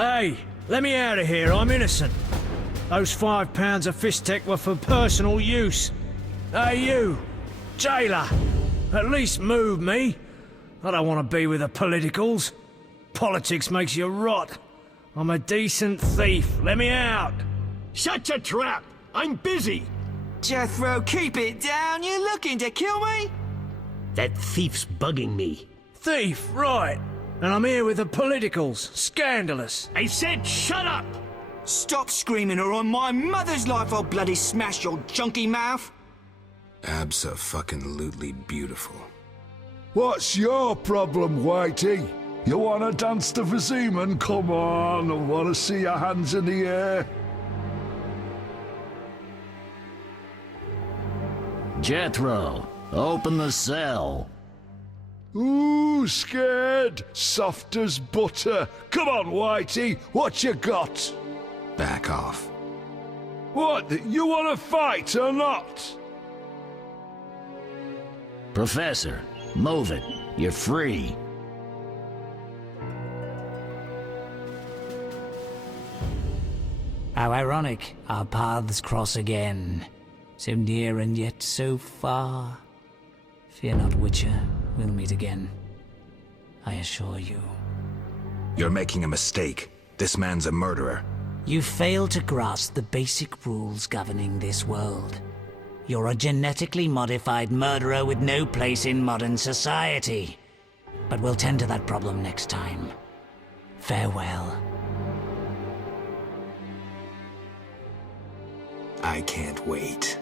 Hey, let me out of here, I'm innocent. Those £5 of fist tech were for personal use. Hey you, jailer, at least move me. I don't want to be with the politicals. Politics makes you rot. I'm a decent thief, let me out. Shut your trap! I'm busy! Jethro, keep it down, you looking to kill me? That thief's bugging me. Thief, right. And I'm here with the politicals. Scandalous. I said shut up! Stop screaming or on my mother's life I'll bloody smash your junky mouth! Abso-fucking-lutely beautiful. What's your problem, Whitey? You wanna dance the Vizima? Come on, I wanna see your hands in the air. Jethro, open the cell. Ooh, scared? Soft as butter. Come on, Whitey, what you got? Back off. What, you wanna fight or not? Professor, move it. You're free. How ironic, our paths cross again. So near and yet so far. Fear not, Witcher, we'll meet again. I assure you. You're making a mistake. This man's a murderer. You fail to grasp the basic rules governing this world. You're a genetically modified murderer with no place in modern society. But we'll tend to that problem next time. Farewell. I can't wait.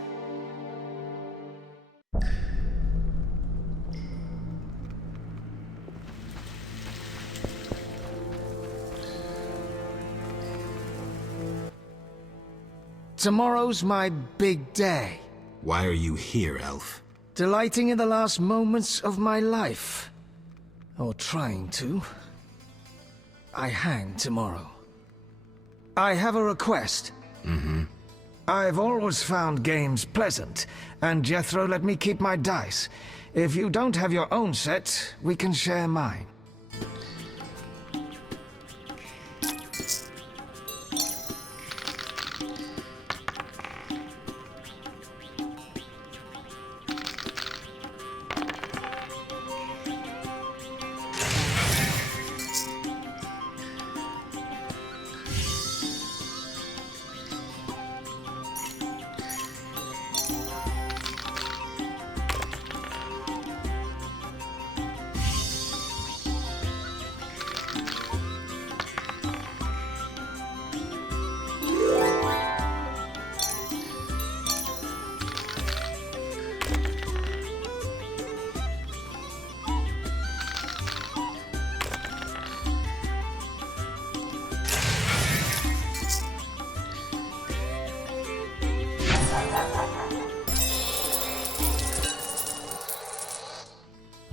Tomorrow's my big day. Why are you here, Elf? Delighting in the last moments of my life. Or trying to. I hang tomorrow. I have a request. I've always found games pleasant, and Jethro let me keep my dice. If you don't have your own set, we can share mine.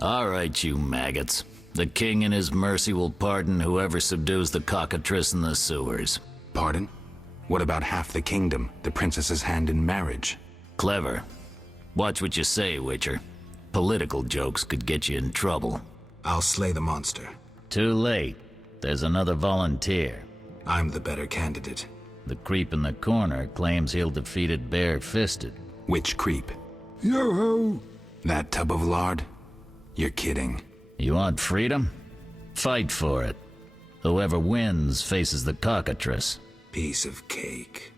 All right, you maggots. The king in his mercy will pardon whoever subdues the cockatrice in the sewers. Pardon? What about half the kingdom, the princess's hand in marriage? Clever. Watch what you say, Witcher. Political jokes could get you in trouble. I'll slay the monster. Too late. There's another volunteer. I'm the better candidate. The creep in the corner claims he'll defeat it bare-fisted. Which creep? Yoo-hoo! That tub of lard? You're kidding. You want freedom? Fight for it. Whoever wins faces the cockatrice. Piece of cake.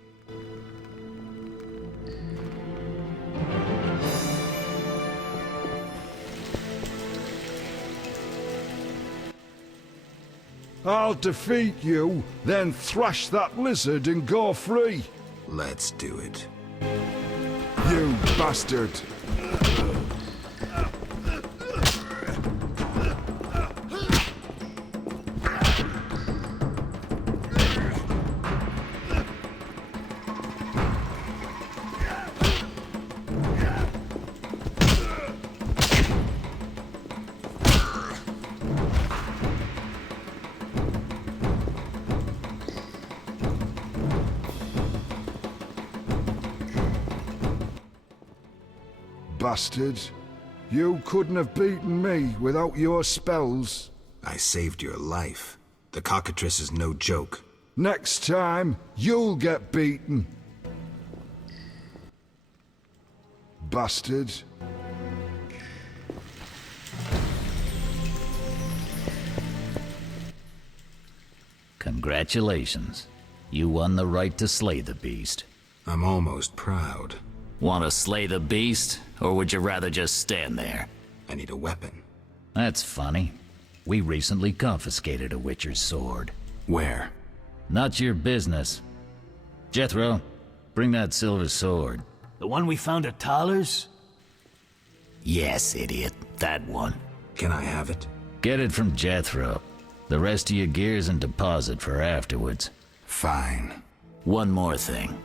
I'll defeat you, then thrash that lizard and go free. Let's do it. You bastard. Bastard. You couldn't have beaten me without your spells. I saved your life. The cockatrice is no joke. Next time, you'll get beaten. Bastard. Congratulations. You won the right to slay the beast. I'm almost proud. Want to slay the beast, or would you rather just stand there? I need a weapon. That's funny. We recently confiscated a Witcher's sword. Where? Not your business. Jethro, bring that silver sword. The one we found at Thaler's? Yes, idiot. That one. Can I have it? Get it from Jethro. The rest of your gear's in deposit for afterwards. Fine. One more thing.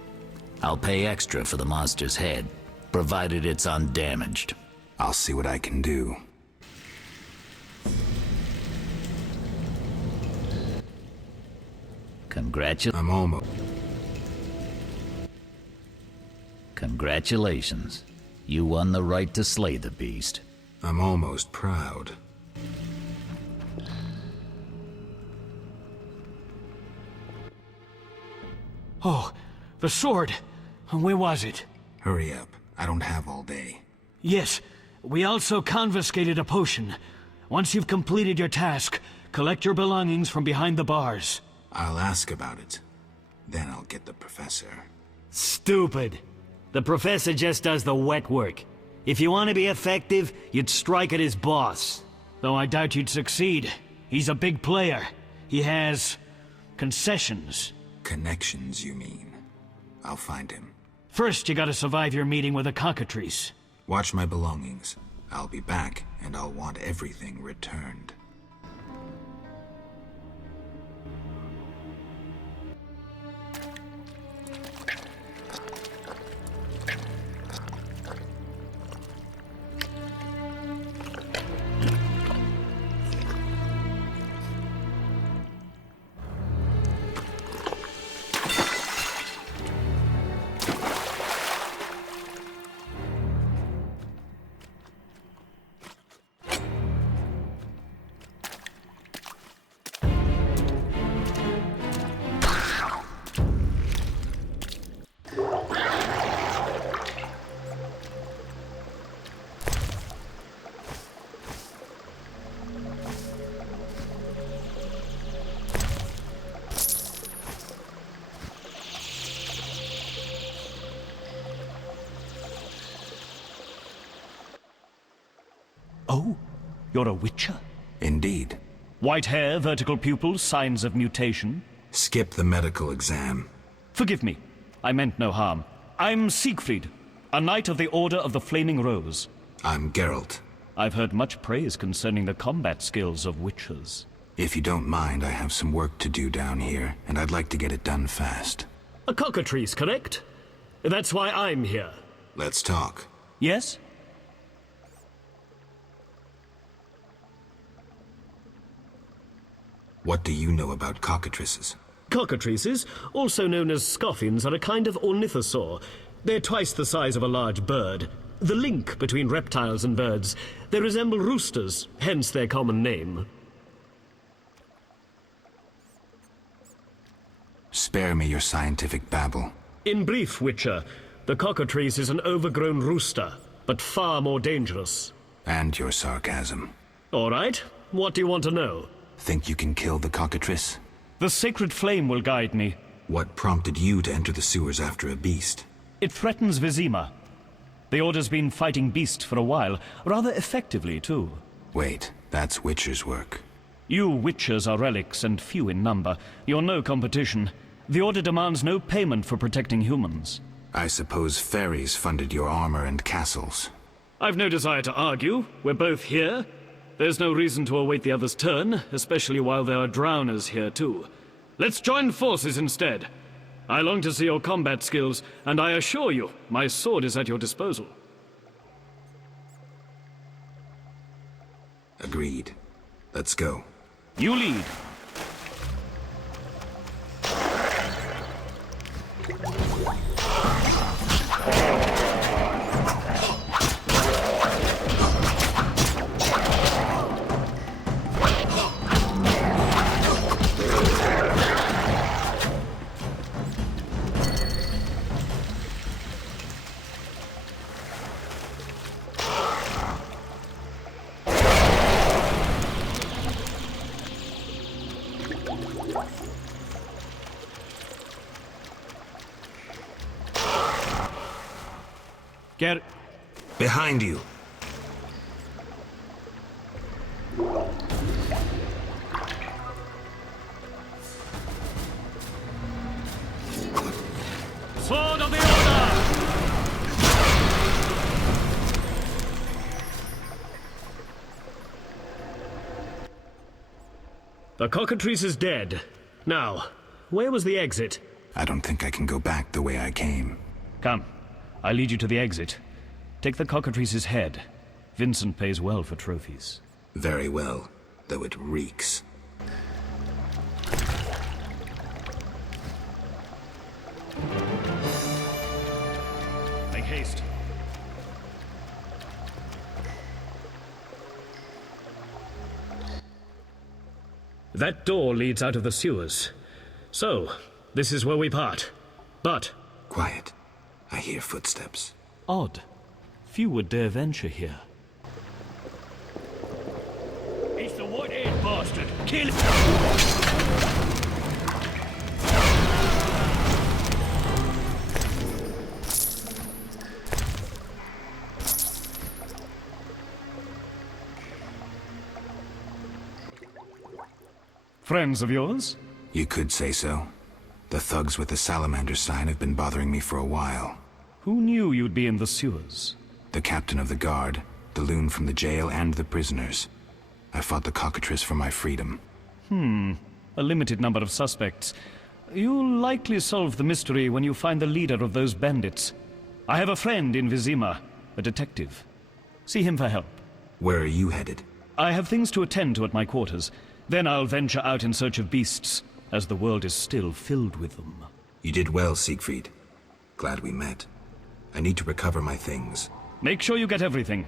I'll pay extra for the monster's head, provided it's undamaged. I'll see what I can do. I'm almost... Congratulations. You won the right to slay the beast. I'm almost proud. Oh, the sword. Where was it? Hurry up. I don't have all day. Yes, we also confiscated a potion. Once you've completed your task, collect your belongings from behind the bars. I'll ask about it. Then I'll get the professor. Stupid. The professor just does the wet work. If you want to be effective, you'd strike at his boss. Though I doubt you'd succeed. He's a big player. He has... concessions. Connections, you mean? I'll find him. First, you gotta survive your meeting with the cockatrice. Watch my belongings. I'll be back, and I'll want everything returned. Oh, you're a Witcher? Indeed. White hair, vertical pupils, signs of mutation? Skip the medical exam. Forgive me. I meant no harm. I'm Siegfried, a knight of the Order of the Flaming Rose. I'm Geralt. I've heard much praise concerning the combat skills of Witchers. If you don't mind, I have some work to do down here, and I'd like to get it done fast. A cockatrice, correct? That's why I'm here. Let's talk. Yes? What do you know about cockatrices? Cockatrices, also known as scoffins, are a kind of ornithosaur. They're twice the size of a large bird. The link between reptiles and birds. They resemble roosters, hence their common name. Spare me your scientific babble. In brief, Witcher, the cockatrice is an overgrown rooster, but far more dangerous. And your sarcasm. All right, what do you want to know? Think you can kill the cockatrice? The sacred flame will guide me. What prompted you to enter the sewers after a beast? It threatens Vizima. The Order's been fighting beast for a while, rather effectively, too. Wait, that's Witcher's work. You Witchers are relics and few in number. You're no competition. The Order demands no payment for protecting humans. I suppose fairies funded your armor and castles. I've no desire to argue. We're both here. There's no reason to await the other's turn, especially while there are drowners here too. Let's join forces instead. I long to see your combat skills, and I assure you, my sword is at your disposal. Agreed. Let's go. You lead. Get... Behind you. Sword of the Order! The cockatrice is dead. Now, where was the exit? I don't think I can go back the way I came. Come, I lead you to the exit. Take the cockatrice's head. Vincent pays well for trophies. Very well, though it reeks. Make haste. That door leads out of the sewers. So, this is where we part. But... Quiet. I hear footsteps. Odd. Few would dare venture here. It's the white-haired bastard. Kill him! Friends of yours? You could say so. The thugs with the salamander sign have been bothering me for a while. Who knew you'd be in the sewers? The captain of the guard, the loon from the jail, and the prisoners. I fought the cockatrice for my freedom. A limited number of suspects. You'll likely solve the mystery when you find the leader of those bandits. I have a friend in Vizima, a detective. See him for help. Where are you headed? I have things to attend to at my quarters. Then I'll venture out in search of beasts, as the world is still filled with them. You did well, Siegfried. Glad we met. I need to recover my things. Make sure you get everything.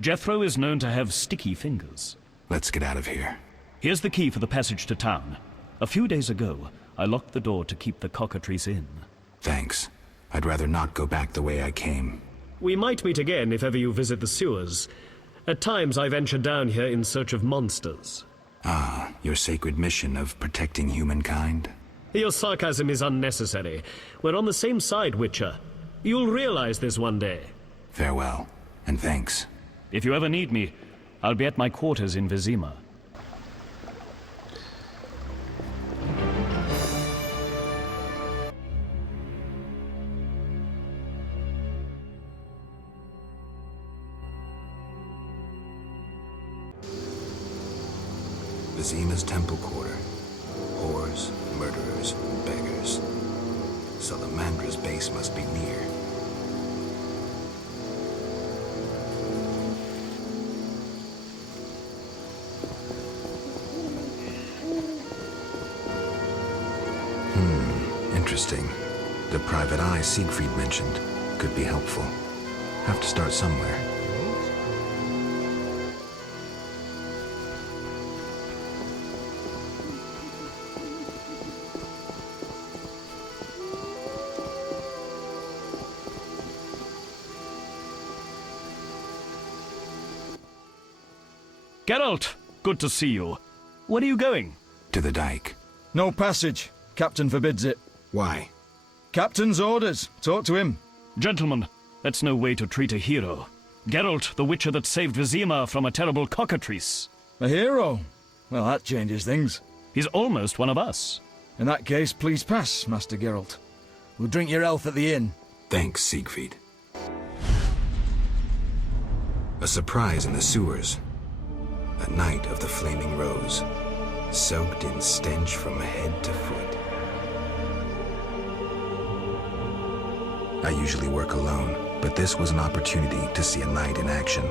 Jethro is known to have sticky fingers. Let's get out of here. Here's the key for the passage to town. A few days ago, I locked the door to keep the cockatrice in. Thanks. I'd rather not go back the way I came. we might meet again if ever you visit the sewers. At times I venture down here in search of monsters. Ah, your sacred mission of protecting humankind? Your sarcasm is unnecessary. We're on the same side, Witcher. You'll realize this one day. Farewell, and thanks. If you ever need me, I'll be at my quarters in Vizima. Vizima's temple quarter. Whores, murderers, beggars. Salamandra's base must be near. Interesting. The private eye Siegfried mentioned could be helpful. Have to start somewhere. Geralt, good to see you. Where are you going? To the dike. No passage. Captain forbids it. Why? Captain's orders. Talk to him. Gentlemen, that's no way to treat a hero. Geralt, the Witcher that saved Vizima from a terrible cockatrice. A hero? Well, that changes things. He's almost one of us. In that case, please pass, Master Geralt. We'll drink your health at the inn. Thanks, Siegfried. A surprise in the sewers. A night of the Flaming Rose, soaked in stench from head to foot. I usually work alone, but this was an opportunity to see a knight in action.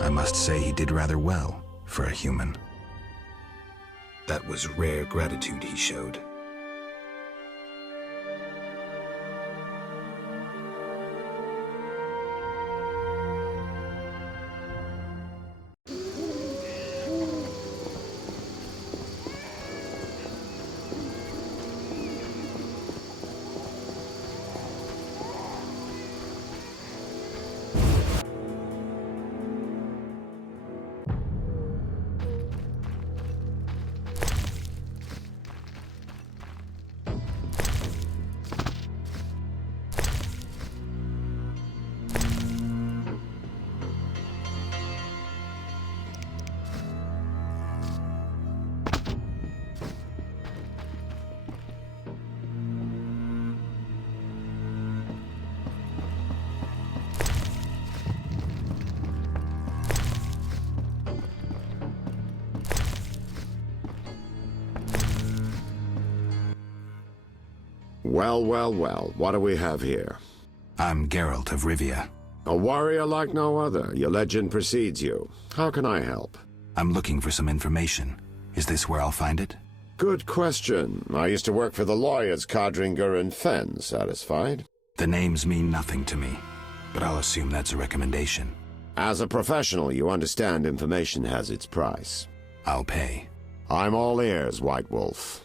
I must say he did rather well for a human. That was rare gratitude he showed. Well, well, well. What do we have here? I'm Geralt of Rivia. A warrior like no other. Your legend precedes you. How can I help? I'm looking for some information. Is this where I'll find it? Good question. I used to work for the lawyers Codringer and Fenn. Satisfied? The names mean nothing to me, but I'll assume that's a recommendation. As a professional, you understand information has its price. I'll pay. I'm all ears, White Wolf.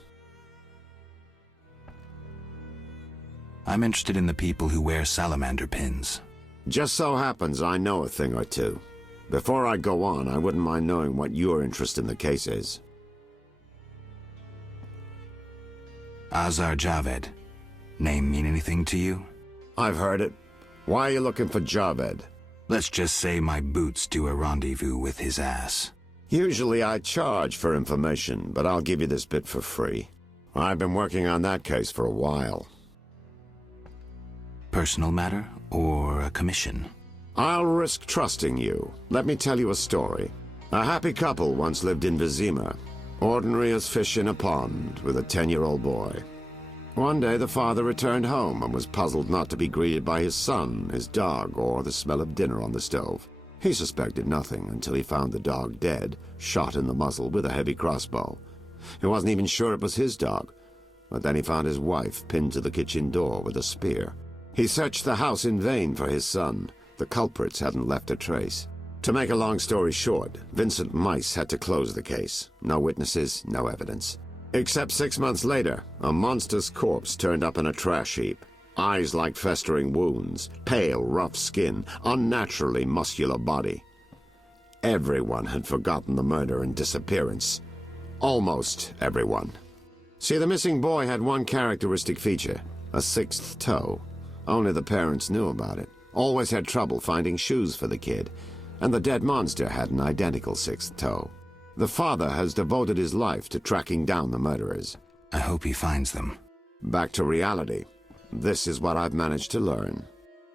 I'm interested in the people who wear salamander pins. Just so happens I know a thing or two. Before I go on, I wouldn't mind knowing what your interest in the case is. Azar Javed. Name mean anything to you? I've heard it. Why are you looking for Javed? Let's just say my boots do a rendezvous with his ass. Usually I charge for information, but I'll give you this bit for free. I've been working on that case for a while. Personal matter or a commission? I'll risk trusting you. Let me tell you a story. A happy couple once lived in Vizima, ordinary as fish in a pond, with a 10-year-old boy. One day the father returned home and was puzzled not to be greeted by his son, his dog, or the smell of dinner on the stove. He suspected nothing until he found the dog dead, shot in the muzzle with a heavy crossbow. He wasn't even sure it was his dog, but then he found his wife pinned to the kitchen door with a spear. He searched the house in vain for his son. The culprits hadn't left a trace. To make a long story short, Vincent Mice had to close the case. No witnesses, no evidence. Except 6 months later, a monstrous corpse turned up in a trash heap. Eyes like festering wounds, pale, rough skin, unnaturally muscular body. Everyone had forgotten the murder and disappearance. Almost everyone. See, the missing boy had one characteristic feature, a sixth toe. Only the parents knew about it. Always had trouble finding shoes for the kid, and the dead monster had an identical sixth toe. The father has devoted his life to tracking down the murderers. I hope he finds them. Back to reality. This is what I've managed to learn.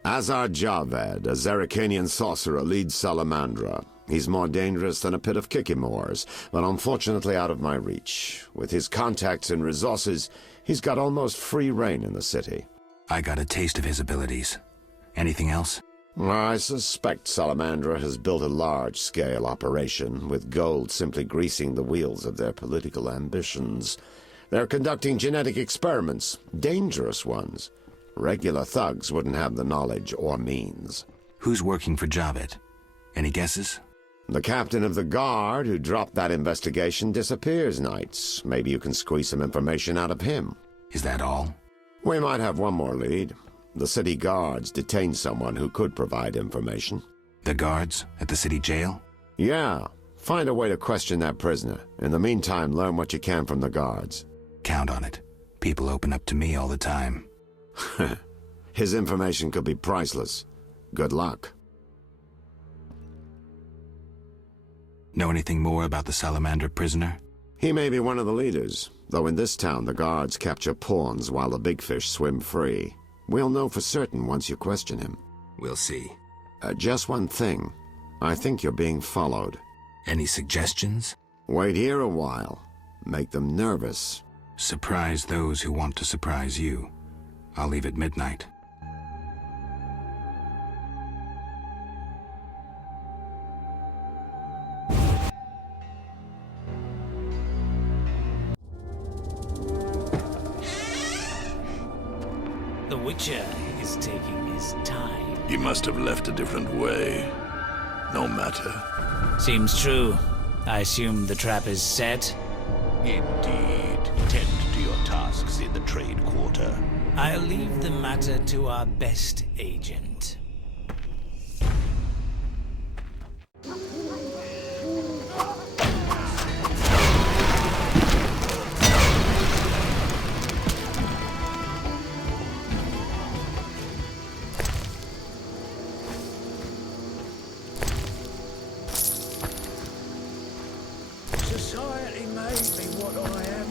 Azar Javed, a Zerrikanian sorcerer, leads Salamandra. He's more dangerous than a pit of Kikimors, but unfortunately out of my reach. With his contacts and resources, he's got almost free reign in the city. I got a taste of his abilities. Anything else? I suspect Salamandra has built a large-scale operation, with gold simply greasing the wheels of their political ambitions. They're conducting genetic experiments, dangerous ones. Regular thugs wouldn't have the knowledge or means. Who's working for Javed? Any guesses? The captain of the guard who dropped that investigation disappears nights. Maybe you can squeeze some information out of him. Is that all? We might have one more lead. The city guards detained someone who could provide information. The guards at the city jail? Yeah. Find a way to question that prisoner. In the meantime, learn what you can from the guards. Count on it. People open up to me all the time. His information could be priceless. Good luck. Know anything more about the Salamander prisoner? He may be one of the leaders, though in this town the guards capture pawns while the big fish swim free. We'll know for certain once you question him. We'll see. Just one thing. I think you're being followed. Any suggestions? Wait here a while. Make them nervous. Surprise those who want to surprise you. I'll leave at midnight. The Witcher is taking his time. He must have left a different way. No matter. Seems true. I assume the trap is set? Indeed. Tend to your tasks in the trade quarter. I'll leave the matter to our best agent. Society made me what I am.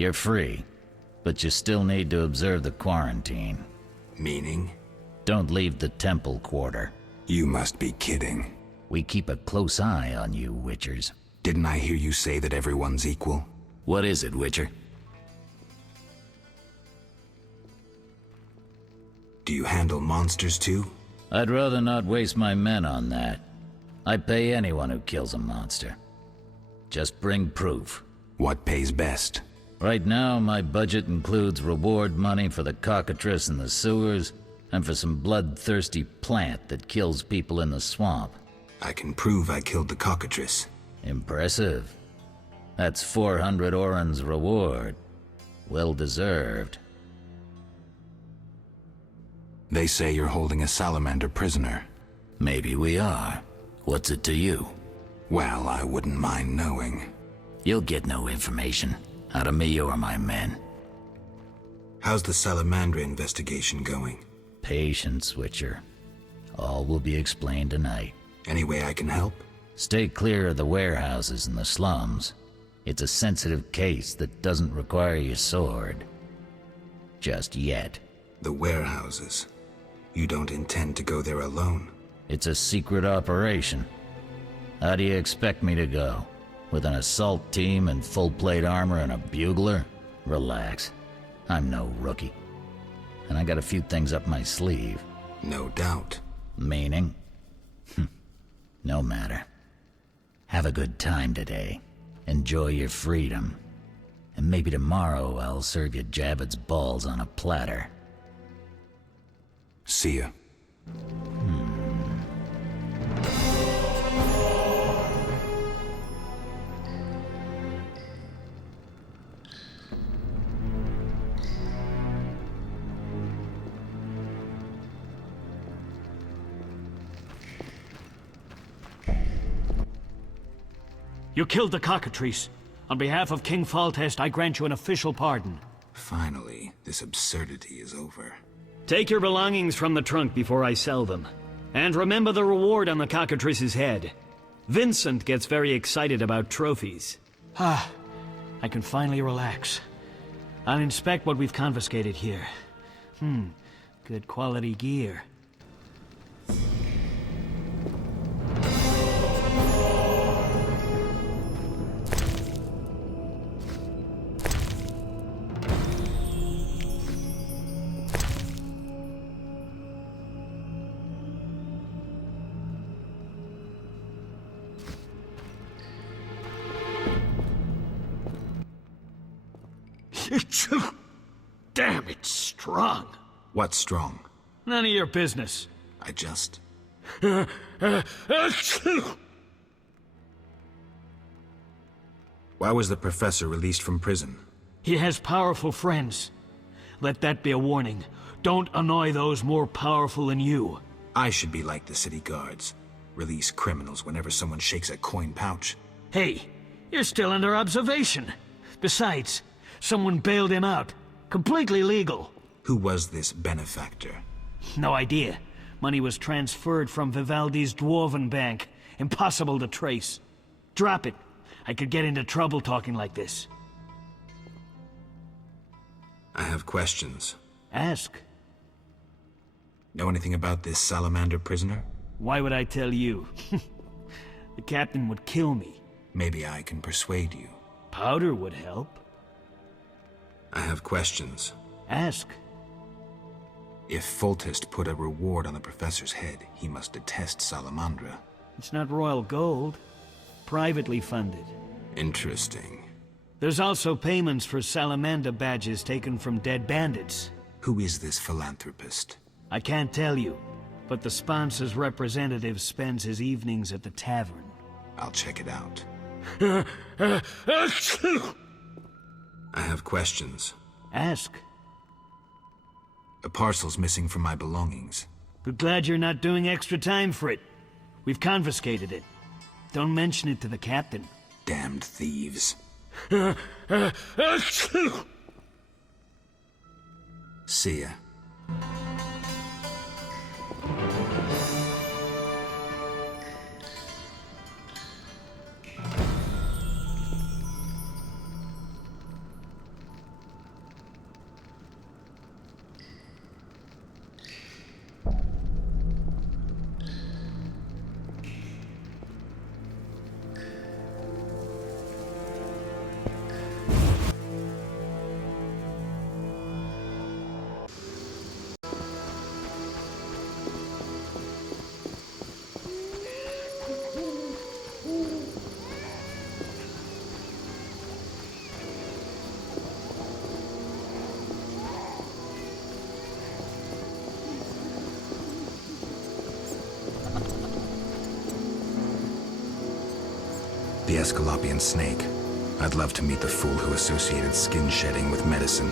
You're free, but you still need to observe the quarantine. Meaning? Don't leave the temple quarter. You must be kidding. We keep a close eye on you, Witchers. Didn't I hear you say that everyone's equal? What is it, Witcher? Do you handle monsters too? I'd rather not waste my men on that. I pay anyone who kills a monster. Just bring proof. What pays best? Right now, my budget includes reward money for the cockatrice in the sewers, and for some bloodthirsty plant that kills people in the swamp. I can prove I killed the cockatrice. Impressive. That's 400 Oren's reward. Well deserved. They say you're holding a salamander prisoner. Maybe we are. What's it to you? Well, I wouldn't mind knowing. You'll get no information. Out of me or my men. How's the Salamandra investigation going? Patience, Witcher. All will be explained tonight. Any way I can help? Stay clear of the warehouses and the slums. It's a sensitive case that doesn't require your sword. Just yet. The warehouses. You don't intend to go there alone? It's a secret operation. How do you expect me to go? With an assault team and full-plate armor and a bugler? Relax. I'm no rookie. And I got a few things up my sleeve. No doubt. Meaning? No matter. Have a good time today. Enjoy your freedom. And maybe tomorrow I'll serve you Jabber's balls on a platter. See ya. You killed the cockatrice. On behalf of King Faltest, I grant you an official pardon. Finally, this absurdity is over. Take your belongings from the trunk before I sell them. And remember the reward on the cockatrice's head. Vincent gets very excited about trophies. I can finally relax. I'll inspect what we've confiscated here. Good quality gear. Damn, it's strong. What's strong? None of your business. I just... Why was the professor released from prison? He has powerful friends. Let that be a warning. Don't annoy those more powerful than you. I should be like the city guards. Release criminals whenever someone shakes a coin pouch. Hey, you're still under observation. Besides, someone bailed him out. Completely legal. Who was this benefactor? No idea. Money was transferred from Vivaldi's Dwarven Bank. Impossible to trace. Drop it. I could get into trouble talking like this. I have questions. Ask. Know anything about this salamander prisoner? Why would I tell you? The captain would kill me. Maybe I can persuade you. Powder would help. I have questions. Ask. If Foltest put a reward on the professor's head, he must detest Salamandra. It's not royal gold. Privately funded. Interesting. There's also payments for salamander badges taken from dead bandits. Who is this philanthropist? I can't tell you, but the sponsor's representative spends his evenings at the tavern. I'll check it out. I have questions. Ask. A parcel's missing from my belongings. But glad you're not doing extra time for it. We've confiscated it. Don't mention it to the captain. Damned thieves. See ya. The Escalopian snake. I'd love to meet the fool who associated skin shedding with medicine.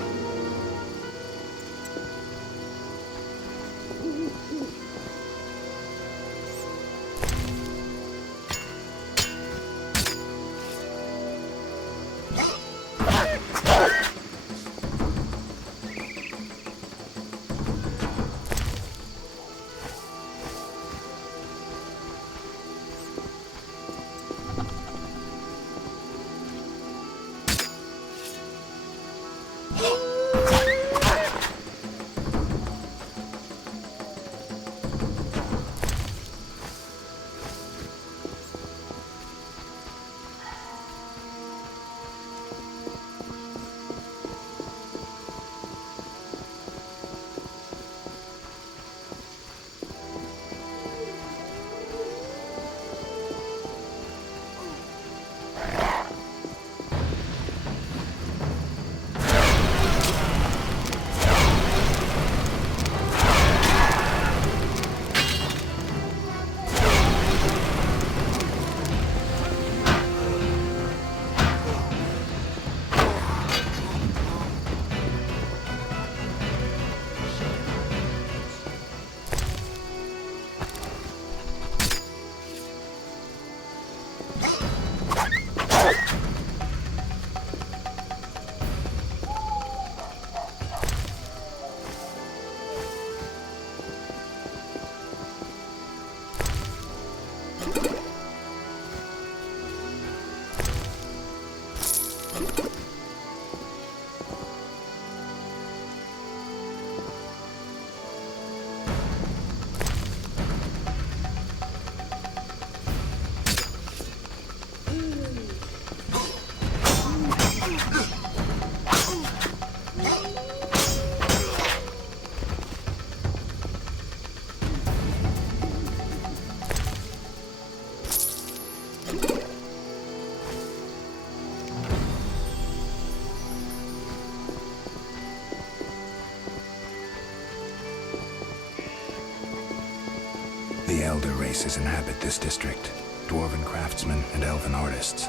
The Elder races inhabit this district. Dwarven craftsmen and elven artists.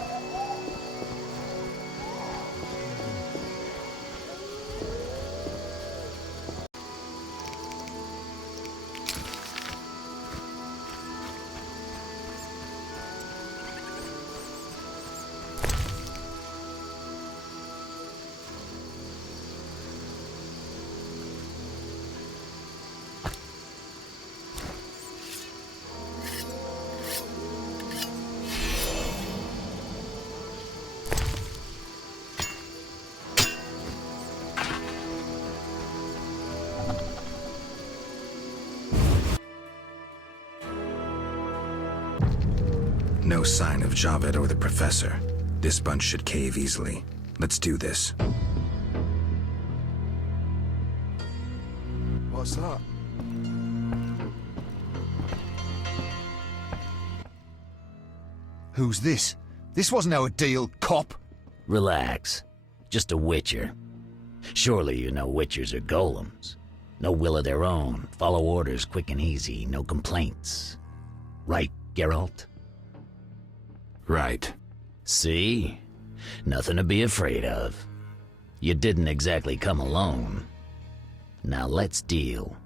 No sign of Javed or the Professor. This bunch should cave easily. Let's do this. What's that? Who's this? This wasn't our deal, cop. Relax. Just a witcher. Surely you know witchers are golems. No will of their own. Follow orders quick and easy. No complaints. Right, Geralt? Right. See? Nothing to be afraid of. You didn't exactly come alone. Now let's deal.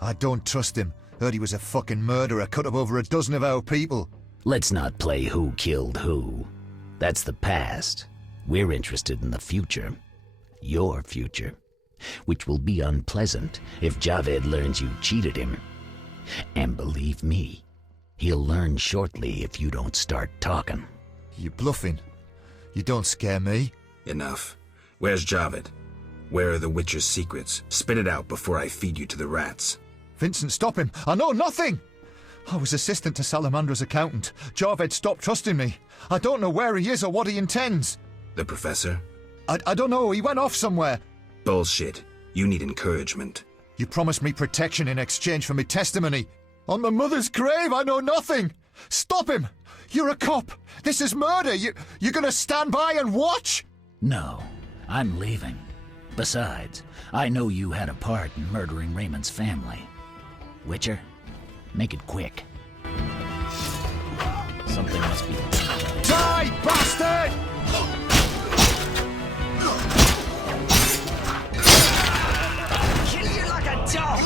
I don't trust him. Heard he was a fucking murderer, cut up over a dozen of our people. Let's not play who killed who. That's the past. We're interested in the future. Your future. Which will be unpleasant if Javed learns you cheated him. And believe me, he'll learn shortly if you don't start talking. You bluffing? You don't scare me. Enough. Where's Javed? Where are the Witcher's secrets? Spit it out before I feed you to the rats. Vincent, stop him! I know nothing! I was assistant to Salamandra's accountant. Javed stopped trusting me. I don't know where he is or what he intends. The Professor? I don't know. He went off somewhere. Bullshit. You need encouragement. You promised me protection in exchange for me testimony. On my mother's grave, I know nothing! Stop him! You're a cop! This is murder! You're gonna stand by and watch? No, I'm leaving. Besides, I know you had a part in murdering Raymond's family. Witcher, make it quick. Something must be done. Die, bastard! Kill you like a dog!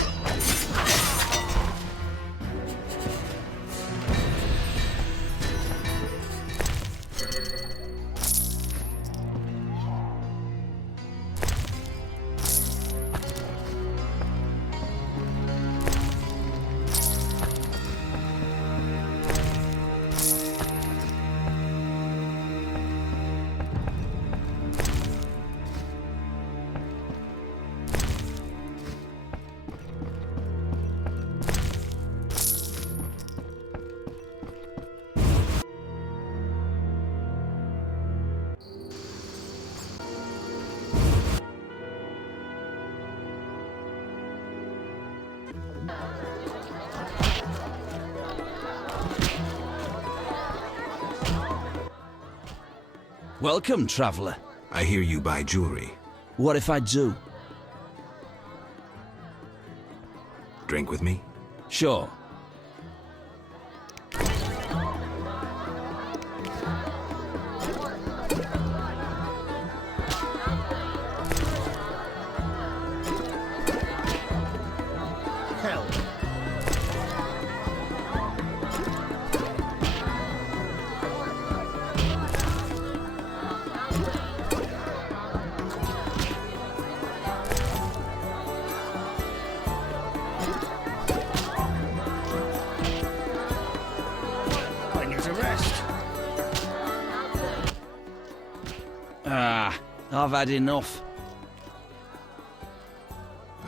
Welcome, traveler. I hear you buy jewelry. What if I do? Drink with me? Sure. Hell. I need to rest. I've had enough.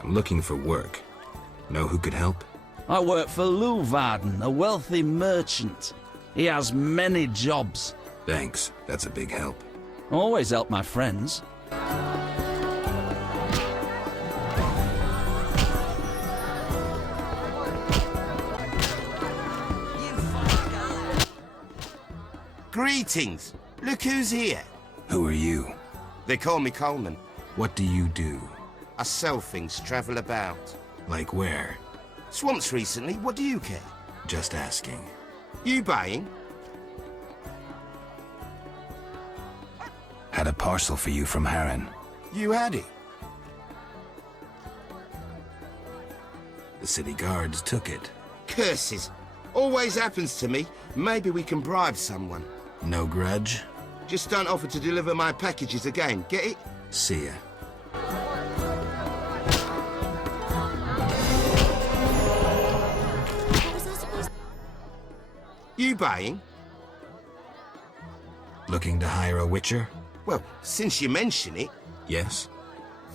I'm looking for work. Know who could help? I work for Luvarden, a wealthy merchant. He has many jobs. Thanks. That's a big help. Always help my friends. Greetings. Look who's here. Who are you? They call me Coleman. What do you do? I sell things, travel about. Like where? Swamps recently, what do you care? Just asking. You buying? Had a parcel for you from Harren. You had it. The city guards took it. Curses. Always happens to me. Maybe we can bribe someone. No grudge? Just don't offer to deliver my packages again, get it? See ya. You buying? Looking to hire a witcher? Well, since you mention it, Yes.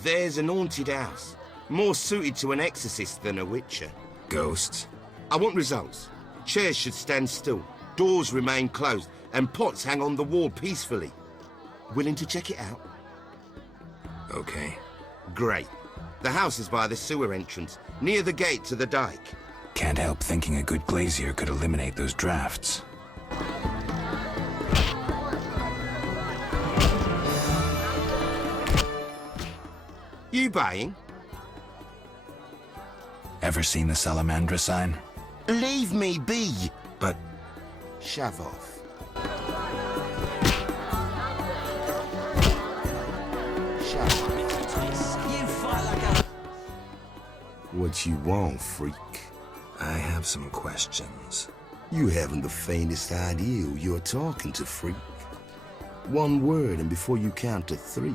there's an haunted house. More suited to an exorcist than a witcher. Ghosts? I want results. Chairs should stand still, doors remain closed, and pots hang on the wall peacefully. Willing to check it out? Okay. Great. The house is by the sewer entrance, near the gate to the dike. Can't help thinking a good glazier could eliminate those drafts. You buying? Ever seen the Salamandra sign? Leave me be! But Shove off. What you want, freak? I have some questions. You haven't the faintest idea who you're talking to, freak. One word, and before you count to 3,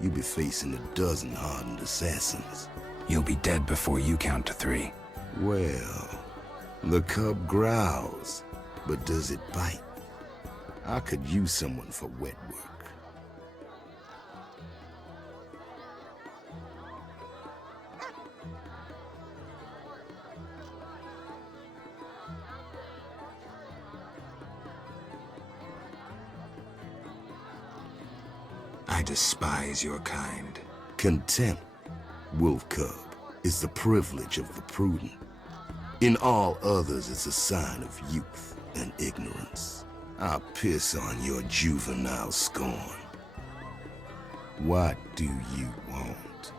you'll be facing a dozen hardened assassins. You'll be dead before you count to 3. Well, the cub growls, but does it bite? I could use someone for wet work. I despise your kind. Contempt, wolf cub, is the privilege of the prudent. In all others, it's a sign of youth and ignorance. I'll piss on your juvenile scorn. What do you want?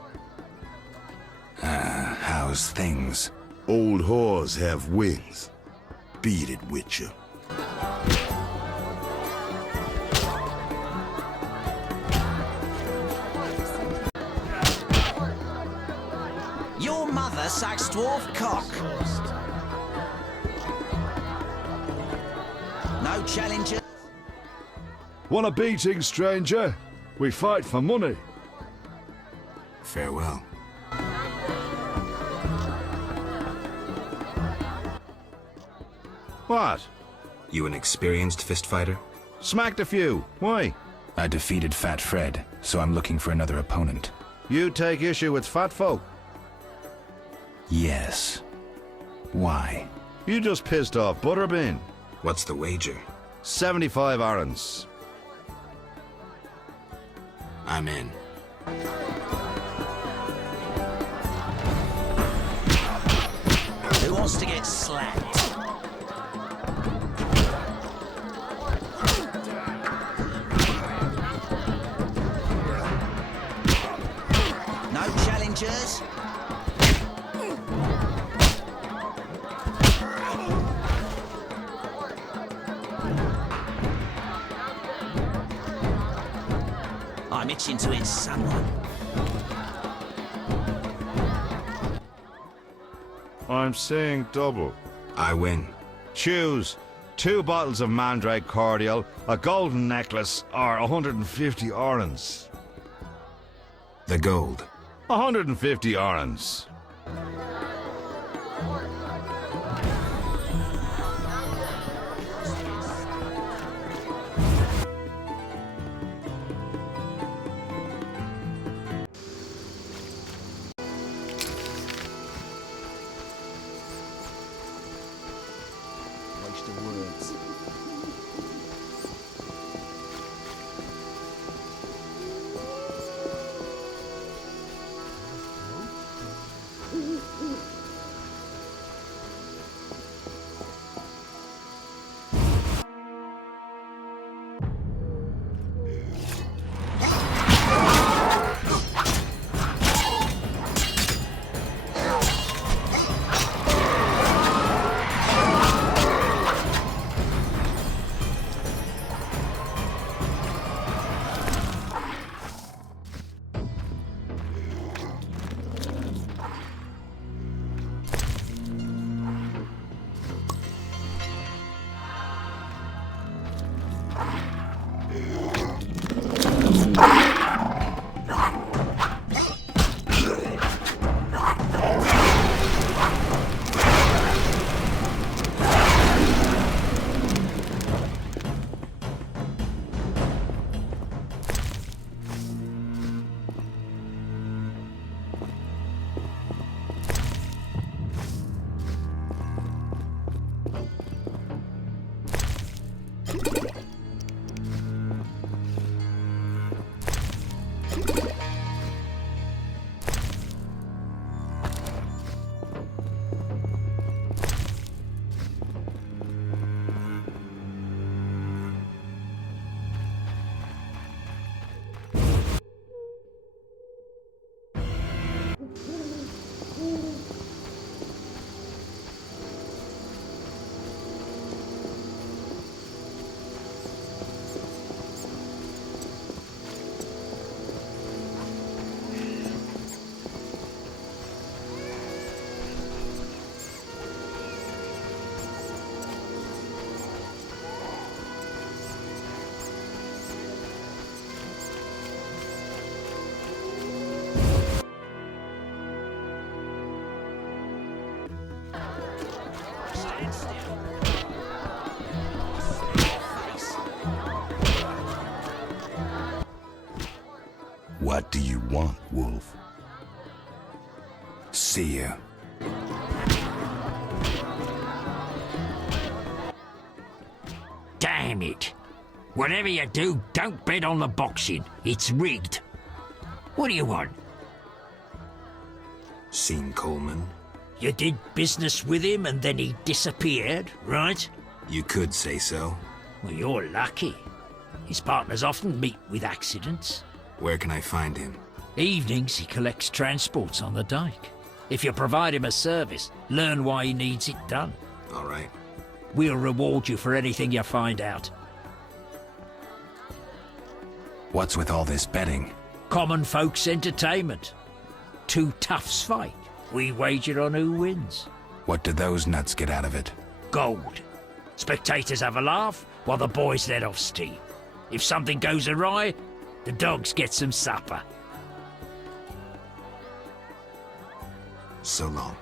How's things? Old whores have wings. Beat it, Witcher. sax dwarf cock. No challenger. Want a beating, stranger? We fight for money. Farewell. What? You an experienced fist fighter? Smacked a few. Why? I defeated Fat Fred, so I'm looking for another opponent. You take issue with fat folk? Yes. Why? You just pissed off Butterbean. What's the wager? 75 arons. I'm in. Who wants to get slapped? No challengers? I'm itching to hit someone. I'm seeing double. I win. Choose 2 bottles of Mandrake cordial, a golden necklace, or 150 orens. The gold. 150 orens. Waste of words. What do you want, Wolf? See you. Damn it. Whatever you do, don't bet on the boxing. It's rigged. What do you want? Seen Coleman? You did business with him and then he disappeared, right? You could say so. Well, you're lucky. His partners often meet with accidents. Where can I find him? Evenings he collects transports on the dike. If you provide him a service, learn why he needs it done. All right. We'll reward you for anything you find out. What's with all this betting? Common folks' entertainment. Two toughs fight, We wager on who wins. What do those nuts get out of it? Gold. Spectators have a laugh, while the boys let off steam. If something goes awry, the dogs get some supper. So long.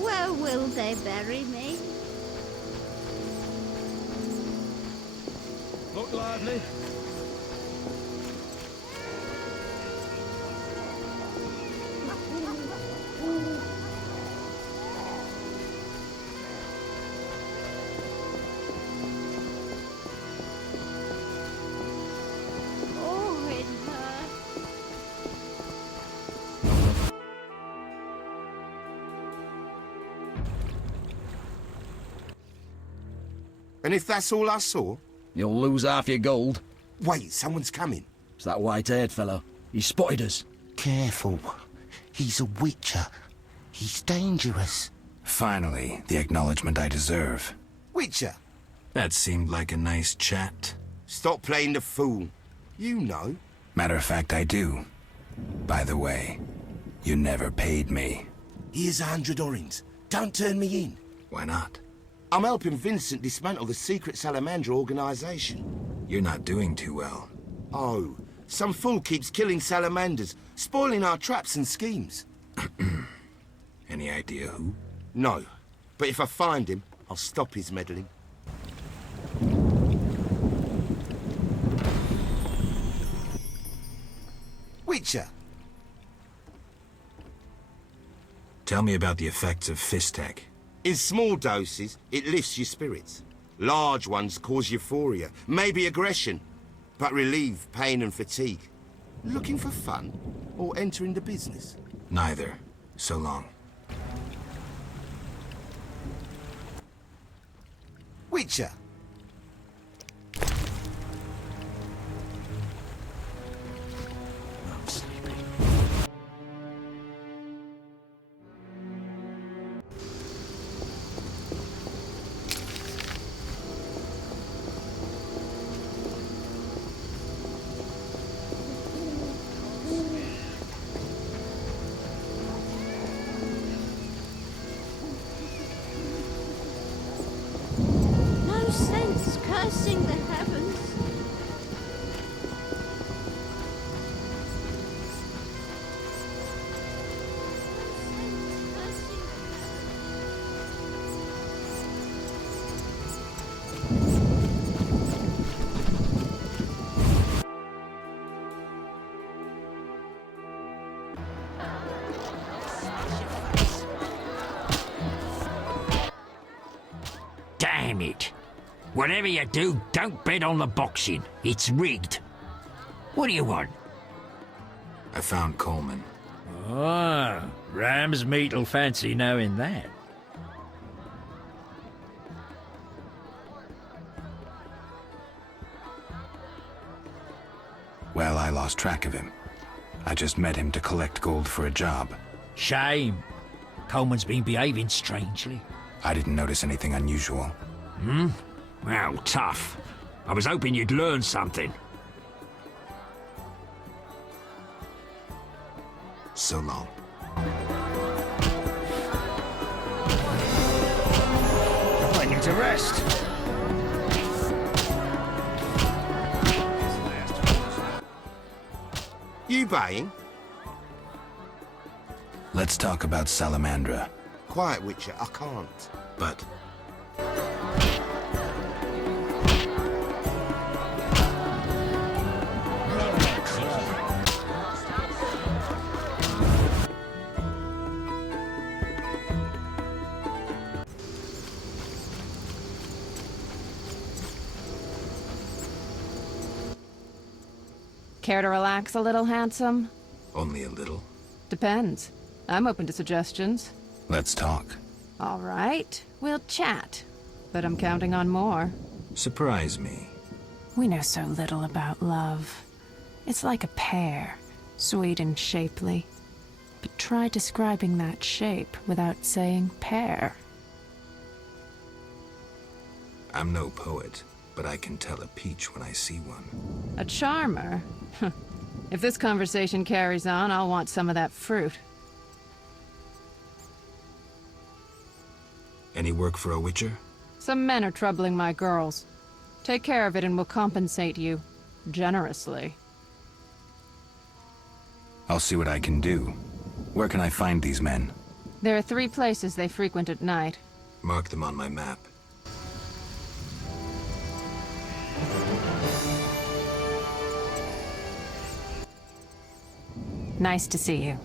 Where will they bury me? Look lively. Oh, it hurts. And if that's all I saw? You'll lose half your gold. Wait, someone's coming. It's that white-haired fellow. He spotted us. Careful. He's a witcher. He's dangerous. Finally, the acknowledgement I deserve. Witcher? That seemed like a nice chat. Stop playing the fool. You know. Matter of fact, I do. By the way, you never paid me. Here's 100 orins. Don't turn me in. Why not? I'm helping Vincent dismantle the secret Salamander organization. You're not doing too well. Oh, some fool keeps killing salamanders, spoiling our traps and schemes. Any idea who? No, but if I find him, I'll stop his meddling. Witcher! Tell me about the effects of Fistek. In small doses, it lifts your spirits. Large ones cause euphoria, maybe aggression, but relieve pain and fatigue. Looking for fun, or entering the business? Neither. So long. Witcher! I'm sleepy. No sense cursing the heavens. Damn it. Whatever you do, don't bet on the boxing. It's rigged. What do you want? I found Coleman. Ah, ram's meat'll fancy knowing that. Well, I lost track of him. I just met him to collect gold for a job. Shame. Coleman's been behaving strangely. I didn't notice anything unusual. Hmm? Well, tough. I was hoping you'd learn something. So long. I need to rest. You buying? Let's talk about Salamandra. Quiet, Witcher, I can't. But... Care to relax a little, handsome? Only a little. Depends. I'm open to suggestions. Let's talk. All right, we'll chat. But I'm counting on more. Surprise me. We know so little about love. It's like a pear. Sweet and shapely. But try describing that shape without saying pear. I'm no poet, but I can tell a peach when I see one. A charmer? If this conversation carries on, I'll want some of that fruit. Any work for a witcher? Some men are troubling my girls. Take care of it and we'll compensate you. Generously. I'll see what I can do. Where can I find these men? There are 3 places they frequent at night. Mark them on my map. Nice to see you.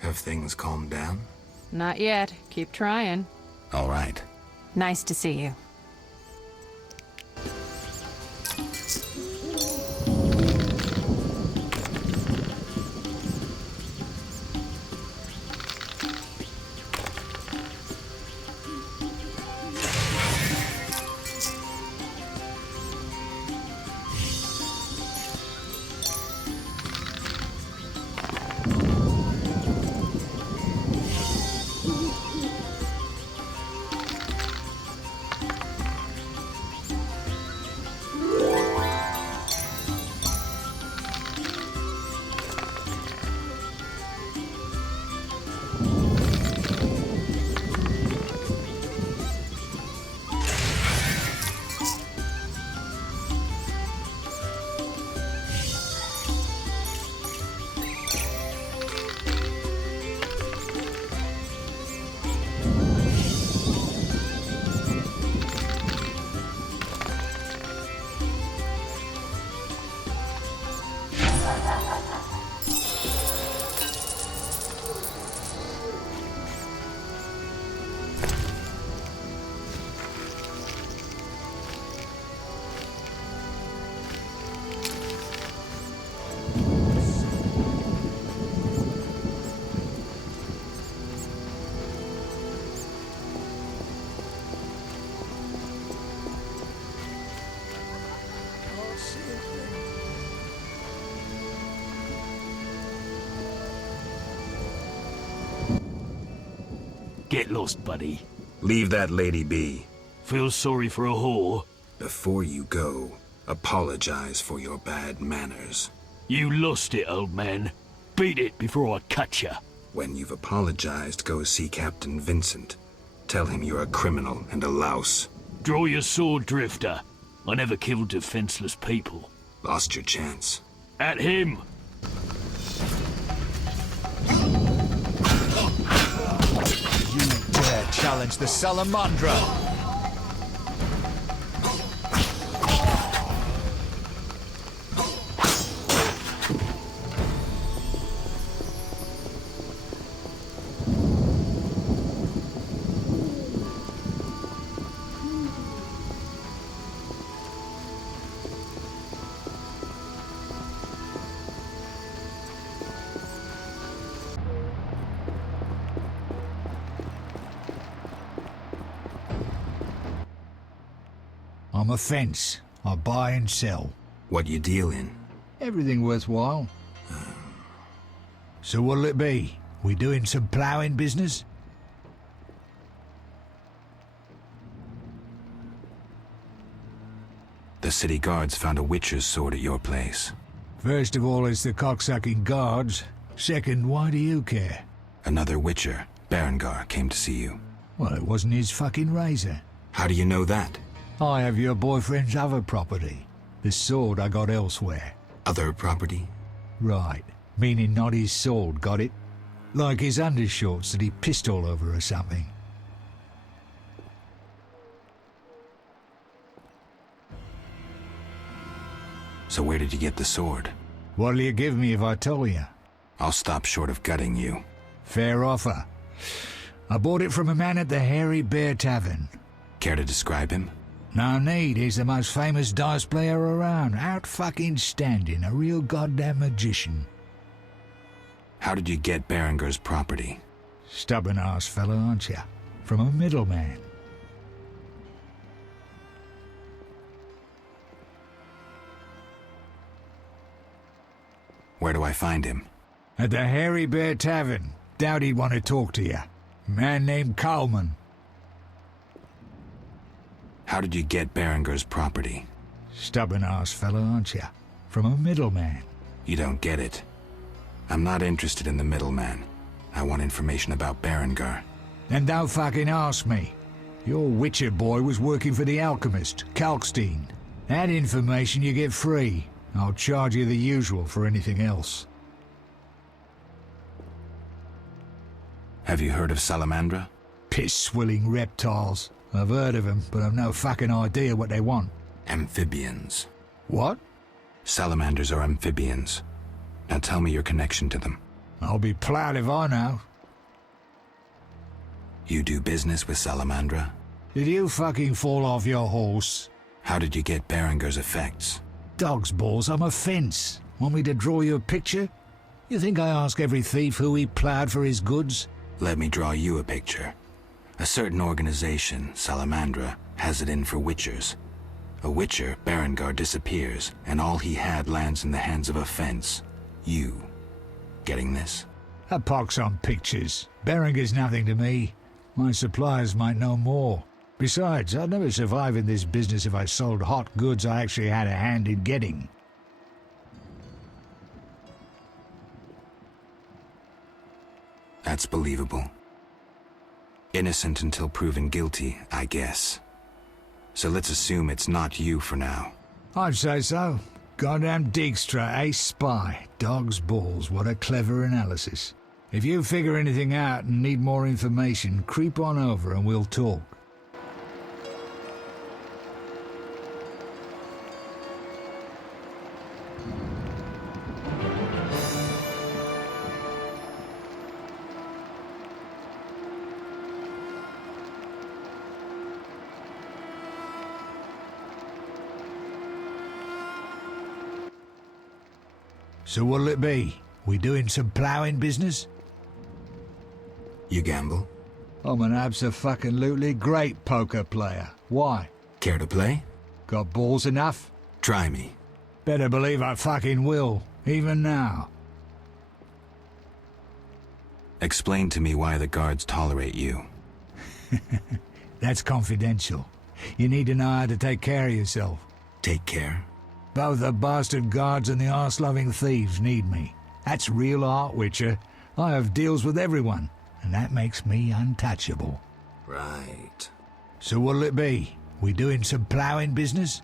Have things calmed down? Not yet. Keep trying. All right. Nice to see you. Get lost, buddy. Leave that lady be. Feel sorry for a whore? Before you go, apologize for your bad manners. You lost it, old man. Beat it before I cut ya. When you've apologized, go see Captain Vincent. Tell him you're a criminal and a louse. Draw your sword, Drifter. I never killed defenseless people. Lost your chance. At him! You dare challenge the Salamandra! I'm a fence. I buy and sell. What you deal in? Everything worthwhile. So what'll it be? We doing some ploughing business? The city guards found a witcher's sword at your place. First of all, it's the cocksucking guards. Second, why do you care? Another witcher, Berengar, came to see you. Well, it wasn't his fucking razor. How do you know that? I have your boyfriend's other property. The sword I got elsewhere. Other property? Right. Meaning not his sword, got it? Like his undershorts that he pissed all over or something. So where did you get the sword? What'll you give me if I tell you? I'll stop short of gutting you. Fair offer. I bought it from a man at the Hairy Bear Tavern. Care to describe him? No need, he's the most famous dice player around. Out fucking standing, a real goddamn magician. How did you get Berengar's property? Stubborn-ass fellow, aren't you? From a middleman. Where do I find him? At the Hairy Bear Tavern. Doubt he'd want to talk to you. Man named Coleman. How did you get Berenger's property? Stubborn-ass fellow, aren't you? From a middleman. You don't get it. I'm not interested in the middleman. I want information about Berenger. Then don't fucking ask me. Your Witcher boy was working for the alchemist, Kalkstein. That information you get free. I'll charge you the usual for anything else. Have you heard of Salamandra? Piss-swilling reptiles. I've heard of them, but I've no fucking idea what they want. Amphibians. What? Salamanders are amphibians. Now tell me your connection to them. I'll be proud if I know. You do business with Salamandra? Did you fucking fall off your horse? How did you get Berenger's effects? Dog's balls, I'm a fence. Want me to draw you a picture? You think I ask every thief who he ploughed for his goods? Let me draw you a picture. A certain organization, Salamandra, has it in for witchers. A witcher, Berenger, disappears, and all he had lands in the hands of a fence. You. Getting this? A pox on pictures. Berenger's nothing to me. My suppliers might know more. Besides, I'd never survive in this business if I sold hot goods I actually had a hand in getting. That's believable. Innocent until proven guilty, I guess. So let's assume it's not you for now. I'd say so. Goddamn Dijkstra, ace spy. Dog's balls, what a clever analysis. If you figure anything out and need more information, creep on over and we'll talk. So what'll it be? We doing some ploughing business? You gamble? I'm an abso-fucking-lutely great poker player. Why? Care to play? Got balls enough? Try me. Better believe I fucking will, even now. Explain to me why the guards tolerate you. That's confidential. You need to know how to take care of yourself. Take care? Both the bastard guards and the arse-loving thieves need me. That's real art, Witcher. I have deals with everyone, and that makes me untouchable. Right. So what'll it be? We doing some ploughing business?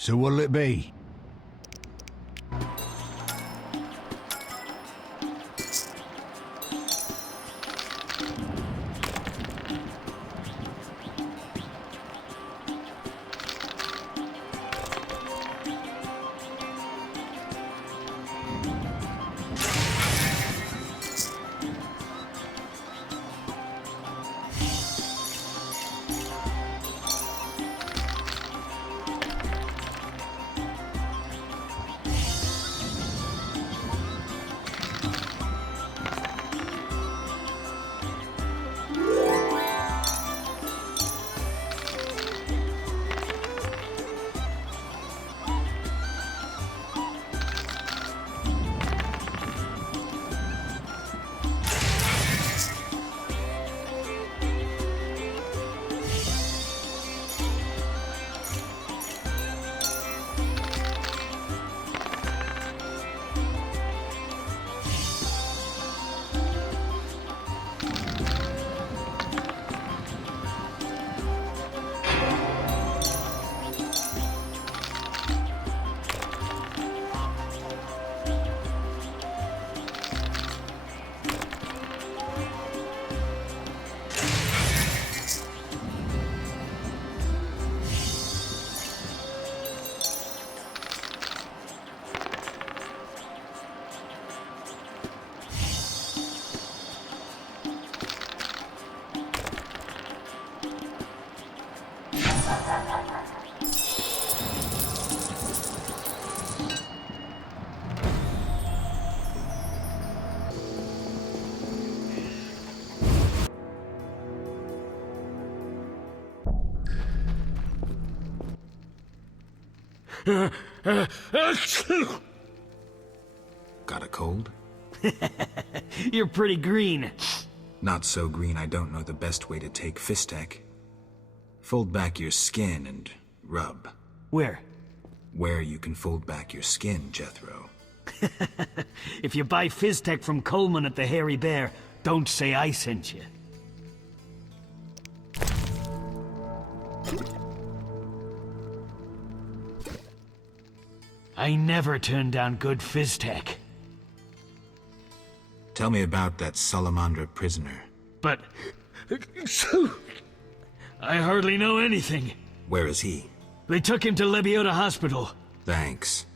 So what'll it be? Got a cold? You're pretty green. Not so green I don't know the best way to take Fistek. Fold back your skin and rub. Where? Where you can fold back your skin, Jethro. If you buy Fistek from Coleman at the Hairy Bear, don't say I sent you. I never turn down good Fistek. Tell me about that Salamandra prisoner. But... I hardly know anything. Where is he? They took him to Lebiota Hospital. Thanks.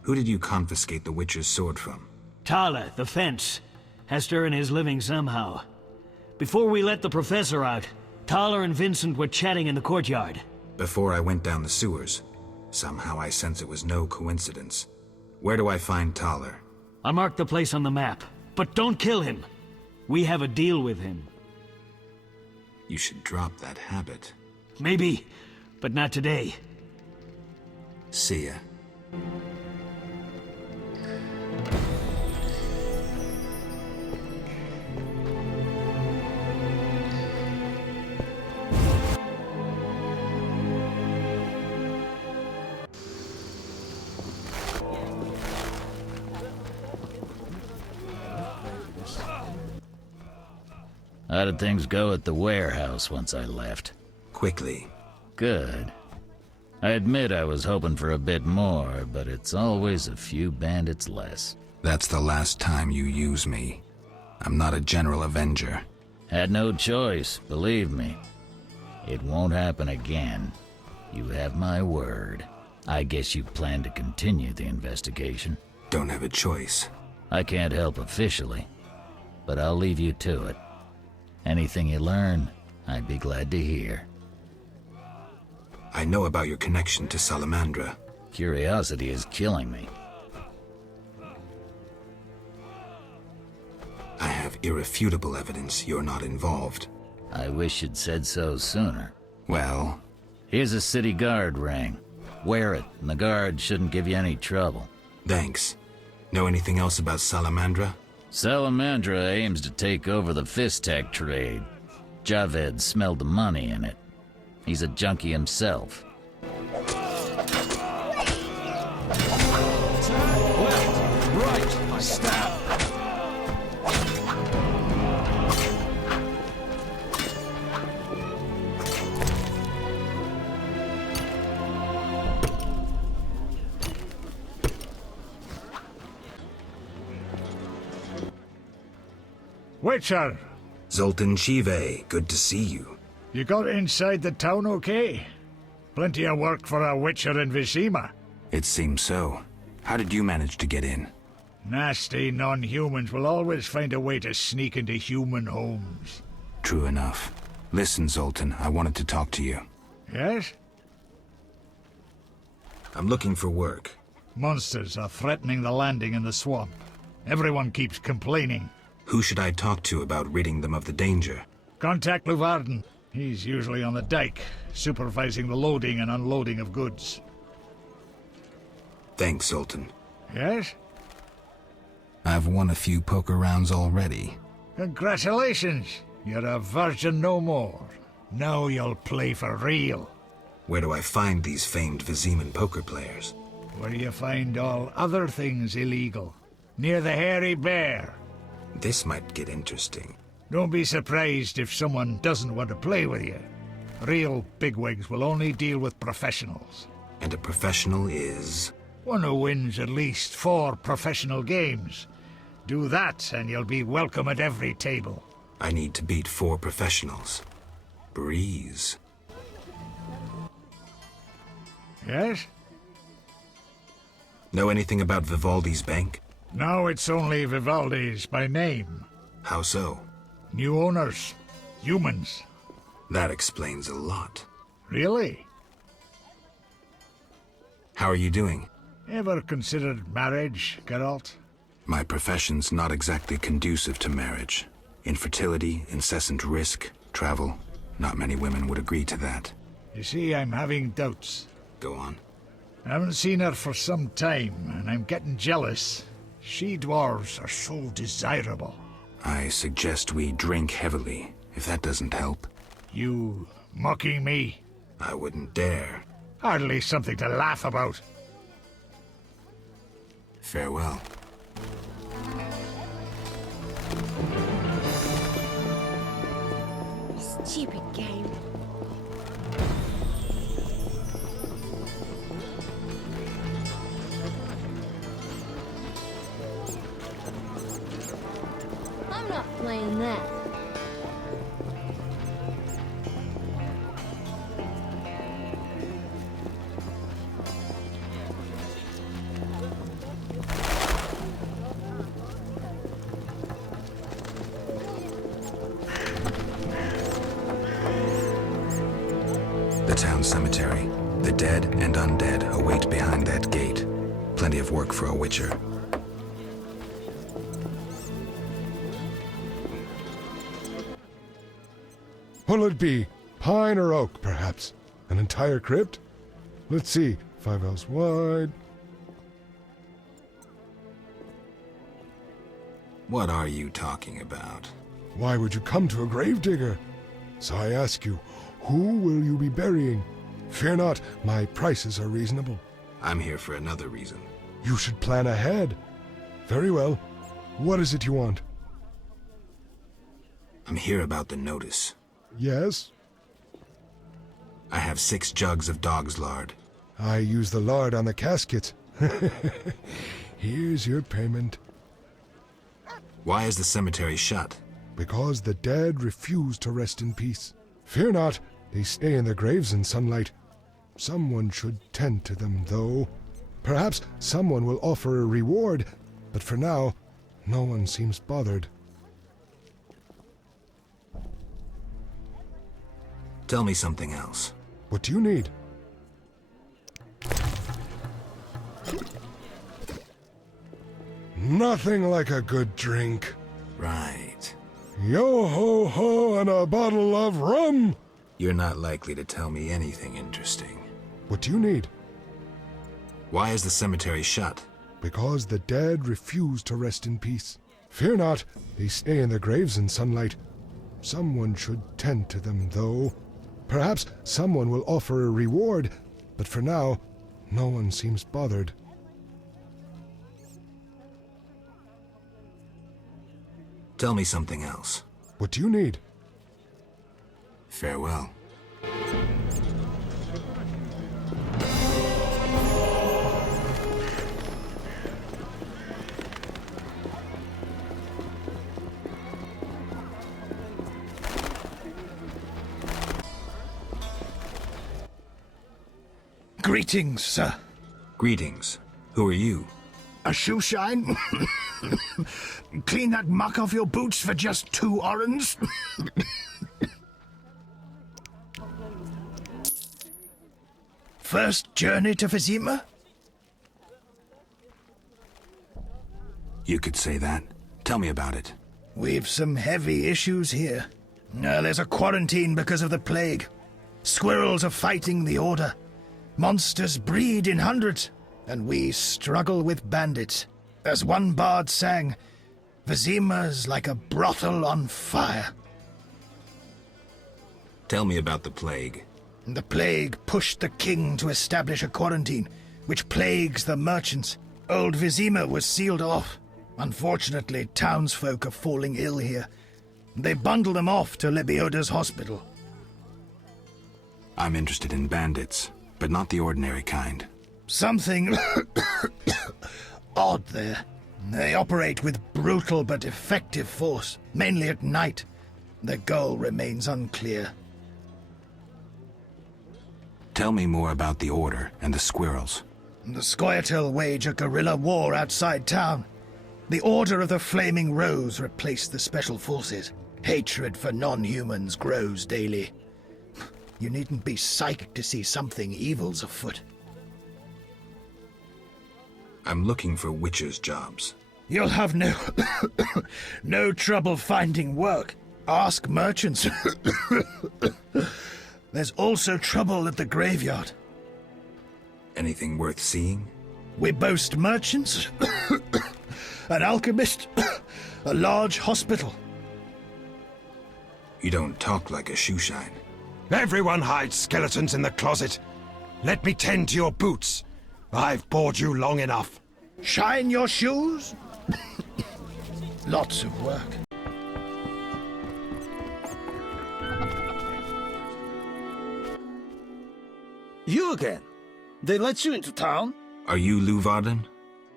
Who did you confiscate the Witcher's sword from? Tala, the fence. Has to earn his living somehow. Before we let the professor out, Tala and Vincent were chatting in the courtyard. Before I went down the sewers. Somehow I sense it was no coincidence. Where do I find Thaler? I marked the place on the map, but don't kill him. We have a deal with him. You should drop that habit. Maybe, but not today. See ya. How did things go at the warehouse once I left? Quickly. Good. I admit I was hoping for a bit more, but it's always a few bandits less. That's the last time you use me. I'm not a general avenger. Had no choice, believe me. It won't happen again. You have my word. I guess you plan to continue the investigation. Don't have a choice. I can't help officially, but I'll leave you to it. Anything you learn, I'd be glad to hear. I know about your connection to Salamandra. Curiosity is killing me. I have irrefutable evidence you're not involved. I wish you'd said so sooner. Well? Here's a city guard ring. Wear it, and the guard shouldn't give you any trouble. Thanks. Know anything else about Salamandra? Salamandra aims to take over the Fistek trade. Javed smelled the money in it. He's a junkie himself. Left, right, I stab. Witcher! Zoltan Chive, good to see you. You got inside the town okay? Plenty of work for a Witcher in Vizima. It seems so. How did you manage to get in? Nasty non-humans will always find a way to sneak into human homes. True enough. Listen, Zoltan, I wanted to talk to you. Yes? I'm looking for work. Monsters are threatening the landing in the swamp. Everyone keeps complaining. Who should I talk to about ridding them of the danger? Contact Luvarden. He's usually on the dike, supervising the loading and unloading of goods. Thanks, Zoltan. Yes? I've won a few poker rounds already. Congratulations! You're a virgin no more. Now you'll play for real. Where do I find these famed Viziman poker players? Where you find all other things illegal. Near the Hairy Bear. This might get interesting. Don't be surprised if someone doesn't want to play with you. Real bigwigs will only deal with professionals. And a professional is? One who wins at least 4 professional games. Do that and you'll be welcome at every table. I need to beat 4 professionals. Breeze. Yes? Know anything about Vivaldi's bank? Now it's only Vivaldi's by name. How so? New owners. Humans. That explains a lot. Really? How are you doing? Ever considered marriage, Geralt? My profession's not exactly conducive to marriage. Infertility, incessant risk, travel. Not many women would agree to that. You see, I'm having doubts. Go on. I haven't seen her for some time, and I'm getting jealous. She-dwarves are so desirable. I suggest we drink heavily, if that doesn't help. You mocking me? I wouldn't dare. Hardly something to laugh about. Farewell. Stupid game. I'm not playing that. The town cemetery. The dead and undead await behind that gate. Plenty of work for a witcher. What'll it be? Pine or oak, perhaps? An entire crypt? Let's see. 5 ells wide. What are you talking about? Why would you come to a gravedigger? So I ask you, who will you be burying? Fear not, my prices are reasonable. I'm here for another reason. You should plan ahead. Very well. What is it you want? I'm here about the notice. Yes? I have 6 jugs of dog's lard. I use the lard on the casket. Here's your payment. Why is the cemetery shut? Because the dead refuse to rest in peace. Fear not, they stay in their graves in sunlight. Someone should tend to them, though. Perhaps someone will offer a reward, but for now, no one seems bothered. Tell me something else. What do you need? Nothing like a good drink. Right. Yo-ho-ho and a bottle of rum! You're not likely to tell me anything interesting. What do you need? Why is the cemetery shut? Because the dead refuse to rest in peace. Fear not, they stay in their graves in sunlight. Someone should tend to them, though. Perhaps someone will offer a reward, but for now, no one seems bothered. Tell me something else. What do you need? Farewell. Greetings, sir. Greetings. Who are you? A shoe shine? Clean that muck off your boots for just 2 orens? First journey to Vizima? You could say that. Tell me about it. We've some heavy issues here. There's a quarantine because of the plague. Squirrels are fighting the Order. Monsters breed in hundreds, and we struggle with bandits. As one bard sang, Vizima's like a brothel on fire. Tell me about the plague. The plague pushed the king to establish a quarantine, which plagues the merchants. Old Vizima was sealed off. Unfortunately, townsfolk are falling ill here. They bundle them off to Lebioda's hospital. I'm interested in bandits, but not the ordinary kind. Something odd there. They operate with brutal but effective force, mainly at night. Their goal remains unclear. Tell me more about the Order and the squirrels. The Scoia'tael wage a guerrilla war outside town. The Order of the Flaming Rose replaced the Special Forces. Hatred for non-humans grows daily. You needn't be psychic to see something evil's afoot. I'm looking for witcher's jobs. You'll have no trouble finding work. Ask merchants. There's also trouble at the graveyard. Anything worth seeing? We boast merchants, an alchemist, a large hospital. You don't talk like a shoeshine. Everyone hides skeletons in the closet. Let me tend to your boots. I've bored you long enough. Shine your shoes? Lots of work. You again? They let you into town? Are you Luvarden?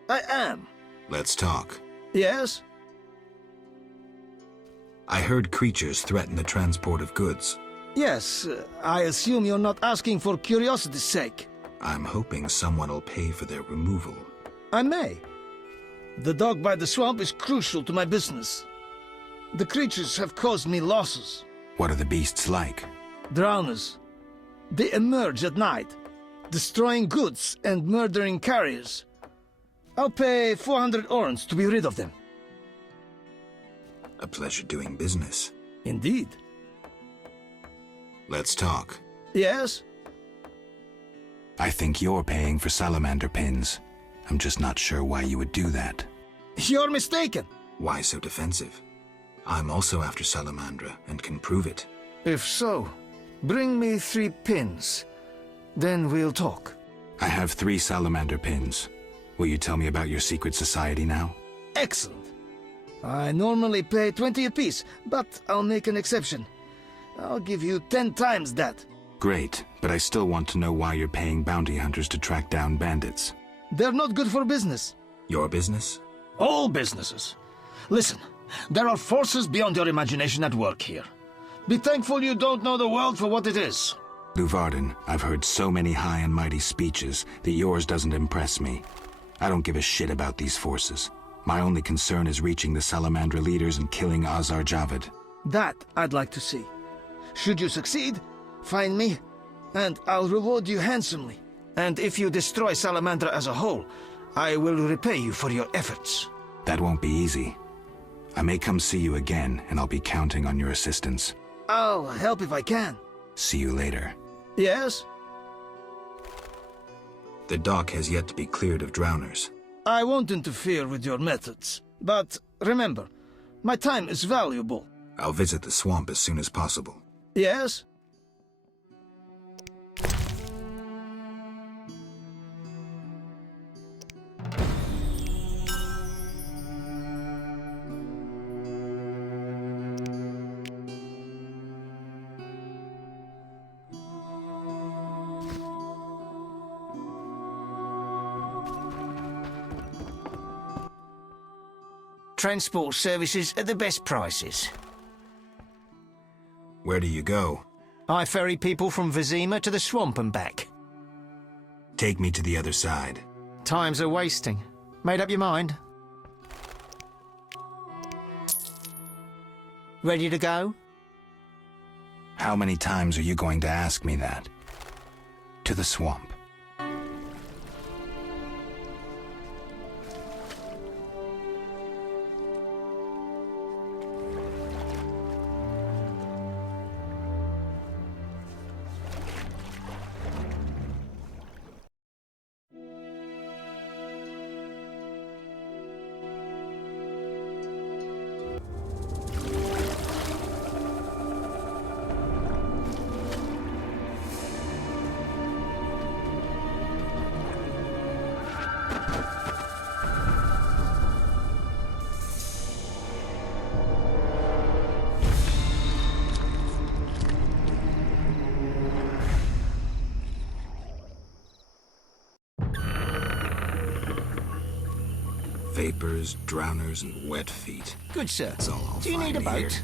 I am. Let's talk. Yes? I heard creatures threaten the transport of goods. Yes, I assume you're not asking for curiosity's sake. I'm hoping someone will pay for their removal. I may. The dog by the swamp is crucial to my business. The creatures have caused me losses. What are the beasts like? Drowners. They emerge at night, destroying goods and murdering carriers. I'll pay 400 orens to be rid of them. A pleasure doing business. Indeed. Let's talk. Yes? I think you're paying for salamander pins. I'm just not sure why you would do that. You're mistaken. Why so defensive? I'm also after salamandra and can prove it. If so, bring me 3 pins. Then we'll talk. I have 3 salamander pins. Will you tell me about your secret society now? Excellent. I normally pay 20 apiece, but I'll make an exception. I'll give you 10 times that. Great, but I still want to know why you're paying bounty hunters to track down bandits. They're not good for business. Your business? All businesses. Listen, there are forces beyond your imagination at work here. Be thankful you don't know the world for what it is. Luvarden, I've heard so many high and mighty speeches that yours doesn't impress me. I don't give a shit about these forces. My only concern is reaching the Salamandra leaders and killing Azar Javed. That I'd like to see. Should you succeed, find me, and I'll reward you handsomely. And if you destroy Salamandra as a whole, I will repay you for your efforts. That won't be easy. I may come see you again, and I'll be counting on your assistance. I'll help if I can. See you later. Yes? The dock has yet to be cleared of drowners. I won't interfere with your methods. But remember, my time is valuable. I'll visit the swamp as soon as possible. Yes? Transport services at the best prices. Where do you go? I ferry people from Vizima to the swamp and back. Take me to the other side. Times are wasting. Made up your mind? Ready to go? How many times are you going to ask me that? To the swamp. Vapors, drowners, and wet feet. Good, sir. That's all I'll Do you need a find boat? here.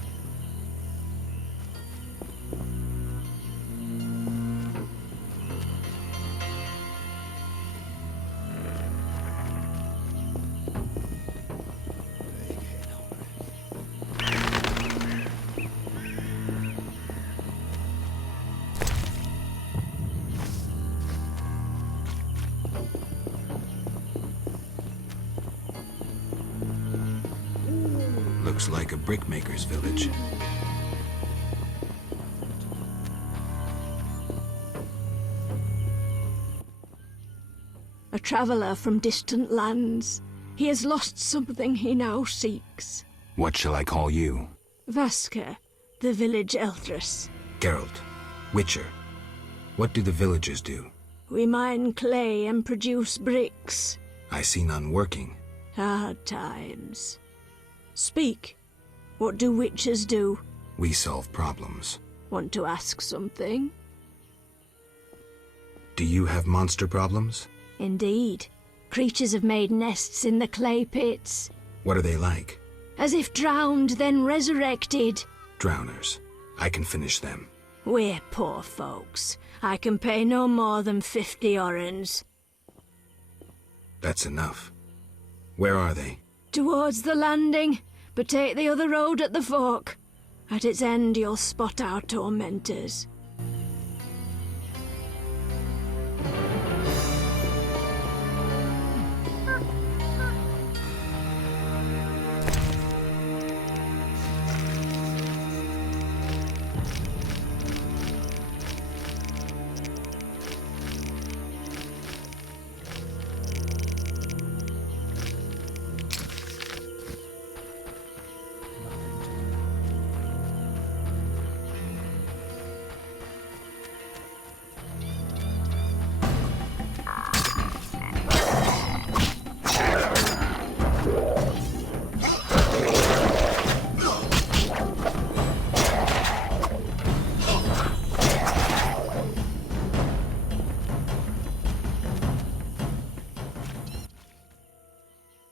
Looks like a brickmaker's village. a traveller from distant lands. He has lost something he now seeks. What shall I call you? Vasker, the village eldress. Geralt. Witcher. What do the villagers do? We mine clay and produce bricks. I see none working. Hard times. Speak. What do witchers do? We solve problems. Want to ask something? Do you have monster problems? Indeed. Creatures have made nests in the clay pits. What are they like? As if drowned, then resurrected. Drowners. I can finish them. We're poor folks. I can pay no more than 50 orens. That's enough. Where are they? Towards the landing, but take the other road at the fork. At its end you'll spot our tormentors.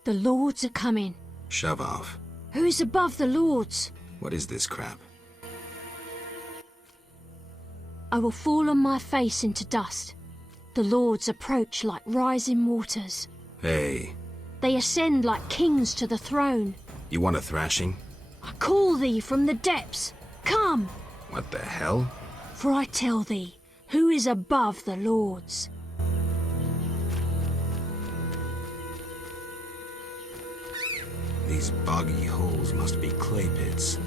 The lords are coming. Shove off. Who's above the lords? What is this crap? I will fall on my face into dust. The lords approach like rising waters. Hey. They ascend like kings to the throne. You want a thrashing? I call thee from the depths. Come! What the hell? For I tell thee, who is above the lords? These boggy holes must be clay pits.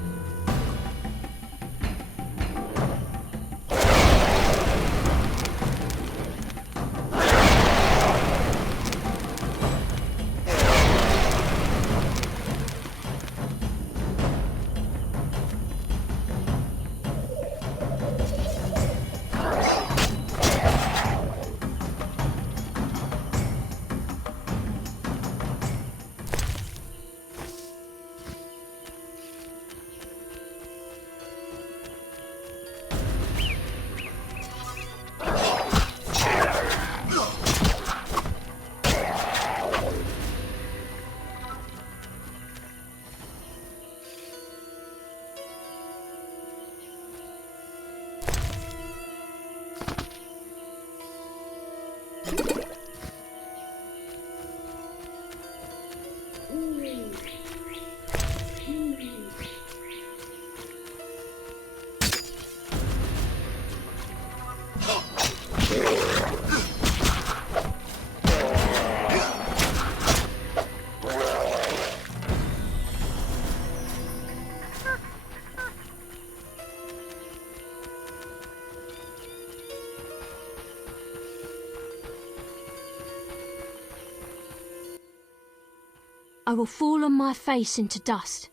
I will fall on my face into dust.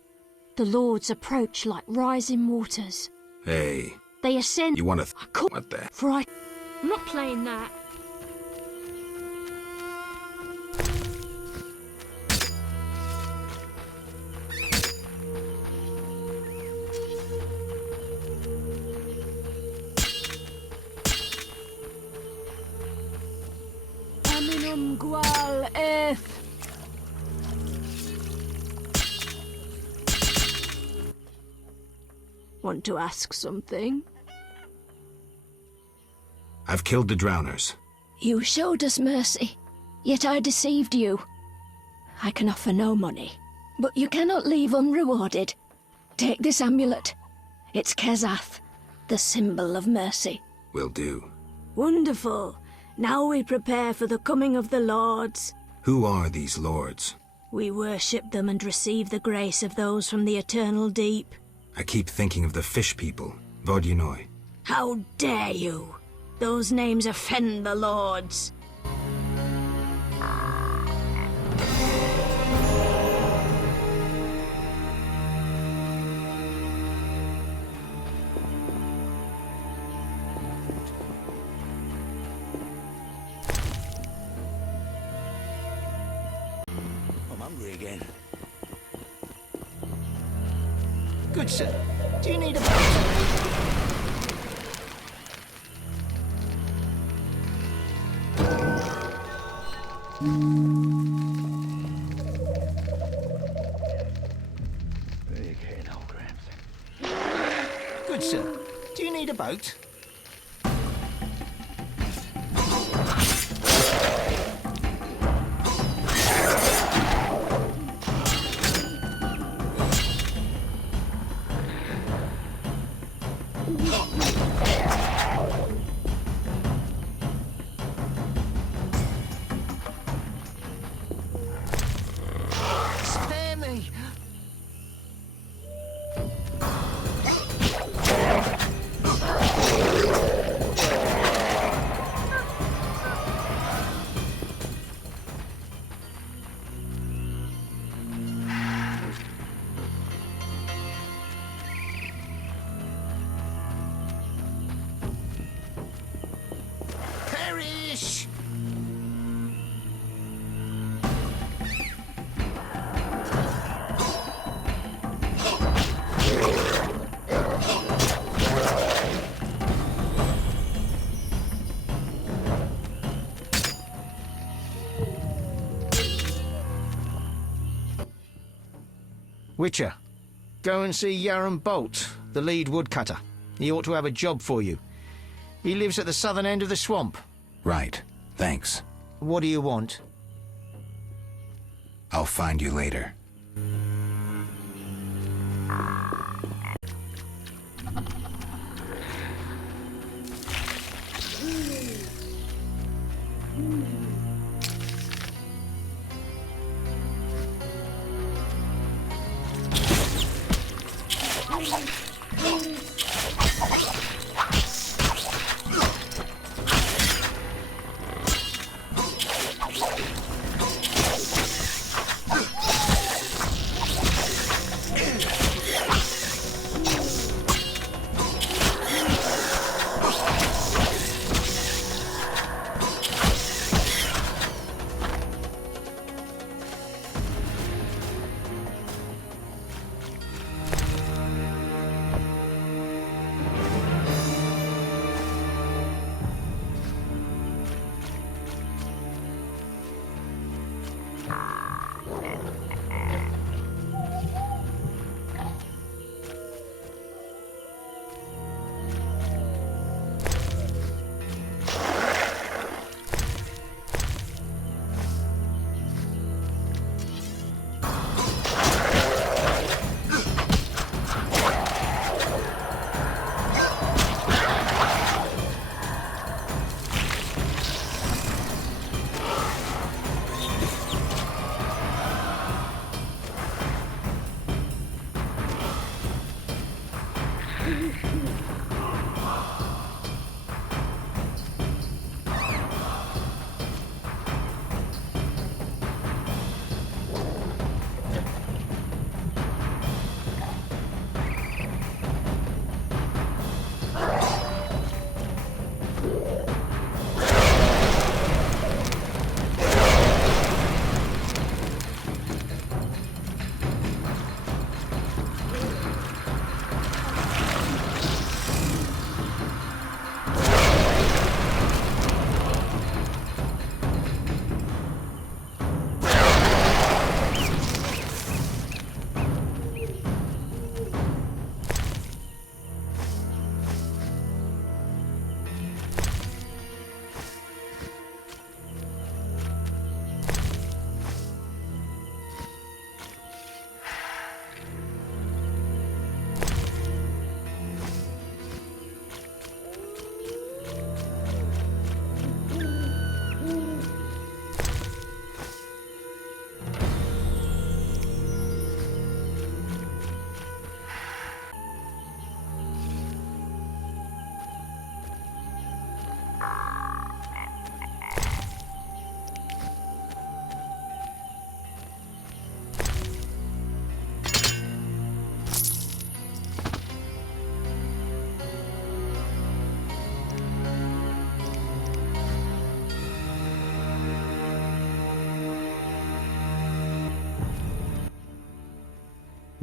The lords approach like rising waters. Hey. They ascend. You want to? What the? For I'm not playing that. Aminum gual eth. Want to ask something? I've killed the drowners. You showed us mercy, yet I deceived you. I can offer no money, but you cannot leave unrewarded. Take this amulet. It's Kezath, the symbol of mercy. Will do. Wonderful. Now we prepare for the coming of the lords. Who are these lords? We worship them and receive the grace of those from the eternal deep. I keep thinking of the fish people, Vodyanoi. How dare you! Those names offend the lords. over again. Good sir. Do you need a boat? Good sir. Do you need a boat? Spare me! Perish! Witcher, go and see Yaron Bolt, the lead woodcutter. He ought to have a job for you. He lives at the southern end of the swamp. Right. Thanks. What do you want? I'll find you later.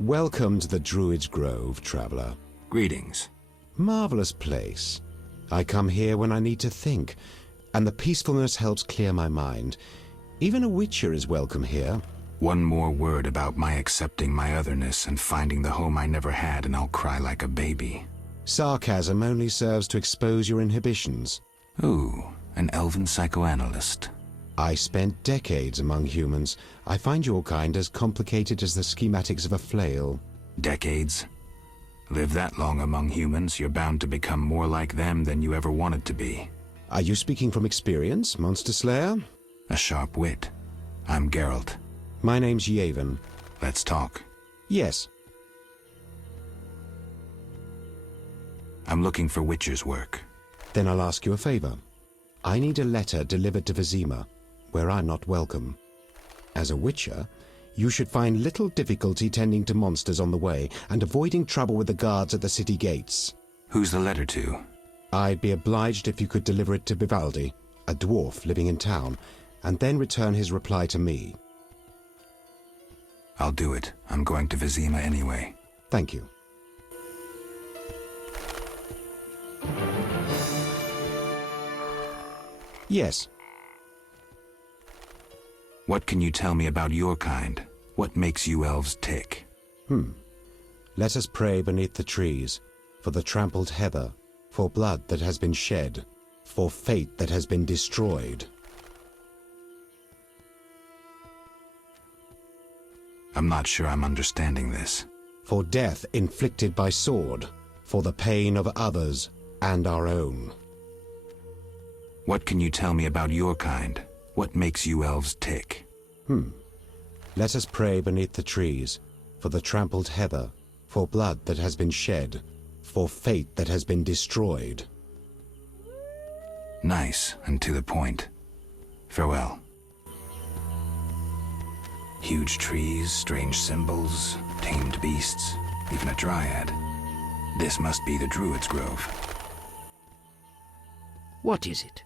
Welcome to the Druid's Grove, traveler. Greetings. Marvelous place. I come here when I need to think, and the peacefulness helps clear my mind. Even a witcher is welcome here. One more word about my accepting my otherness and finding the home I never had, and I'll cry like a baby. Sarcasm only serves to expose your inhibitions. Ooh, an elven psychoanalyst. I spent decades among humans. I find your kind as complicated as the schematics of a flail. Decades? Live that long among humans, you're bound to become more like them than you ever wanted to be. Are you speaking from experience, Monster Slayer? A sharp wit. I'm Geralt. My name's Yavin. Let's talk. Yes. I'm looking for witcher's work. Then I'll ask you a favor. I need a letter delivered to Vizima, where I'm not welcome. As a witcher, you should find little difficulty tending to monsters on the way and avoiding trouble with the guards at the city gates. Who's the letter to? I'd be obliged if you could deliver it to Vivaldi, a dwarf living in town, and then return his reply to me. I'll do it. I'm going to Vizima anyway. Thank you. Yes. What can you tell me about your kind? What makes you elves tick? Let us pray beneath the trees, for the trampled heather, for blood that has been shed, for fate that has been destroyed. I'm not sure I'm understanding this. For death inflicted by sword, for the pain of others and our own. What can you tell me about your kind? What makes you elves tick? Let us pray beneath the trees, for the trampled heather, for blood that has been shed, for fate that has been destroyed. Nice and to the point. Farewell. Huge trees, strange symbols, tamed beasts, even a dryad. This must be the Druid's Grove. What is it?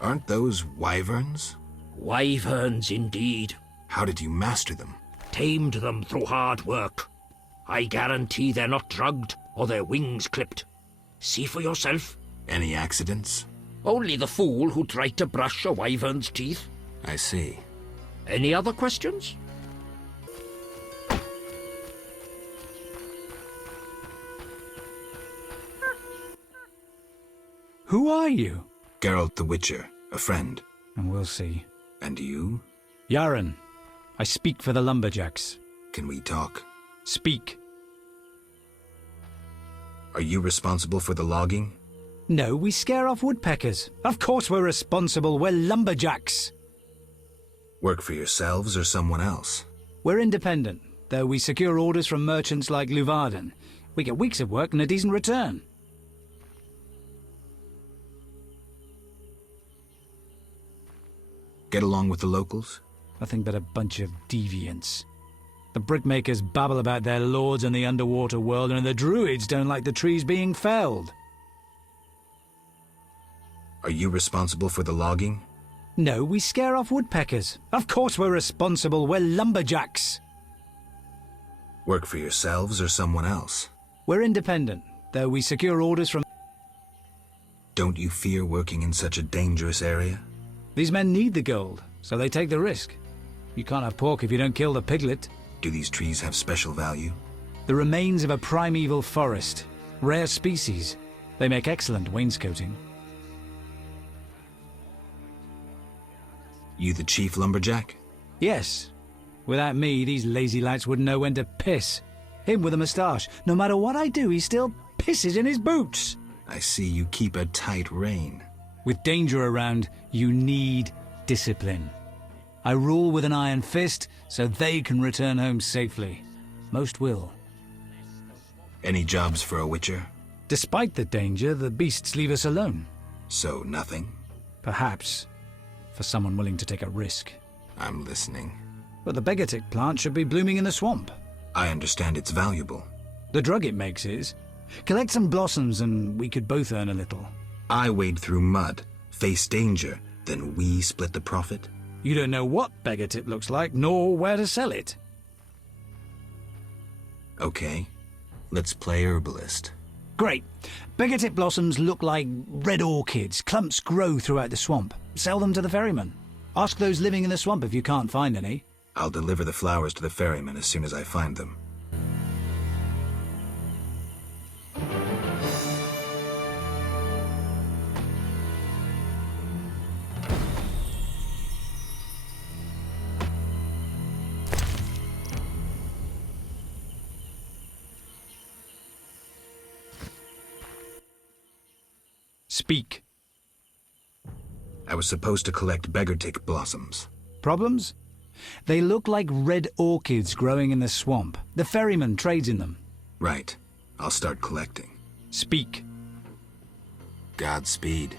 Aren't those wyverns? Wyverns, indeed. How did you master them? Tamed them through hard work. I guarantee they're not drugged or their wings clipped. See for yourself. Any accidents? Only the fool who tried to brush a wyvern's teeth. I see. Any other questions? Who are you? Geralt the Witcher, a friend. And we'll see. And you? Yaren. I speak for the lumberjacks. Can we talk? Speak. Are you responsible for the logging? No, we scare off woodpeckers. Of course we're responsible. We're lumberjacks. Work for yourselves or someone else? We're independent, though we secure orders from merchants like Luvarden. We get weeks of work and a decent return. Get along with the locals? Nothing but a bunch of deviants. The brickmakers babble about their lords and the underwater world, and the druids don't like the trees being felled. Are you responsible for the logging? No, we scare off woodpeckers. Of course we're responsible. We're lumberjacks. Work for yourselves or someone else? We're independent, though we secure orders from... Don't you fear working in such a dangerous area? These men need the gold, so they take the risk. You can't have pork if you don't kill the piglet. Do these trees have special value? The remains of a primeval forest. Rare species. They make excellent wainscoting. You the chief lumberjack? Yes. Without me, these lazy lads wouldn't know when to piss. Him with a moustache. No matter what I do, he still pisses in his boots. I see you keep a tight rein. With danger around, you need discipline. I rule with an iron fist, so they can return home safely. Most will. Any jobs for a witcher? Despite the danger, the beasts leave us alone. So nothing? Perhaps. For someone willing to take a risk. I'm listening. But the Begatic plant should be blooming in the swamp. I understand it's valuable. The drug it makes is. Collect some blossoms and we could both earn a little. I wade through mud, face danger, then we split the profit? You don't know what Begatip looks like, nor where to sell it. Okay, let's play herbalist. Great. Bigoted blossoms look like red orchids. Clumps grow throughout the swamp. Sell them to the ferryman. Ask those living in the swamp if you can't find any. I'll deliver the flowers to the ferryman as soon as I find them. Speak. I was supposed to collect beggartick blossoms. Problems? They look like red orchids growing in the swamp. The ferryman trades in them. Right. I'll start collecting. Speak. Godspeed.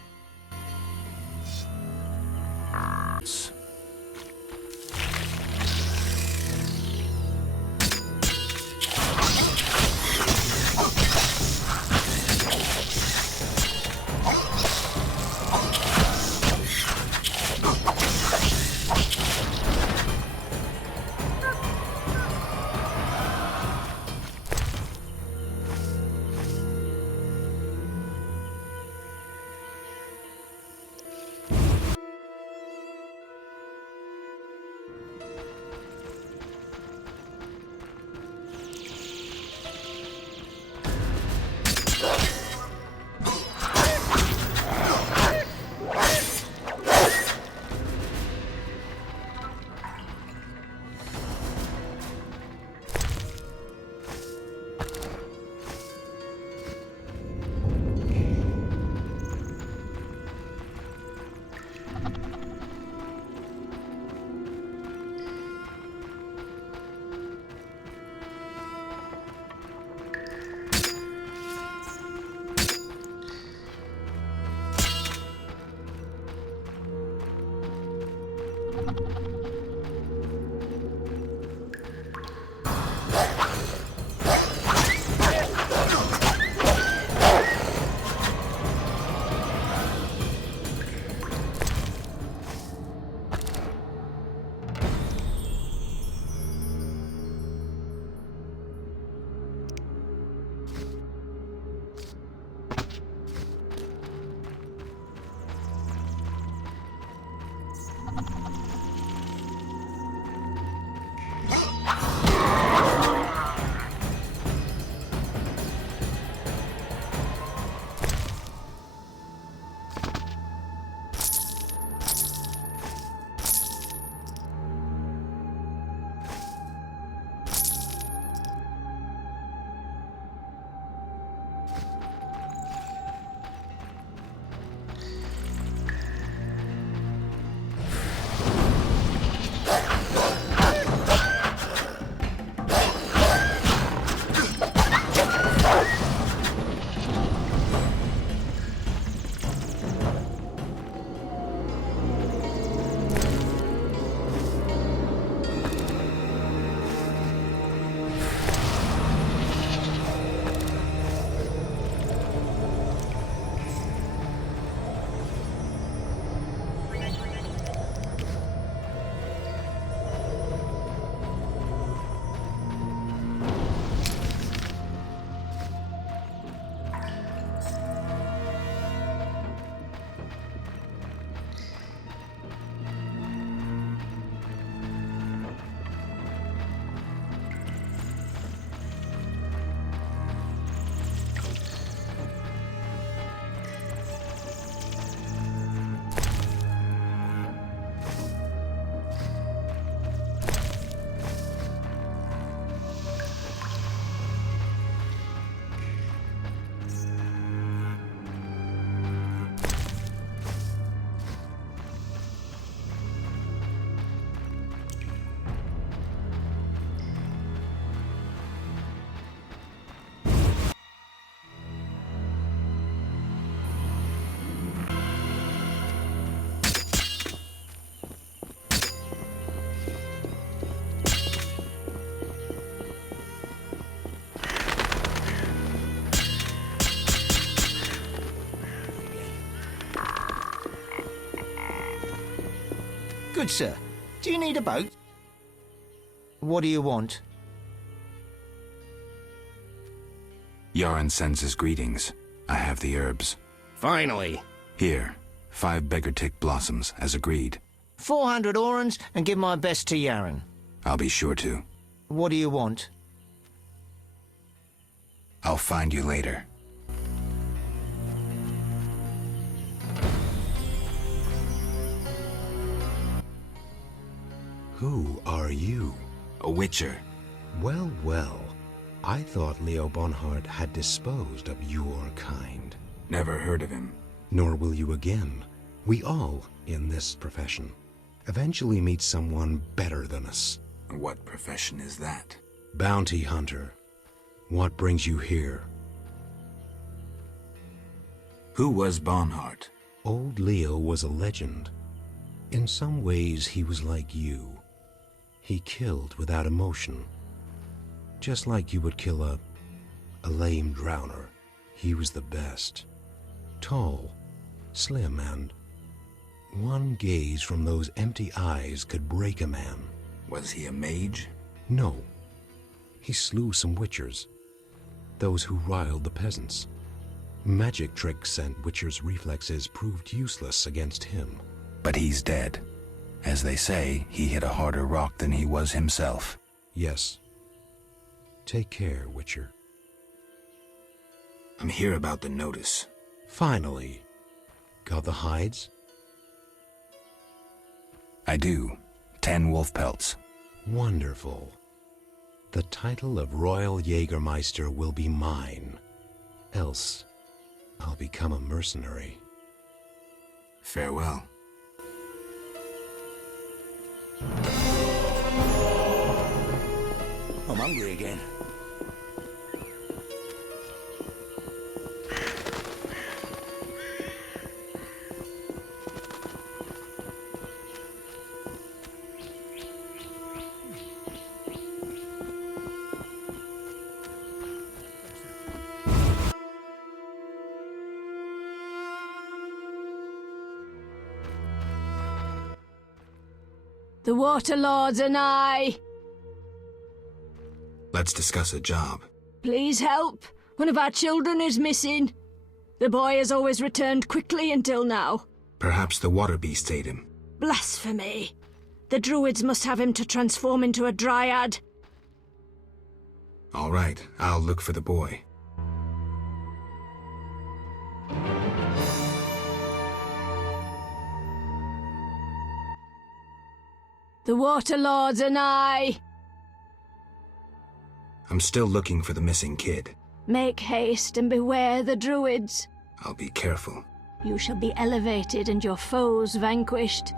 Good sir. Do you need a boat? What do you want? Yaron sends his greetings. I have the herbs. Finally. Here, 5 beggar-tick blossoms, as agreed. 400 orans and give my best to Yaron. I'll be sure to. What do you want? I'll find you later. Who are you? A witcher. Well, well. I thought Leo Bonhart had disposed of your kind. Never heard of him. Nor will you again. We all, in this profession, eventually meet someone better than us. What profession is that? Bounty hunter. What brings you here? Who was Bonhart? Old Leo was a legend. In some ways, he was like you. He killed without emotion. Just like you would kill a lame drowner. He was the best. Tall, slim, and one gaze from those empty eyes could break a man. Was he a mage? No. He slew some witchers. Those who riled the peasants. Magic tricks and witchers' reflexes proved useless against him. But he's dead. As they say, he hit a harder rock than he was himself. Yes. Take care, Witcher. I'm here about the notice. Finally. Got the hides? I do. 10 wolf pelts. Wonderful. The title of Royal Jägermeister will be mine. Else, I'll become a mercenary. Farewell. I'm hungry again. The Water Lords and I. Let's discuss a job. Please help. One of our children is missing. The boy has always returned quickly until now. Perhaps the water beast ate him. Blasphemy. The druids must have him to transform into a dryad. All right, I'll look for the boy. The Water Lords and I. I'm still looking for the missing kid. Make haste and beware the druids. I'll be careful. You shall be elevated and your foes vanquished.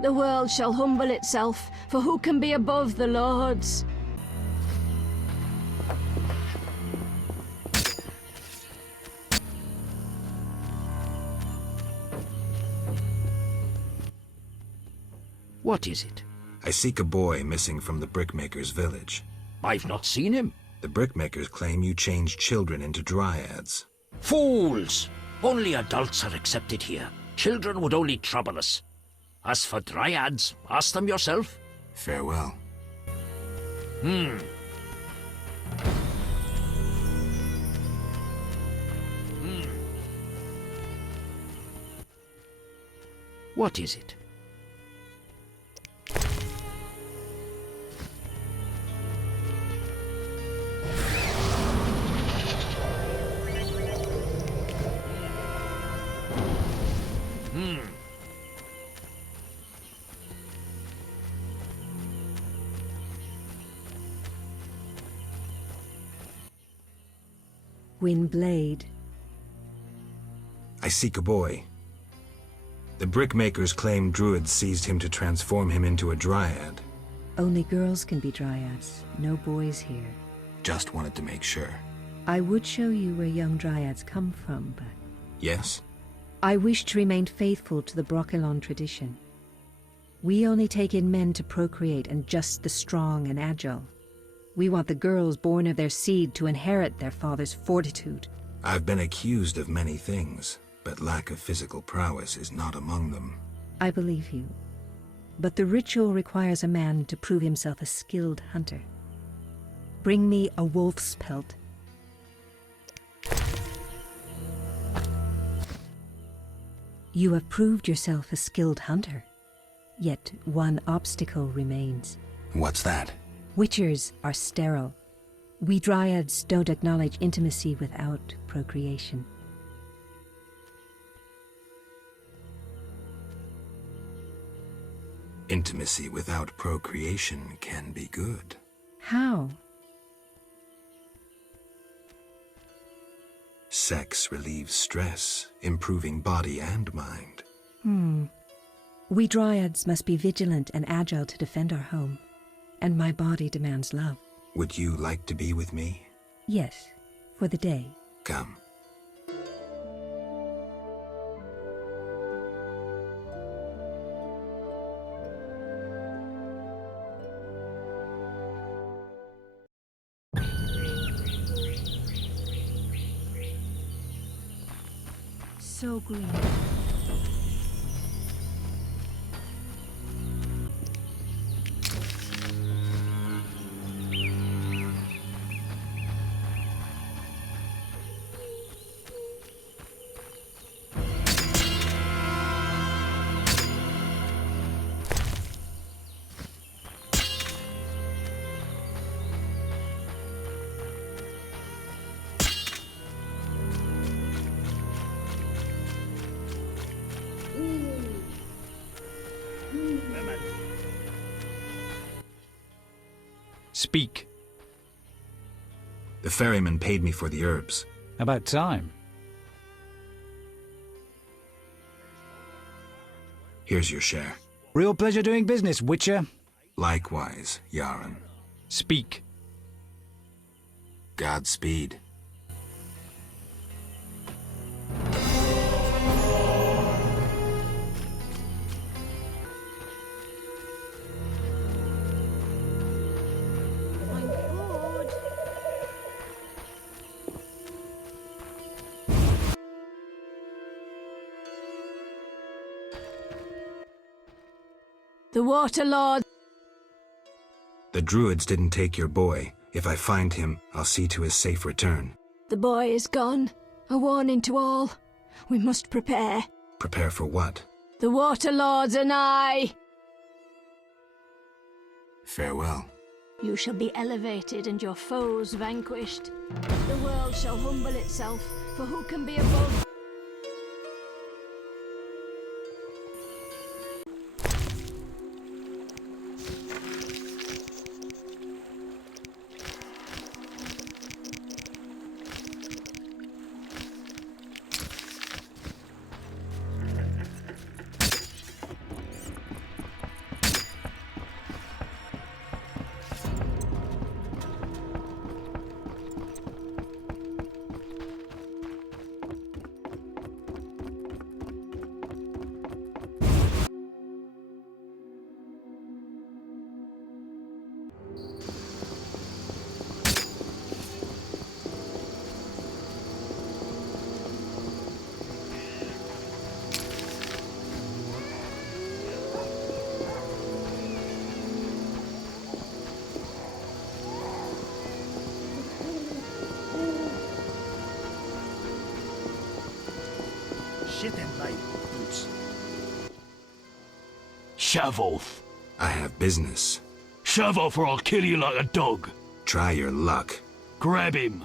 The world shall humble itself, for who can be above the lords? What is it? I seek a boy missing from the brickmaker's village. I've not seen him. The brickmakers claim you changed children into dryads. Fools! Only adults are accepted here. Children would only trouble us. As for dryads, ask them yourself. Farewell. What is it? Windblade. I seek a boy. The brickmakers claim druids seized him to transform him into a dryad. Only girls can be dryads, no boys here. Just wanted to make sure. I would show you where young dryads come from, but... Yes? I wish to remain faithful to the Brokilon tradition. We only take in men to procreate and just the strong and agile. We want the girls born of their seed to inherit their father's fortitude. I've been accused of many things, but lack of physical prowess is not among them. I believe you. But the ritual requires a man to prove himself a skilled hunter. Bring me a wolf's pelt. You have proved yourself a skilled hunter. Yet one obstacle remains. What's that? Witchers are sterile. We Dryads don't acknowledge intimacy without procreation. Intimacy without procreation can be good. How? Sex relieves stress, improving body and mind. We Dryads must be vigilant and agile to defend our home. And my body demands love. Would you like to be with me? Yes, for the day. Come. So green. Speak. The ferryman paid me for the herbs. About time. Here's your share. Real pleasure doing business, Witcher. Likewise, Yaren. Speak. Godspeed. The Water Lord. The druids didn't take your boy. If I find him, I'll see to his safe return. The boy is gone. A warning to all. We must prepare. Prepare for what? The Water Lords and I. Farewell. You shall be elevated and your foes vanquished. The world shall humble itself, for who can be above? Shove off. I have business. Shove off or I'll kill you like a dog. Try your luck. Grab him.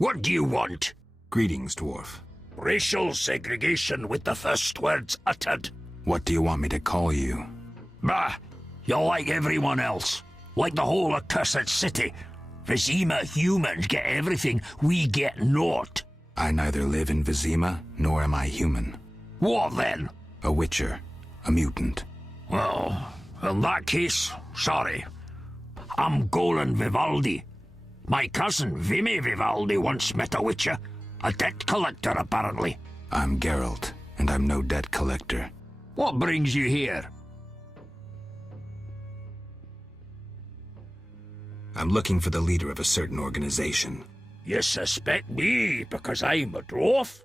What do you want? Greetings, dwarf. Racial segregation with the first words uttered. What do you want me to call you? Bah! You're like everyone else. Like the whole accursed city. Vizima humans get everything, we get naught. I neither live in Vizima, nor am I human. What then? A witcher. A mutant. Well, in that case, sorry. I'm Golan Vivaldi. My cousin, Vimy Vivaldi, once met a witcher. A debt collector, apparently. I'm Geralt, and I'm no debt collector. What brings you here? I'm looking for the leader of a certain organization. You suspect me because I'm a dwarf?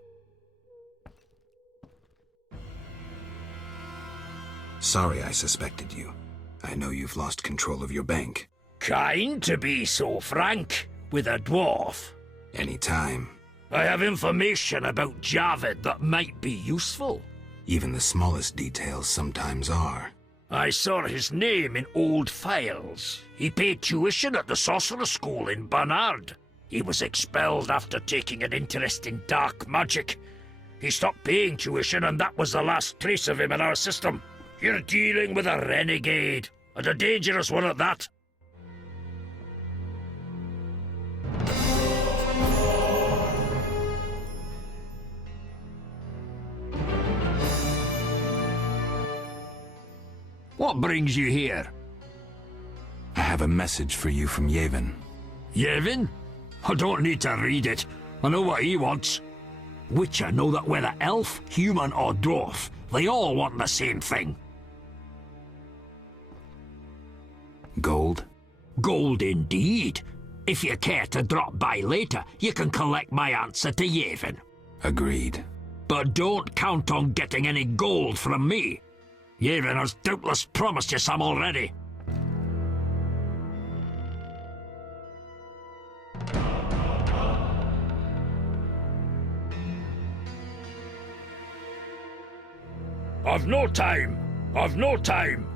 Sorry I suspected you. I know you've lost control of your bank. Kind to be so frank with a dwarf. Anytime. I have information about Javid that might be useful. Even the smallest details sometimes are. I saw his name in old files. He paid tuition at the sorcerer school in Barnard. He was expelled after taking an interest in dark magic. He stopped paying tuition, and that was the last trace of him in our system. You're dealing with a renegade, and a dangerous one at that. What brings you here? I have a message for you from Yevon. Yevon? I don't need to read it. I know what he wants. Witcher know that whether elf, human or dwarf, they all want the same thing. Gold? Gold indeed. If you care to drop by later, you can collect my answer to Yevon. Agreed. But don't count on getting any gold from me. Yevon has doubtless promised you some already. I've no time. I've no time.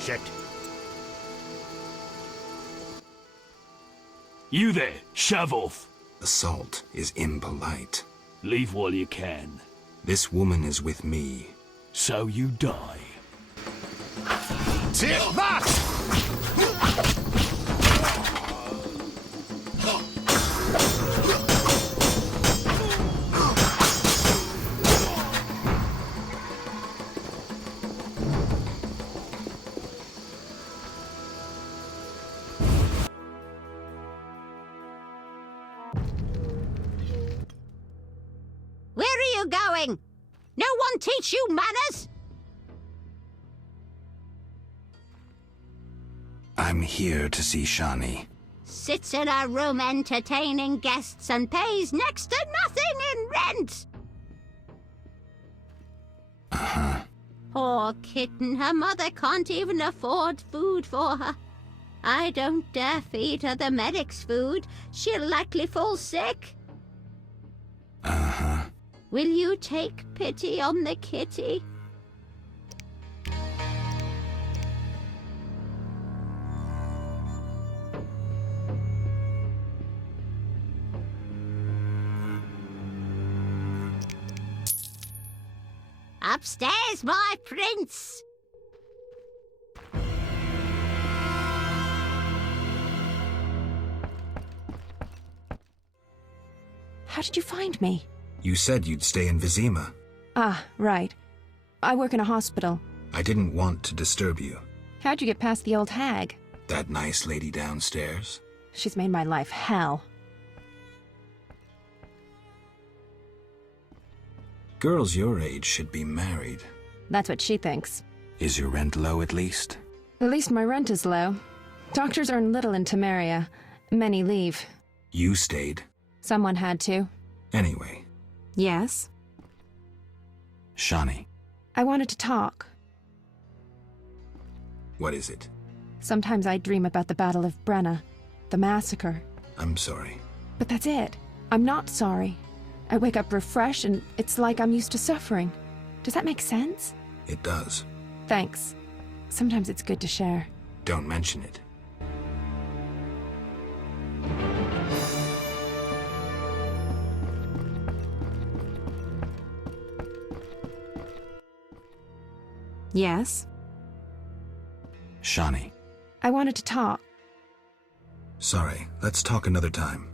Shit. You there, shove off. Assault is impolite. Leave while you can. This woman is with me. So you die. Take that! Where are you going? No one teach you manners? I'm here to see Shani. Sits in a room entertaining guests and pays next to nothing in rent. Uh-huh. Poor kitten, her mother can't even afford food for her. I don't dare feed her the medic's food. She'll likely fall sick. Uh-huh. Will you take pity on the kitty? Upstairs, my prince! How did you find me? You said you'd stay in Vizima. Ah, right. I work in a hospital. I didn't want to disturb you. How'd you get past the old hag? That nice lady downstairs? She's made my life hell. Girls your age should be married. That's what she thinks. Is your rent low at least? At least my rent is low. Doctors earn little in Temeria. Many leave. You stayed. Someone had to. Anyway. Yes? Shani. I wanted to talk. What is it? Sometimes I dream about the Battle of Brenna, the massacre. I'm sorry. But that's it. I'm not sorry. I wake up refreshed and it's like I'm used to suffering. Does that make sense? It does. Thanks. Sometimes it's good to share. Don't mention it. Yes? Shani. I wanted to talk. Sorry, let's talk another time.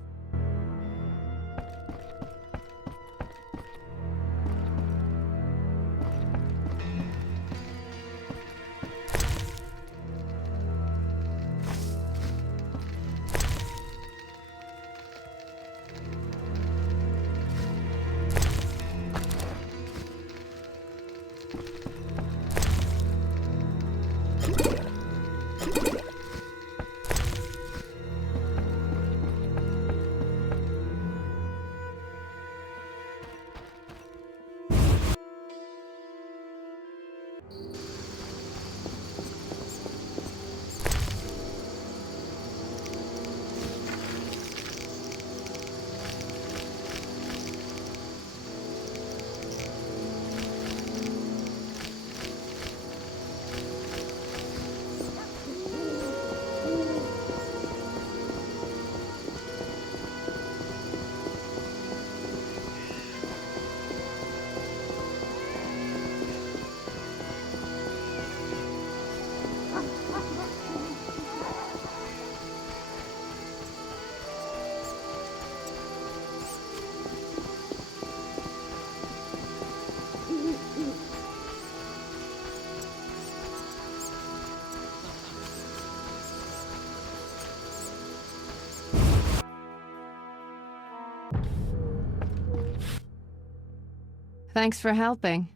Thanks for helping.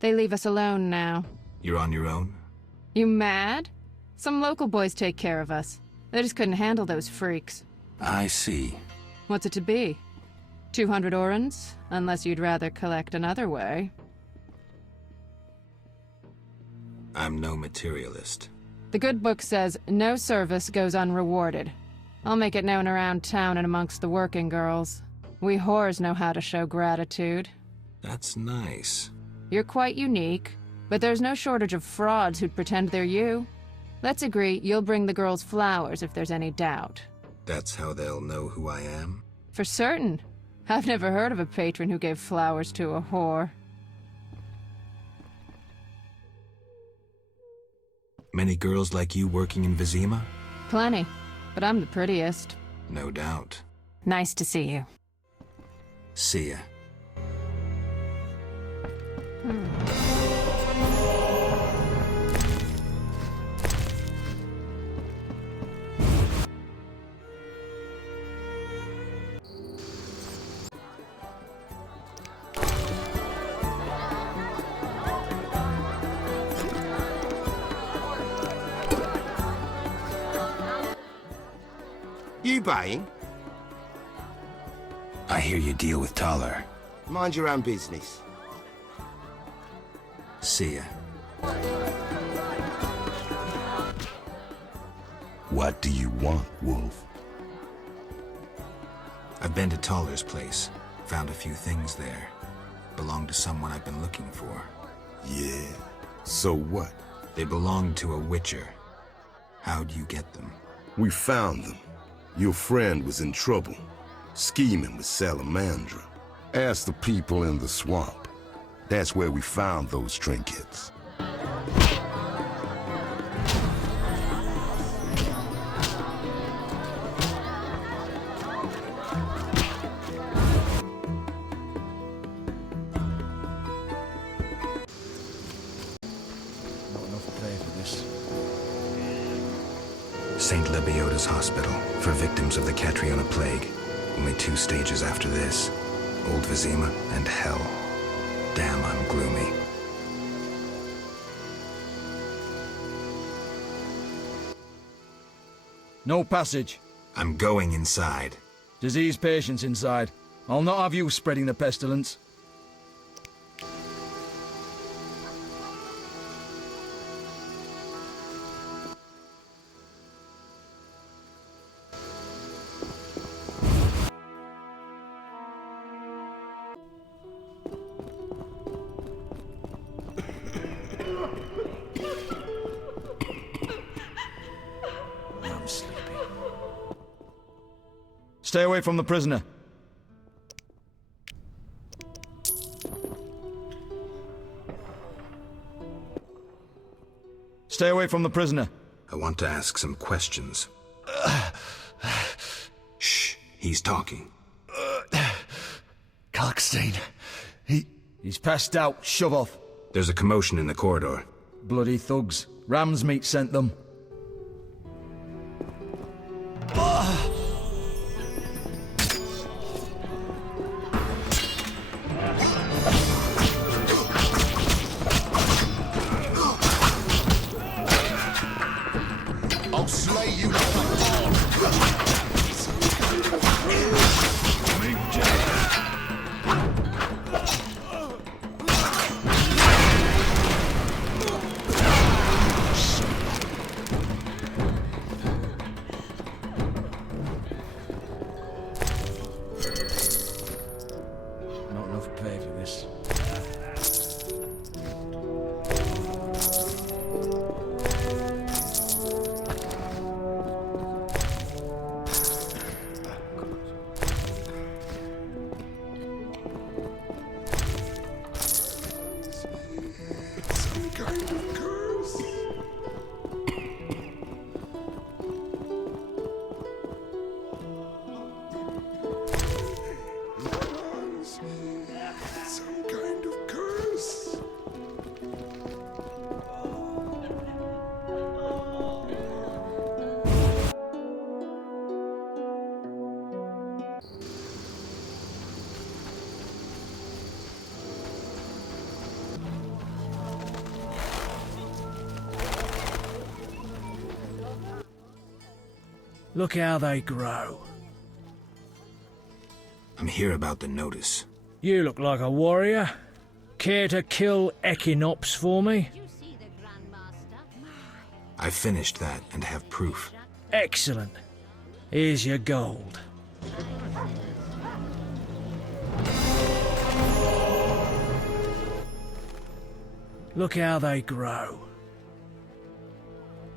They leave us alone now. You're on your own? You mad? Some local boys take care of us. They just couldn't handle those freaks. I see. What's it to be? 200 orans? Unless you'd rather collect another way. I'm no materialist. The good book says no service goes unrewarded. I'll make it known around town and amongst the working girls. We whores know how to show gratitude. That's nice. You're quite unique, but there's no shortage of frauds who'd pretend they're you. Let's agree you'll bring the girls flowers if there's any doubt. That's how they'll know who I am? For certain. I've never heard of a patron who gave flowers to a whore. Many girls like you working in Vizima? Plenty, but I'm the prettiest. No doubt. Nice to see you. See ya. You buying? I hear you deal with Taller. Mind your own business. See ya. What do you want, Wolf? I've been to Taller's place. Found a few things there. Belong to someone I've been looking for. Yeah. So what? They belong to a Witcher. How'd you get them? We found them. Your friend was in trouble, scheming with Salamandra. Ask the people in the swamp. That's where we found those trinkets. St. Lebioda's hospital for victims of the Catriona plague. Only 2 stages after this. Old Vizima and hell. Damn, I'm gloomy. No passage. I'm going inside. Disease patients inside. I'll not have you spreading the pestilence. I'm sleepy. Stay away from the prisoner. Stay away from the prisoner. I want to ask some questions. Shh, he's talking. Kalkstein. He's passed out. Shove off. There's a commotion in the corridor. Bloody thugs. Ram's meat sent them. I'll slay you like a dog. Not enough pay for this. Some kind of curse. Some kind of curse. Look how they grow. I'm here about the notice. You look like a warrior. Care to kill Echinops for me? I finished that and have proof. Excellent. Here's your gold. Look how they grow.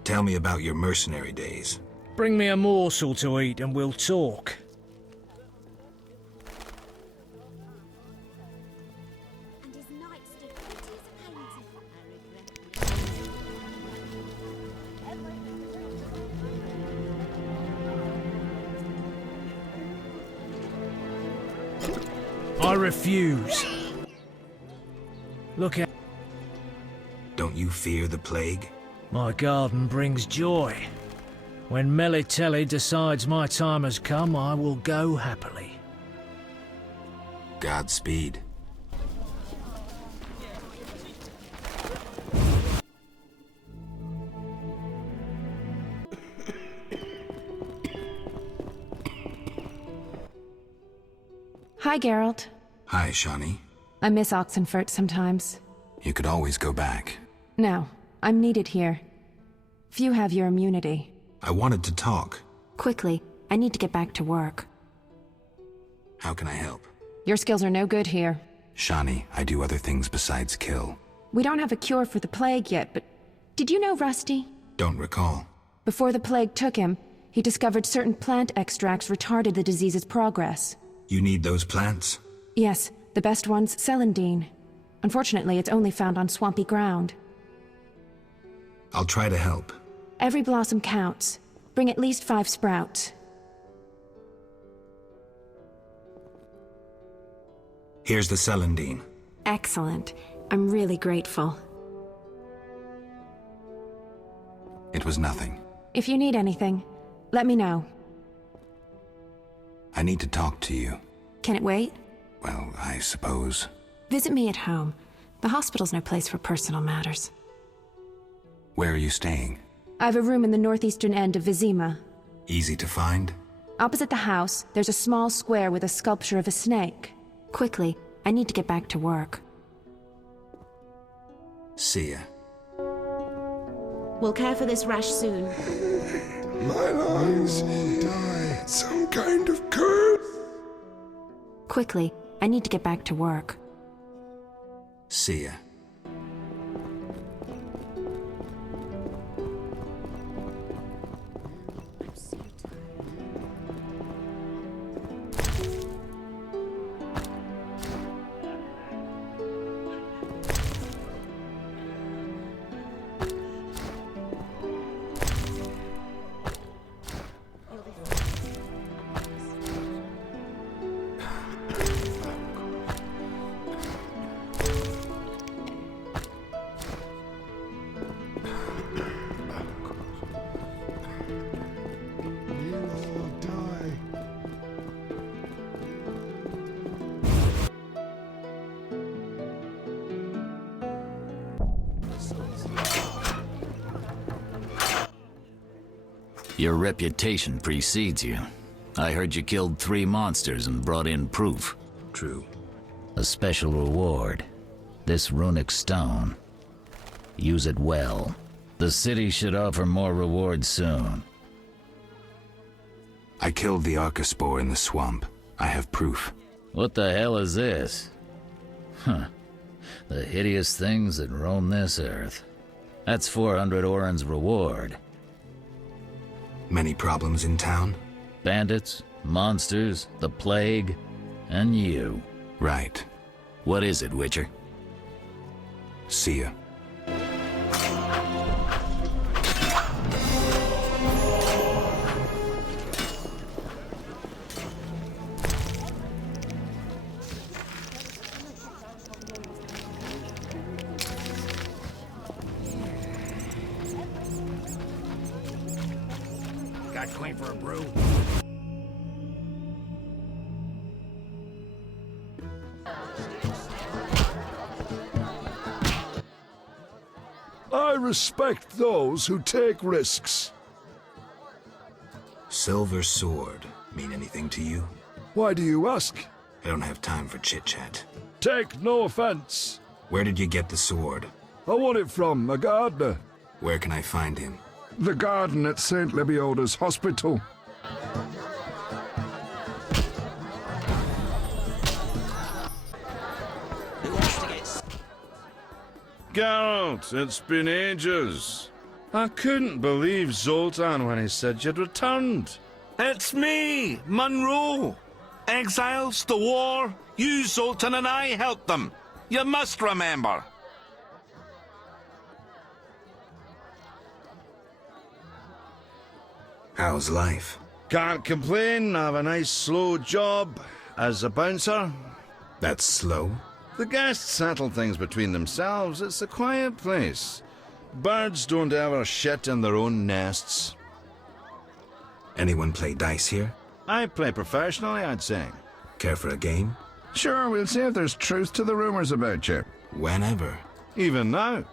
Tell me about your mercenary days. Bring me a morsel to eat and we'll talk. I refuse. Look out. Don't you fear the plague? My garden brings joy. When Melitelli decides my time has come, I will go happily. Godspeed. Hi, Geralt. Hi, Shawnee. I miss Oxenfurt sometimes. You could always go back. No, I'm needed here. Few have your immunity. I wanted to talk. Quickly, I need to get back to work. How can I help? Your skills are no good here. Shawnee, I do other things besides kill. We don't have a cure for the plague yet, but did you know Rusty? Don't recall. Before the plague took him, he discovered certain plant extracts retarded the disease's progress. You need those plants? Yes, the best one's celandine. Unfortunately, it's only found on swampy ground. I'll try to help. Every blossom counts. Bring at least 5 sprouts. Here's the celandine. Excellent. I'm really grateful. It was nothing. If you need anything, let me know. I need to talk to you. Can it wait? Well, I suppose. Visit me at home. The hospital's no place for personal matters. Where are you staying? I have a room in the northeastern end of Vizima. Easy to find? Opposite the house, there's a small square with a sculpture of a snake. Quickly, I need to get back to work. See ya. We'll care for this rash soon. My eyes will die. Some kind of curse. Quickly, I need to get back to work. See ya. Your reputation precedes you. I heard you killed 3 monsters and brought in proof. True. A special reward. This runic stone. Use it well. The city should offer more rewards soon. I killed the Archospore in the swamp. I have proof. What the hell is this? Huh. The hideous things that roam this earth. That's 400 Oren's reward. Many problems in town? Bandits, monsters, the plague, and you. Right. What is it, Witcher? See ya. Got coin for a brew? I respect those who take risks. Silver sword mean anything to you? Why do you ask? I don't have time for chit-chat. Take no offense. Where did you get the sword? I won it from a gardener. Where can I find him? The garden at St. Lebioda's hospital. Geralt, it's been ages. I couldn't believe Zoltan when he said you'd returned. It's me, Monroe. Exiles, the war, you, Zoltan, and I helped them. You must remember. How's life? Can't complain. I have a nice slow job as a bouncer. That's slow? The guests settle things between themselves. It's a quiet place. Birds don't ever shit in their own nests. Anyone play dice here? I play professionally, I'd say. Care for a game? Sure, we'll see if there's truth to the rumors about you. Whenever. Even now.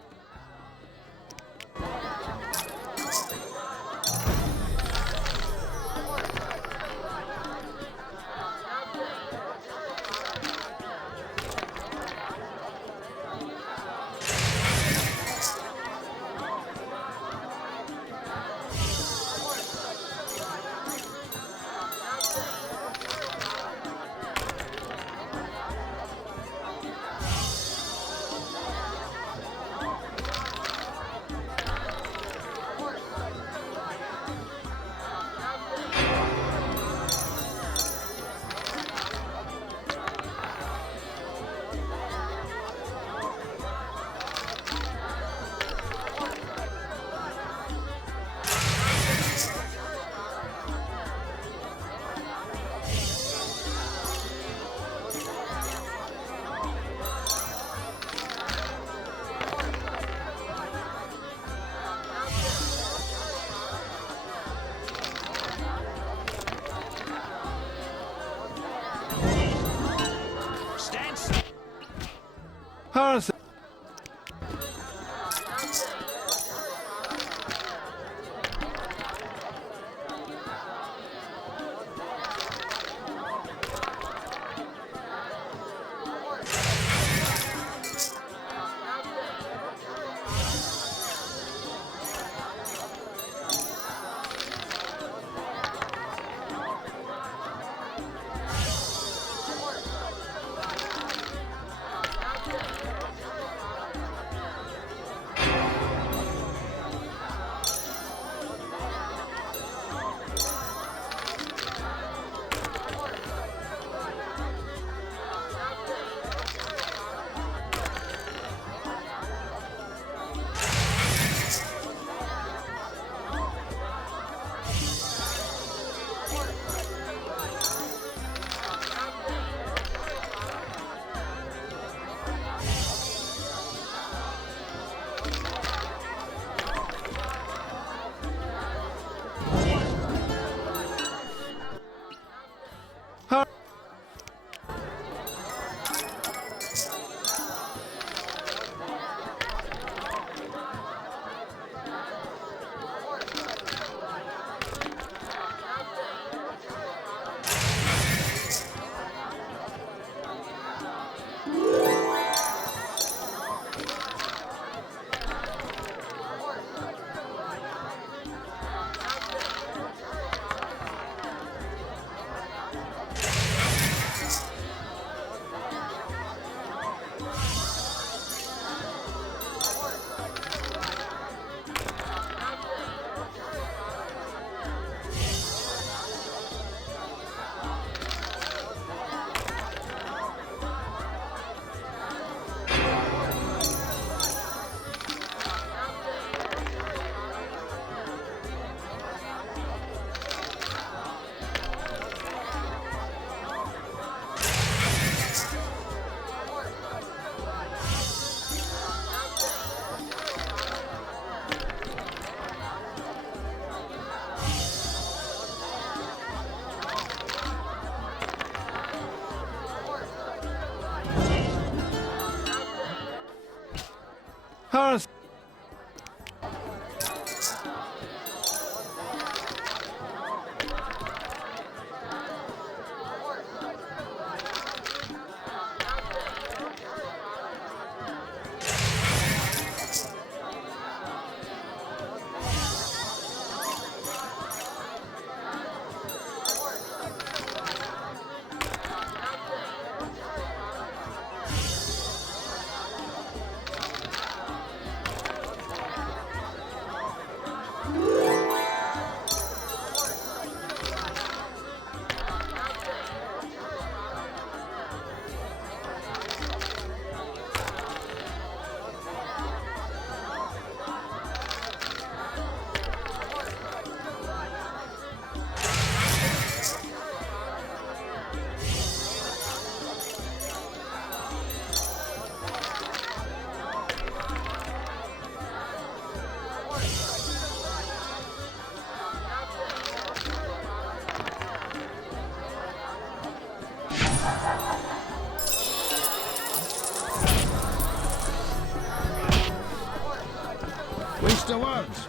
Watch the words.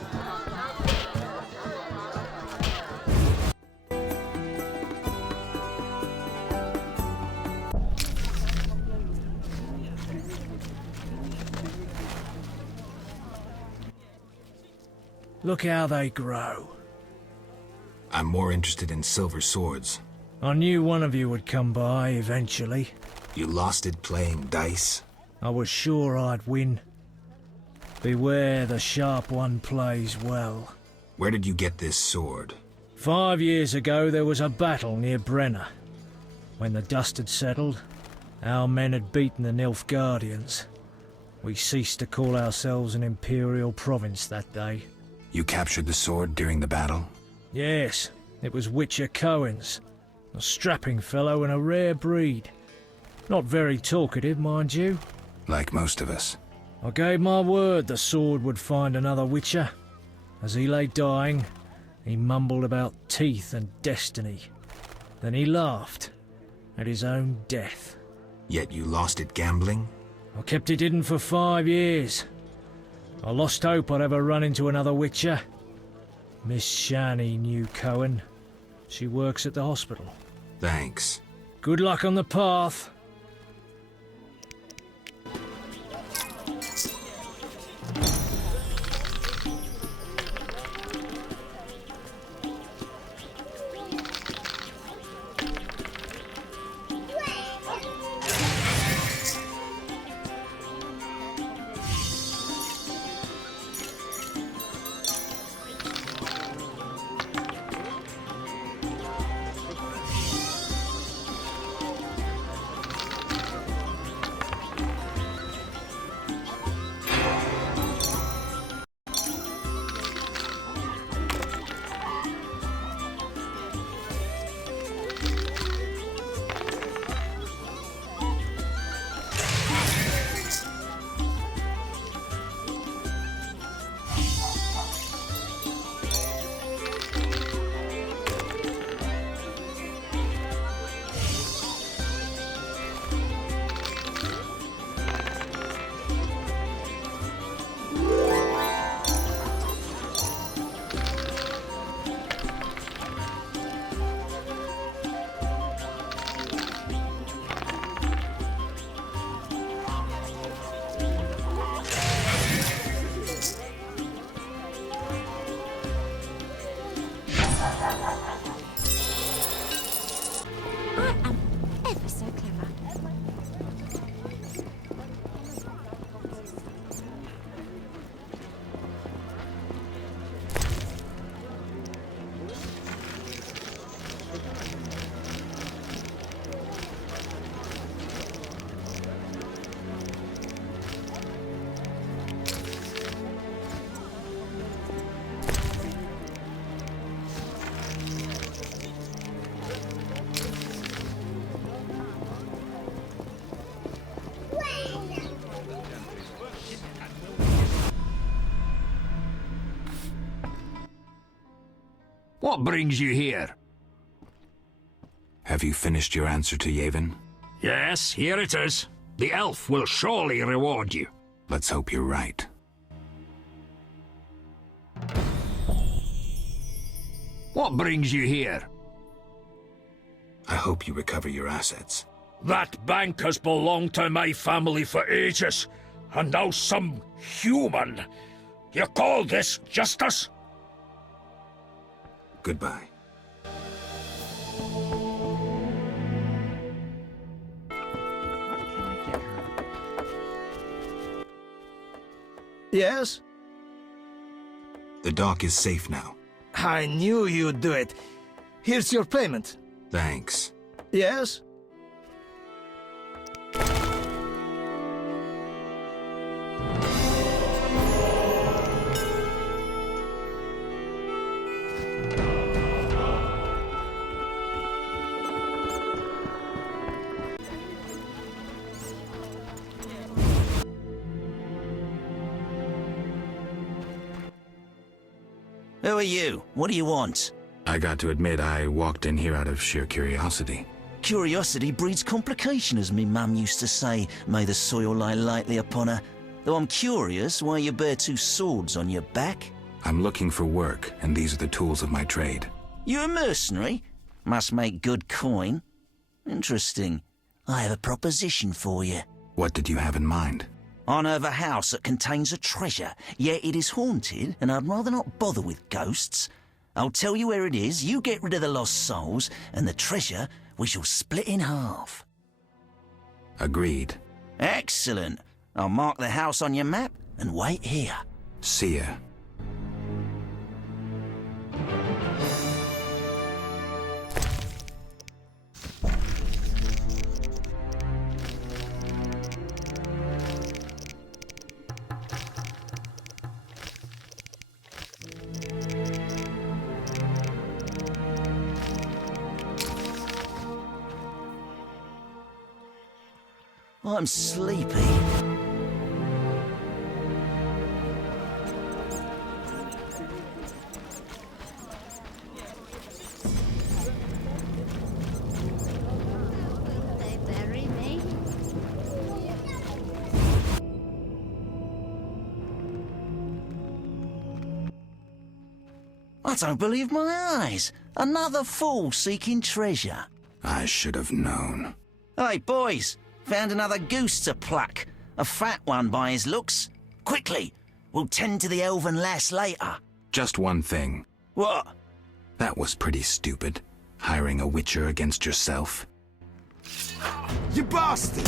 Look how they grow. I'm more interested in silver swords. I knew one of you would come by eventually. You lost it playing dice? I was sure I'd win. Beware the sharp one plays well. Where did you get this sword? 5 years ago there was a battle near Brenner. When the dust had settled, our men had beaten the Nilfgaardians. We ceased to call ourselves an imperial province that day. You captured the sword during the battle? Yes, it was Witcher Cohen's. A strapping fellow and a rare breed. Not very talkative, mind you. Like most of us. I gave my word the sword would find another Witcher. As he lay dying, he mumbled about teeth and destiny. Then he laughed at his own death. Yet you lost it gambling? I kept it hidden for 5 years. I lost hope I'd ever run into another Witcher. Miss Shani knew Cohen. She works at the hospital. Thanks. Good luck on the path. What brings you here? Have you finished your answer to Yavin? Yes, here it is. The elf will surely reward you. Let's hope you're right. What brings you here? I hope you recover your assets. That bank has belonged to my family for ages, and now some human. You call this justice? Goodbye. Yes? The dock is safe now. I knew you'd do it. Here's your payment. Thanks. Yes? Who are you? What do you want? I got to admit, I walked in here out of sheer curiosity. Curiosity breeds complication, as me mum used to say. May the soil lie lightly upon her. Though I'm curious why you bear two swords on your back. I'm looking for work, and these are the tools of my trade. You're a mercenary? Must make good coin. Interesting. I have a proposition for you. What did you have in mind? I know of a house that contains a treasure, yet it is haunted, and I'd rather not bother with ghosts. I'll tell you where it is, you get rid of the lost souls, and the treasure we shall split in half. Agreed. Excellent. I'll mark the house on your map and wait here. See ya. I'm sleepy. They bury me. I don't believe my eyes. Another fool seeking treasure. I should have known. Hey, boys. Found another goose to pluck. A fat one by his looks. Quickly, we'll tend to the elven lass later. Just one thing. What? That was pretty stupid. Hiring a witcher against yourself. You bastard!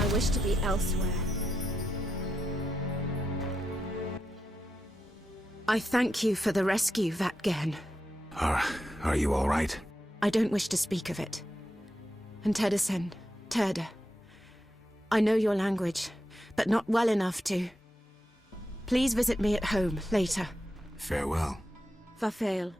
I wish to be elsewhere. I thank you for the rescue, Vatgen. Are you all right? I don't wish to speak of it. And Tedison, Turda. I know your language, but not well enough to. Please visit me at home later. Farewell. Farfael.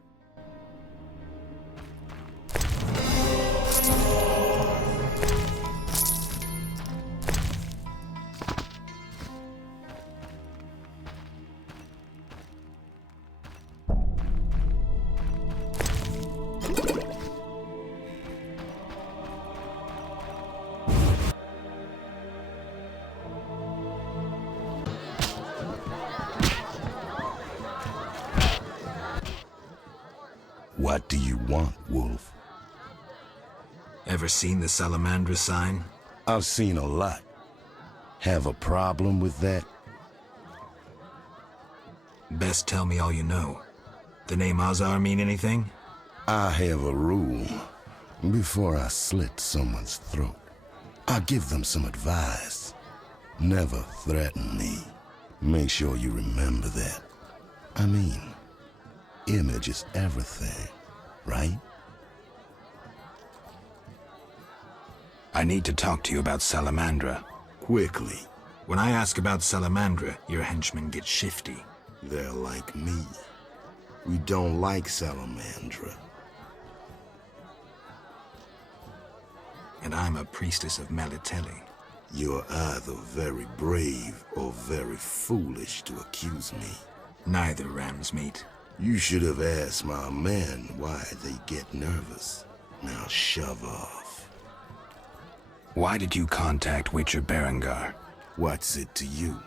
What do you want, Wolf? Ever seen the Salamandra sign? I've seen a lot. Have a problem with that? Best tell me all you know. The name Azar mean anything? I have a rule. Before I slit someone's throat, I give them some advice. Never threaten me. Make sure you remember that. I mean, image is everything, right? I need to talk to you about Salamandra. Quickly. When I ask about Salamandra, your henchmen get shifty. They're like me. We don't like Salamandra. And I'm a priestess of Melitelli. You're either very brave or very foolish to accuse me. Neither, ram's meat. You should have asked my men why they get nervous. Now shove off. Why did you contact Witcher Berengar? What's it to you?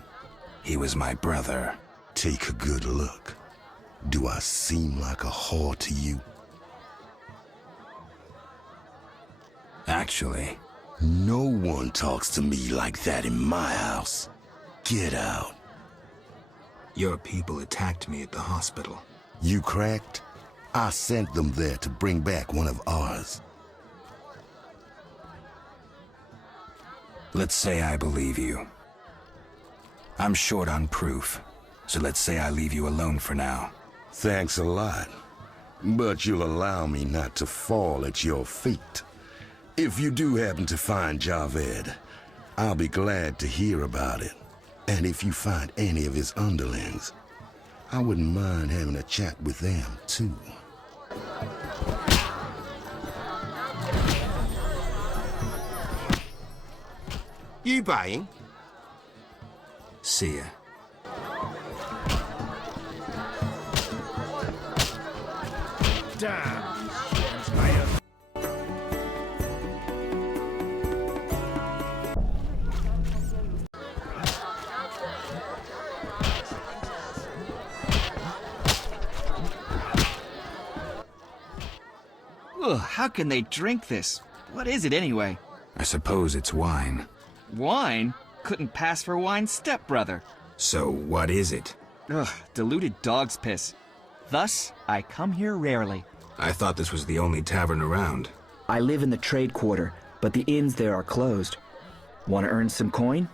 He was my brother. Take a good look. Do I seem like a whore to you? Actually. No one talks to me like that in my house. Get out. Your people attacked me at the hospital. You cracked? I sent them there to bring back one of ours. Let's say I believe you. I'm short on proof, so let's say I leave you alone for now. Thanks a lot. But you'll allow me not to fall at your feet. If you do happen to find Javed, I'll be glad to hear about it. And if you find any of his underlings, I wouldn't mind having a chat with them, too. You baying? See ya. Damn. Ugh, how can they drink this? What is it anyway? I suppose it's wine. Wine? Couldn't pass for wine, stepbrother. So what is it? Ugh, diluted dog's piss. Thus, I come here rarely. I thought this was the only tavern around. I live in the trade quarter, but the inns there are closed. Want to earn some coin?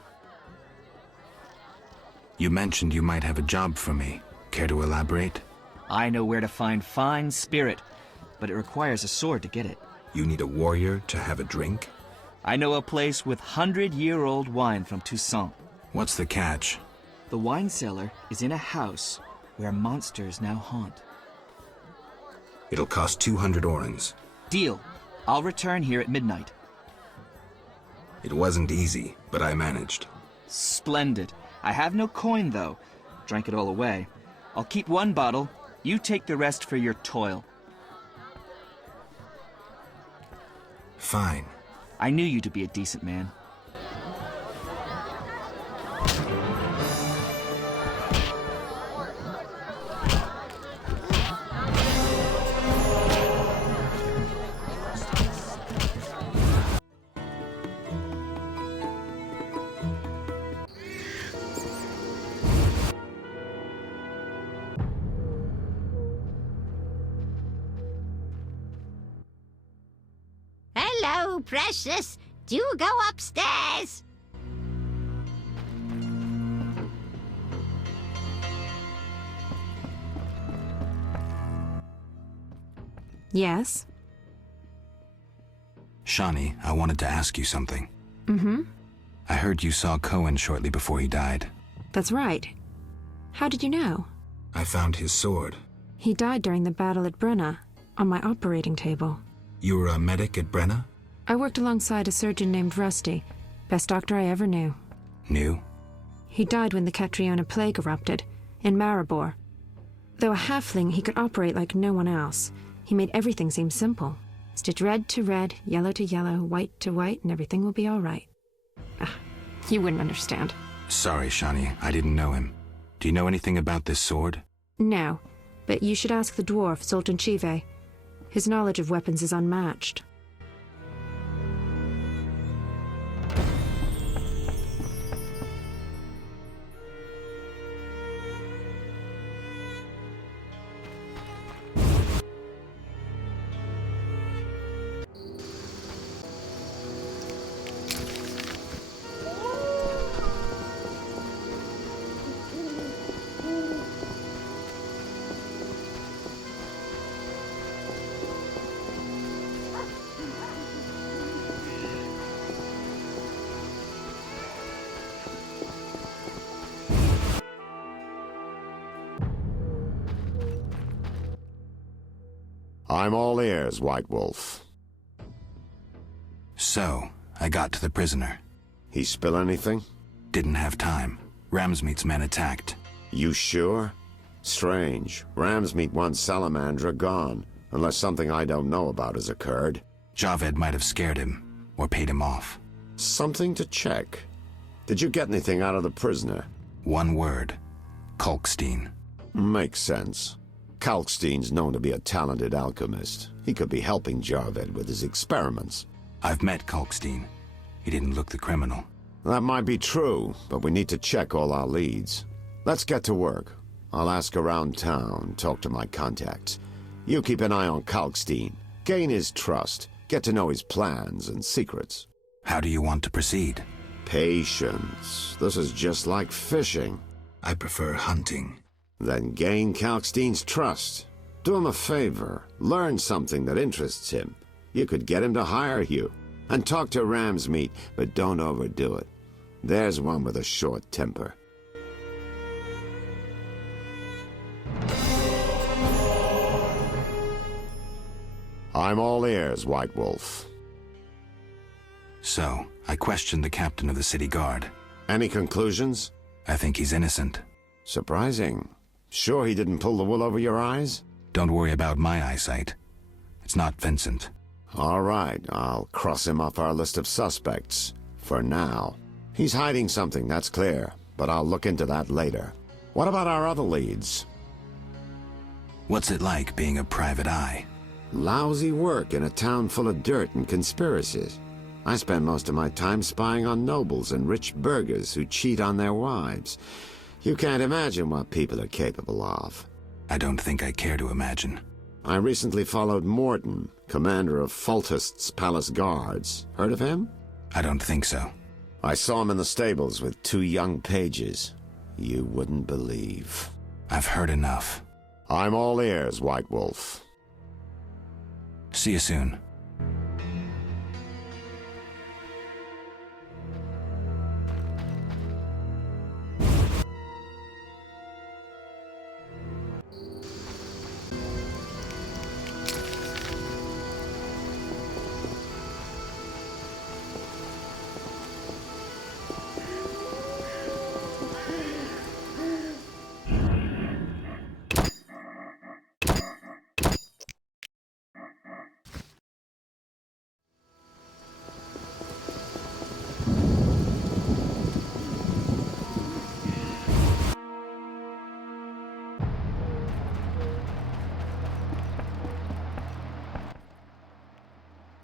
You mentioned you might have a job for me. Care to elaborate? I know where to find fine spirit, but it requires a sword to get it. You need a warrior to have a drink? I know a place with 100-year-old wine from Toussaint. What's the catch? The wine cellar is in a house where monsters now haunt. It'll cost 200 orens. Deal. I'll return here at midnight. It wasn't easy, but I managed. Splendid. I have no coin, though. Drank it all away. I'll keep one bottle. You take the rest for your toil. Fine. I knew you to be a decent man. Hello, precious. Do go upstairs. Yes? Shawnee, I wanted to ask you something. Mm-hmm. I heard you saw Cohen shortly before he died. That's right. How did you know? I found his sword. He died during the battle at Brenna, on my operating table. You were a medic at Brenna? I worked alongside a surgeon named Rusty. Best doctor I ever knew. Knew? He died when the Catriona plague erupted, in Maribor. Though a halfling, he could operate like no one else. He made everything seem simple. Stitch red to red, yellow to yellow, white to white, and everything will be all right. You wouldn't understand. Sorry, Shawnee, I didn't know him. Do you know anything about this sword? No, but you should ask the dwarf, Sultan Chive. His knowledge of weapons is unmatched. I'm all ears, White Wolf. So, I got to the prisoner. He spill anything? Didn't have time. Ramsmeat's men attacked. You sure? Strange. Ramsmeat wants Salamandra gone, unless something I don't know about has occurred. Javed might have scared him, or paid him off. Something to check. Did you get anything out of the prisoner? One word. Kalkstein. Makes sense. Kalkstein's known to be a talented alchemist. He could be helping Javed with his experiments. I've met Kalkstein. He didn't look the criminal. That might be true, but we need to check all our leads. Let's get to work. I'll ask around town, talk to my contacts. You keep an eye on Kalkstein. Gain his trust. Get to know his plans and secrets. How do you want to proceed? Patience. This is just like fishing. I prefer hunting. Then gain Kalkstein's trust. Do him a favor. Learn something that interests him. You could get him to hire you. And talk to Ramsmeat, but don't overdo it. There's one with a short temper. I'm all ears, White Wolf. So, I questioned the captain of the city guard. Any conclusions? I think he's innocent. Surprising. Sure he didn't pull the wool over your eyes? Don't worry about my eyesight. It's not Vincent. All right, I'll cross him off our list of suspects. For now. He's hiding something, that's clear. But I'll look into that later. What about our other leads? What's it like being a private eye? Lousy work in a town full of dirt and conspiracies. I spend most of my time spying on nobles and rich burghers who cheat on their wives. You can't imagine what people are capable of. I don't think I care to imagine. I recently followed Morton, commander of Foltest's palace guards. Heard of him? I don't think so. I saw him in the stables with 2 young pages. You wouldn't believe. I've heard enough. I'm all ears, White Wolf. See you soon.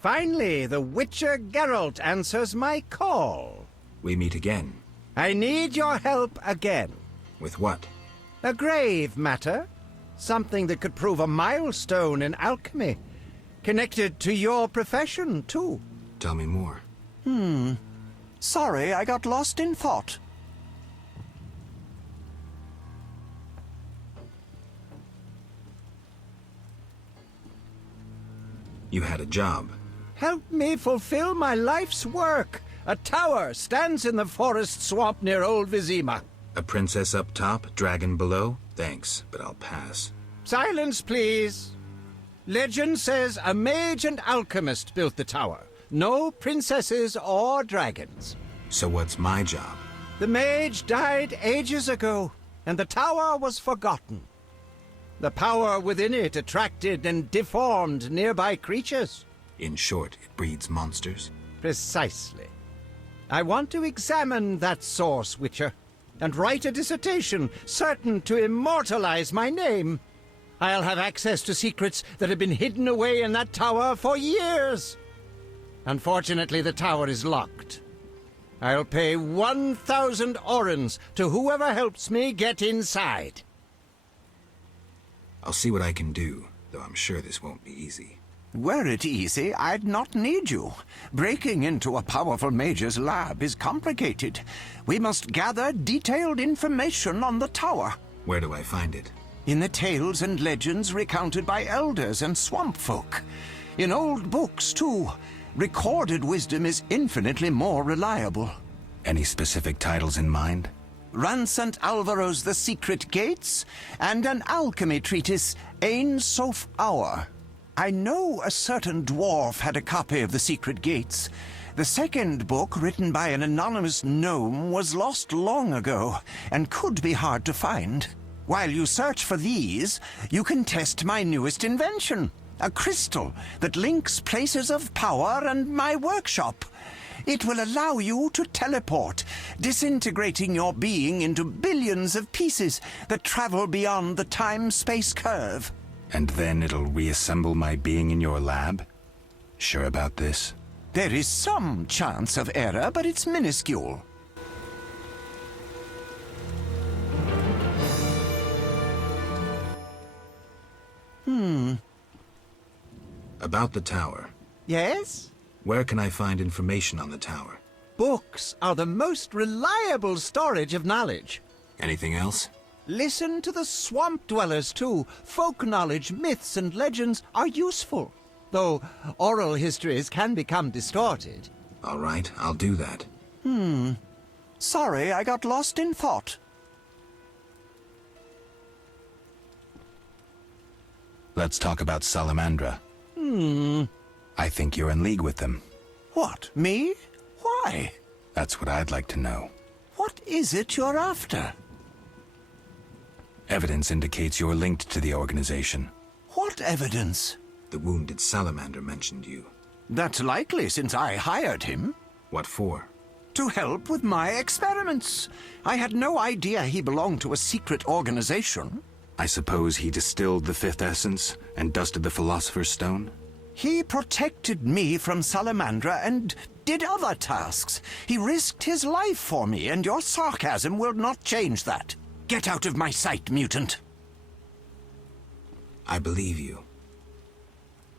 Finally, the Witcher Geralt answers my call. We meet again. I need your help again. With what? A grave matter. Something that could prove a milestone in alchemy. Connected to your profession, too. Tell me more. Sorry, I got lost in thought. You had a job. Help me fulfill my life's work. A tower stands in the forest swamp near old Vizima. A princess up top, dragon below? Thanks, but I'll pass. Silence, please. Legend says a mage and alchemist built the tower. No princesses or dragons. So what's my job? The mage died ages ago, and the tower was forgotten. The power within it attracted and deformed nearby creatures. In short, it breeds monsters? Precisely. I want to examine that source, Witcher, and write a dissertation certain to immortalize my name. I'll have access to secrets that have been hidden away in that tower for years. Unfortunately, the tower is locked. I'll pay 1,000 orens to whoever helps me get inside. I'll see what I can do, though I'm sure this won't be easy. Were it easy, I'd not need you. Breaking into a powerful mage's lab is complicated. We must gather detailed information on the tower. Where do I find it? In the tales and legends recounted by elders and swamp folk. In old books, too. Recorded wisdom is infinitely more reliable. Any specific titles in mind? Ransant Alvaro's The Secret Gates, and an alchemy treatise, Ain Soph Hour. I know a certain dwarf had a copy of The Secret Gates. The second book, written by an anonymous gnome, was lost long ago, and could be hard to find. While you search for these, you can test my newest invention, a crystal that links places of power and my workshop. It will allow you to teleport, disintegrating your being into billions of pieces that travel beyond the time-space curve. And then it'll reassemble my being in your lab? Sure about this? There is some chance of error, but it's minuscule. About the tower. Yes? Where can I find information on the tower? Books are the most reliable storage of knowledge. Anything else? Listen to the swamp dwellers, too. Folk knowledge, myths, and legends are useful, though oral histories can become distorted. All right, I'll do that. Sorry, I got lost in thought. Let's talk about Salamandra. I think you're in league with them. What, me? Why? That's what I'd like to know. What is it you're after? Evidence indicates you're linked to the organization. What evidence? The wounded salamander mentioned you. That's likely, since I hired him. What for? To help with my experiments. I had no idea he belonged to a secret organization. I suppose he distilled the fifth essence and dusted the Philosopher's Stone? He protected me from Salamandra and did other tasks. He risked his life for me, and your sarcasm will not change that. Get out of my sight, mutant. I believe you.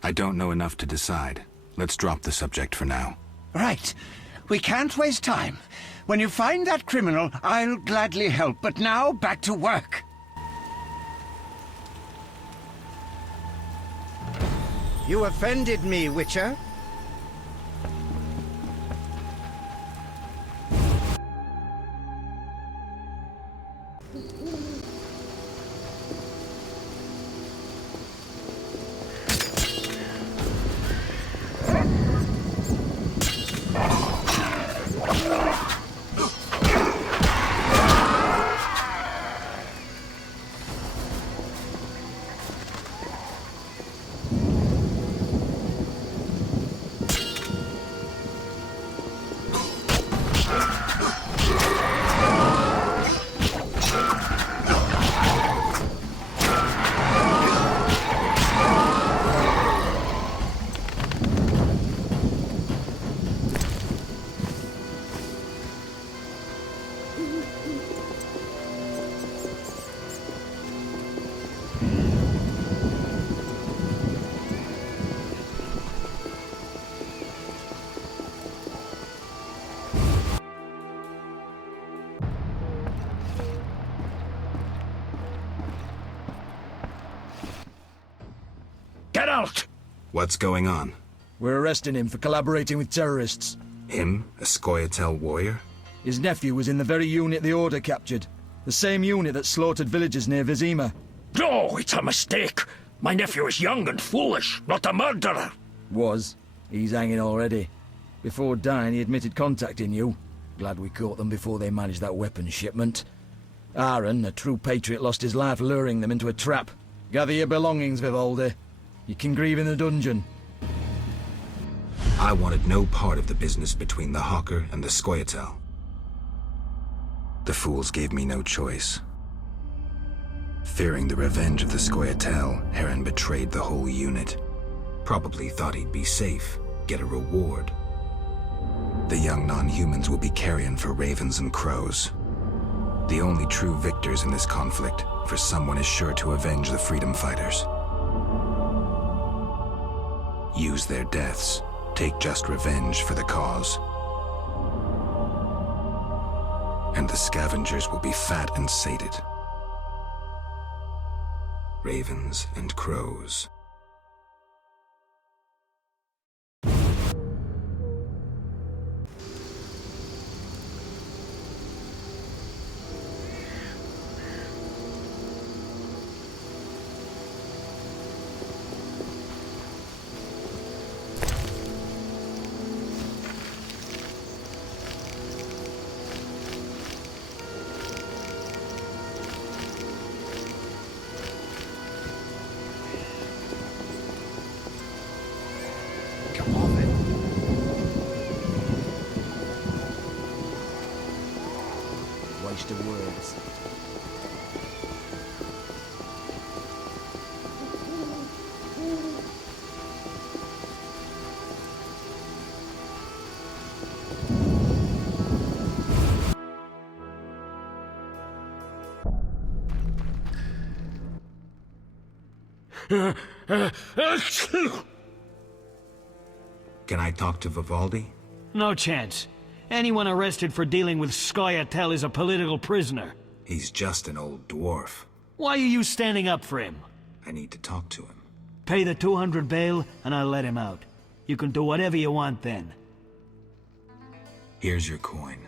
I don't know enough to decide. Let's drop the subject for now. Right. We can't waste time. When you find that criminal, I'll gladly help. But now, back to work. You offended me, Witcher. Get out! What's going on? We're arresting him for collaborating with terrorists. Him? A Scoia'tael warrior? His nephew was in the very unit the Order captured. The same unit that slaughtered villagers near Vizima. No, it's a mistake. My nephew is young and foolish, not a murderer. Was. He's hanging already. Before dying, he admitted contacting you. Glad we caught them before they managed that weapons shipment. Aaron, a true patriot, lost his life luring them into a trap. Gather your belongings, Vivaldi. You can grieve in the dungeon. I wanted no part of the business between the Hawker and the Scoia'tael. The fools gave me no choice. Fearing the revenge of the Scoia'tael, Heron betrayed the whole unit. Probably thought he'd be safe, get a reward. The young non-humans will be carrion for ravens and crows. The only true victors in this conflict, for someone is sure to avenge the freedom fighters. Use their deaths, take just revenge for the cause. And the scavengers will be fat and sated. Ravens and crows. Waste of words. Can I talk to Vivaldi? No chance. Anyone arrested for dealing with Scoia'tael is a political prisoner. He's just an old dwarf. Why are you standing up for him? I need to talk to him. Pay the 200 bail, and I'll let him out. You can do whatever you want then. Here's your coin.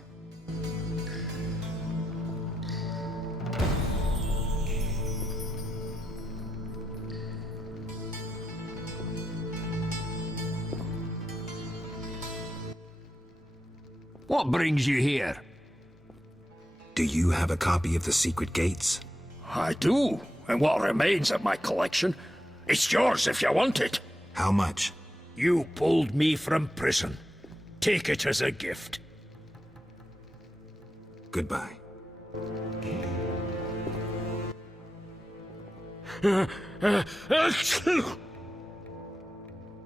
What brings you here? Do you have a copy of the secret gates? I do, and what remains of my collection. It's yours if you want it. How much? You pulled me from prison. Take it as a gift. Goodbye.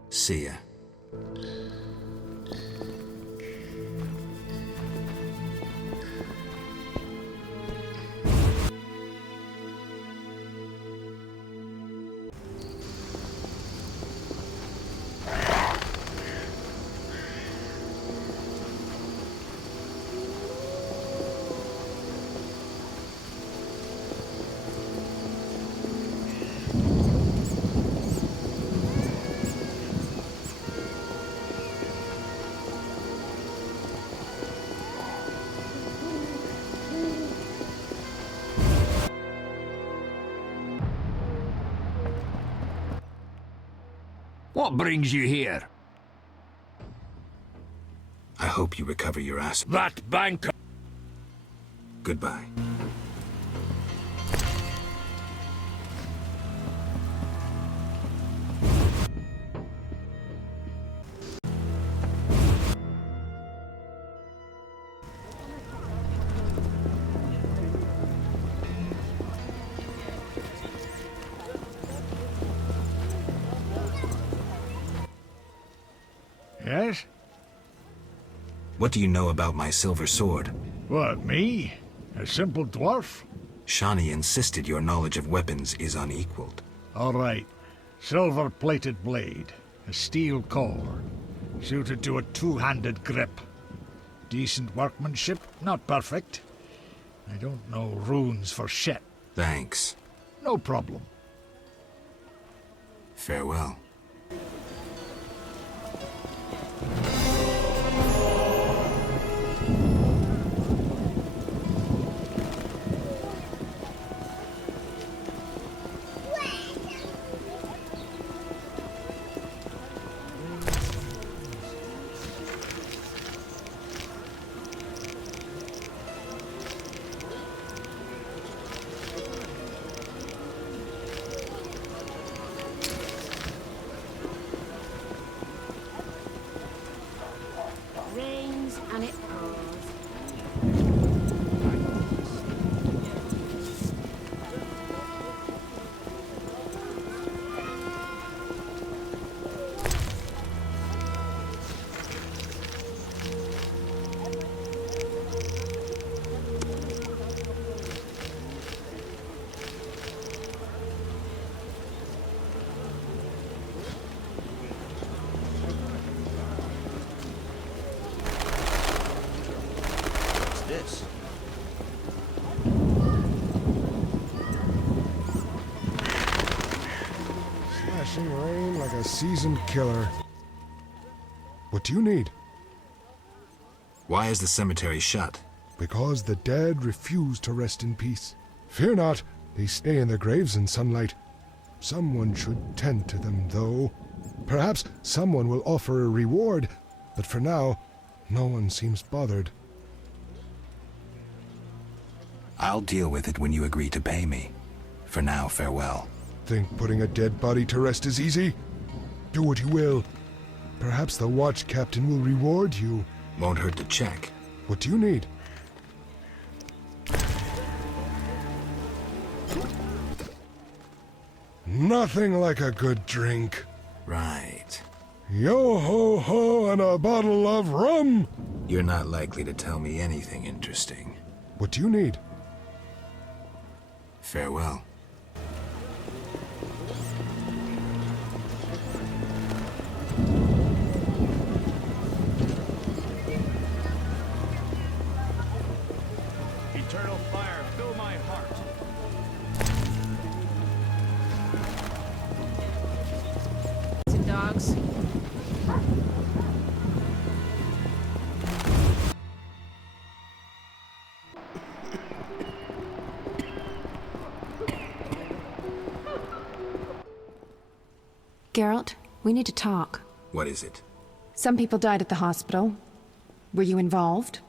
See ya. What brings you here? I hope you recover your ass. That bank... Goodbye. Yes? What do you know about my silver sword? What, me? A simple dwarf? Shawnee insisted your knowledge of weapons is unequaled. All right. Silver-plated blade. A steel core. Suited to a two-handed grip. Decent workmanship, not perfect. I don't know runes for shit. Thanks. No problem. Farewell. Rains and it pours. This. Slashing rain like a seasoned killer. What do you need? Why is the cemetery shut? Because the dead refuse to rest in peace. Fear not, they stay in their graves in sunlight. Someone should tend to them, though. Perhaps someone will offer a reward, but for now, no one seems bothered. I'll deal with it when you agree to pay me. For now, farewell. Think putting a dead body to rest is easy? Do what you will. Perhaps the watch captain will reward you. Won't hurt to check. What do you need? Nothing like a good drink. Right. Yo-ho-ho and a bottle of rum! You're not likely to tell me anything interesting. What do you need? Farewell. Eternal fire, fill my heart. And dogs. Geralt, we need to talk. What is it? Some people died at the hospital. Were you involved?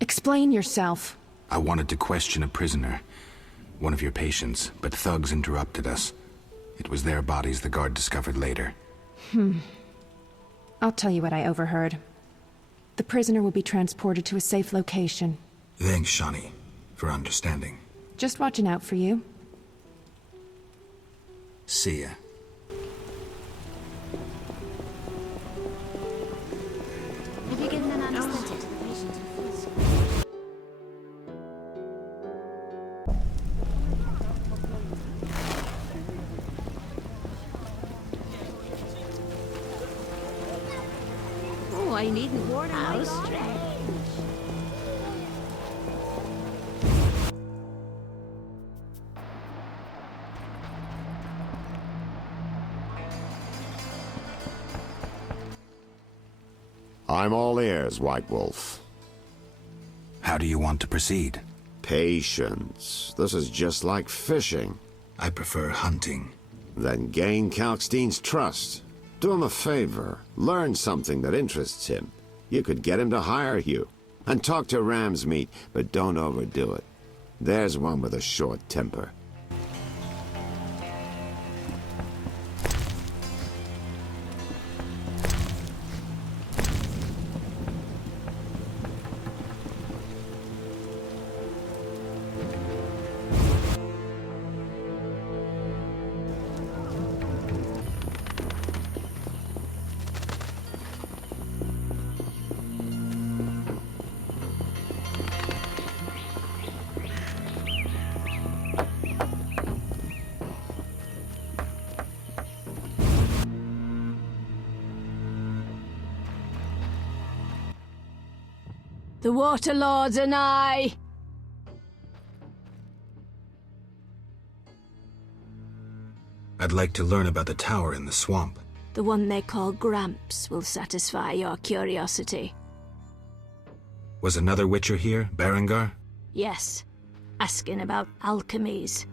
Explain yourself. I wanted to question a prisoner, one of your patients, but thugs interrupted us. It was their bodies the guard discovered later. I'll tell you what I overheard. The prisoner will be transported to a safe location. Thanks, Shani, for understanding. Just watching out for you. See ya. Have you given an anesthetic to the patient? Oh, I needn't warn her. How strange. I'm all ears, White Wolf. How do you want to proceed? Patience. This is just like fishing. I prefer hunting. Then gain Kalkstein's trust. Do him a favor. Learn something that interests him. You could get him to hire you. And talk to Ram's meat, but don't overdo it. There's one with a short temper. The Waterlords and I. I'd like to learn about the tower in the swamp. The one they call Gramps will satisfy your curiosity. Was another Witcher here, Berengar? Yes, asking about alchemies.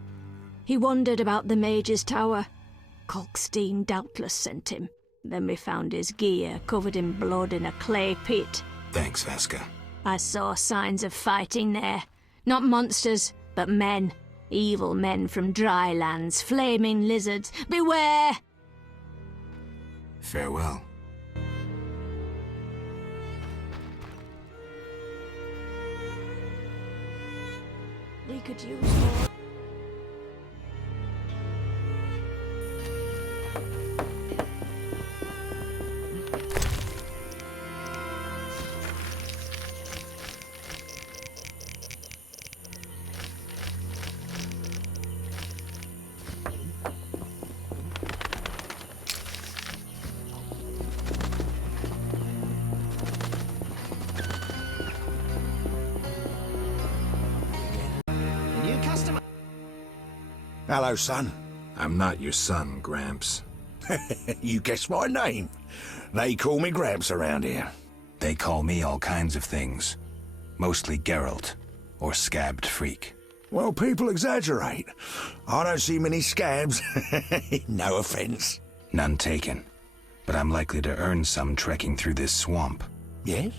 He wondered about the Mage's Tower. Kalkstein doubtless sent him. Then we found his gear covered in blood in a clay pit. Thanks, Veska. I saw signs of fighting there. Not monsters, but men. Evil men from dry lands, flaming lizards. Beware! Farewell. We could use more. Hello, son. I'm not your son, Gramps. You guessed my name. They call me Gramps around here. They call me all kinds of things. Mostly Geralt, or Scabbed Freak. Well, people exaggerate. I don't see many scabs. No offense. None taken. But I'm likely to earn some trekking through this swamp. Yes?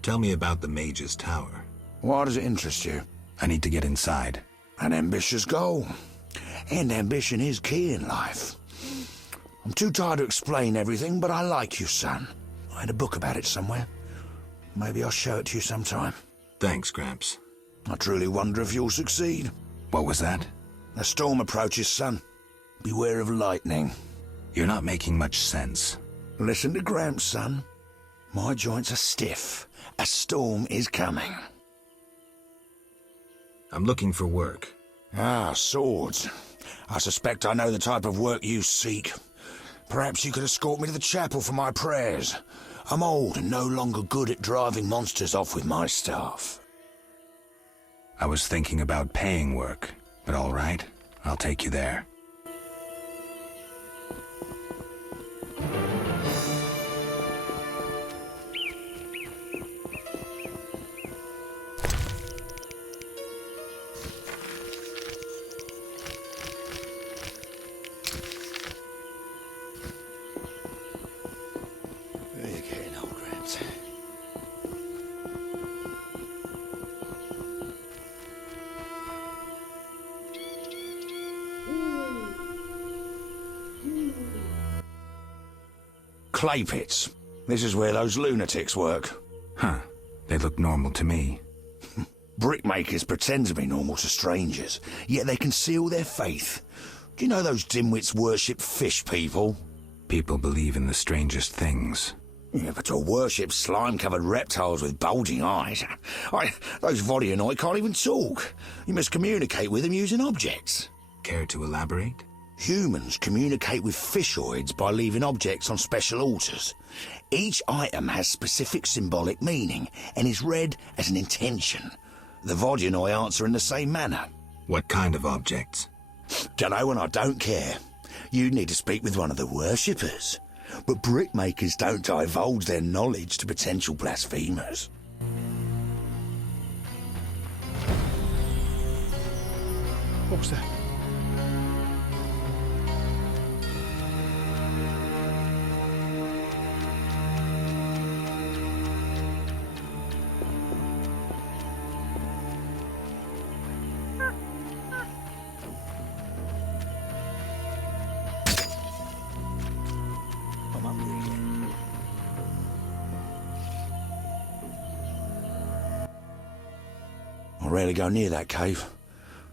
Tell me about the Mage's Tower. Why does it interest you? I need to get inside. An ambitious goal. And ambition is key in life. I'm too tired to explain everything, but I like you, son. I had a book about it somewhere. Maybe I'll show it to you sometime. Thanks, Gramps. I truly wonder if you'll succeed. What was that? A storm approaches, son. Beware of lightning. You're not making much sense. Listen to Gramps, son. My joints are stiff. A storm is coming. I'm looking for work. Ah, swords. I suspect I know the type of work you seek. Perhaps you could escort me to the chapel for my prayers. I'm old and no longer good at driving monsters off with my staff. I was thinking about paying work, but all right, I'll take you there. clay pits. This is where those lunatics work. Huh. They look normal to me. Brickmakers pretend to be normal to strangers, yet they conceal their faith. Do you know those dimwits worship fish people? People believe in the strangest things. Yeah, but to worship slime-covered reptiles with bulging eyes. Those Vodyanoi can't even talk. You must communicate with them using objects. Care to elaborate? Humans communicate with fishoids by leaving objects on special altars. Each item has specific symbolic meaning and is read as an intention. The Vodyanoi answer in the same manner. What kind of objects? Dunno, and I don't care. You need to speak with one of the worshippers. But brickmakers don't divulge their knowledge to potential blasphemers. What was that? I rarely go near that cave.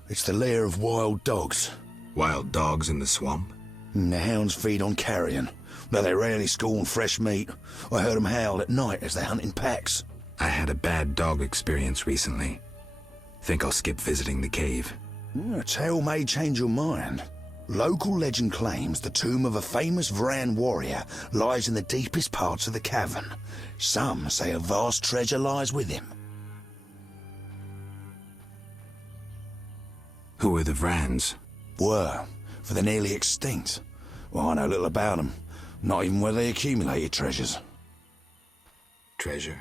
It's the lair of wild dogs. Wild dogs in the swamp? The hounds feed on carrion, though they rarely scorn fresh meat. I heard them howl at night as they hunt in packs. I had a bad dog experience recently. Think I'll skip visiting the cave. A tale may change your mind. Local legend claims the tomb of a famous Vran warrior lies in the deepest parts of the cavern. Some say a vast treasure lies with him. Who are the Vrans? Were, for they're nearly extinct. Well, I know little about them. Not even where they accumulated treasures. Treasure?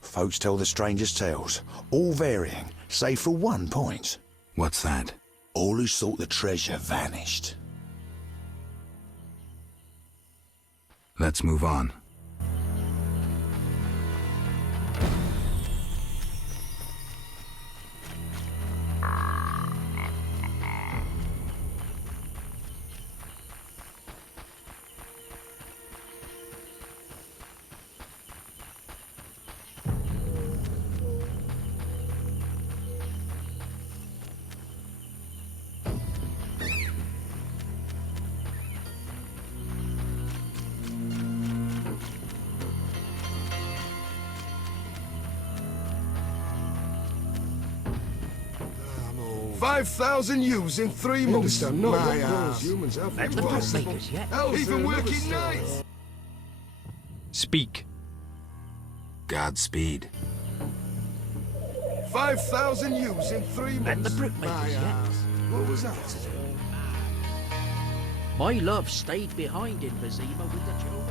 Folks tell the strangest tales, all varying, save for one point. What's that? All who sought the treasure vanished. Let's move on. $5,000 ewes in 3 months. Understand? No, My those ass. humans have Let no the possible. brickmakers yet. Even working nights. Speak. Godspeed. 5,000 ewes in 3 months. Let the brickmakers My yet. ass. What was that? My love stayed behind in Vizima with the children.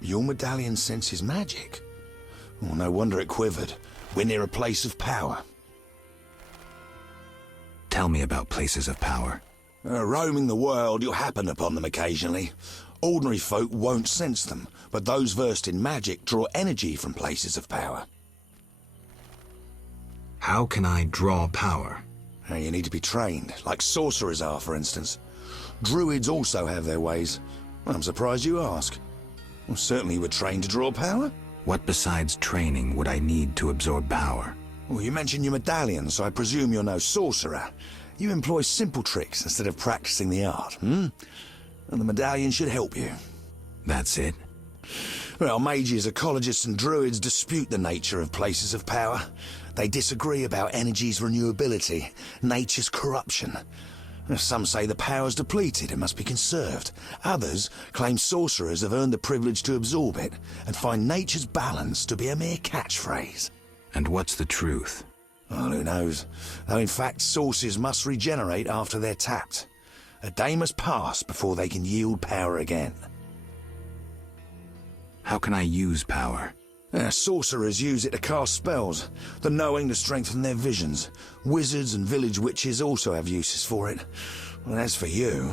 Your medallion senses magic. Well, no wonder it quivered. We're near a place of power. Tell me about places of power. Roaming the world, you'll happen upon them occasionally. Ordinary folk won't sense them, but those versed in magic draw energy from places of power. How can I draw power? You need to be trained, like sorcerers are, for instance. Druids also have their ways. I'm surprised you ask. Well, certainly you were trained to draw power. What besides training would I need to absorb power? Well, you mentioned your medallion, so I presume you're no sorcerer. You employ simple tricks instead of practicing the art, And the medallion should help you. That's it? Well, mages, ecologists and druids dispute the nature of places of power. They disagree about energy's renewability, nature's corruption. Some say the power's depleted and must be conserved. Others claim sorcerers have earned the privilege to absorb it and find nature's balance to be a mere catchphrase. And what's the truth? Well, who knows? Though in fact, sources must regenerate after they're tapped. A day must pass before they can yield power again. How can I use power? Sorcerers use it to cast spells, the knowing to strengthen their visions. Wizards and village witches also have uses for it. And as for you...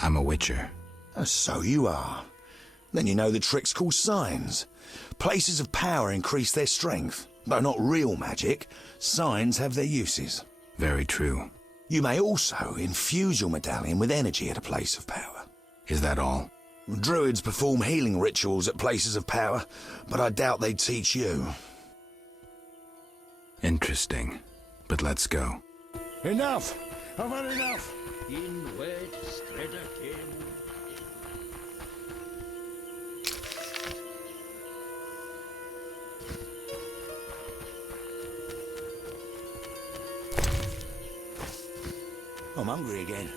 I'm a witcher. So you are. Then you know the tricks called signs. Places of power increase their strength. Though not real magic, signs have their uses. Very true. You may also infuse your medallion with energy at a place of power. Is that all? Druids perform healing rituals at places of power, but I doubt they'd teach you. Interesting. But let's go. Enough! I've had enough! I'm hungry again.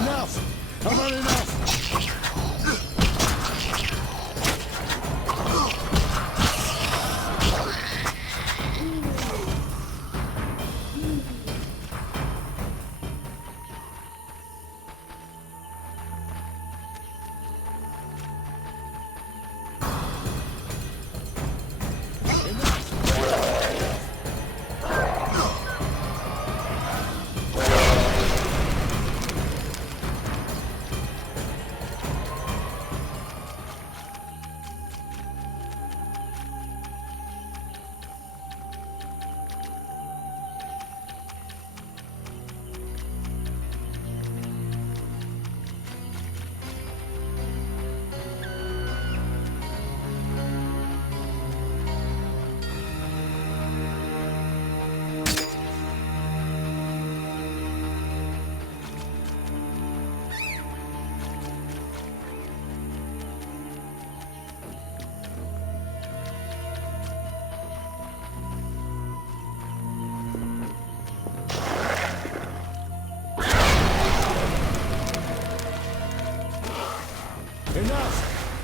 Enough!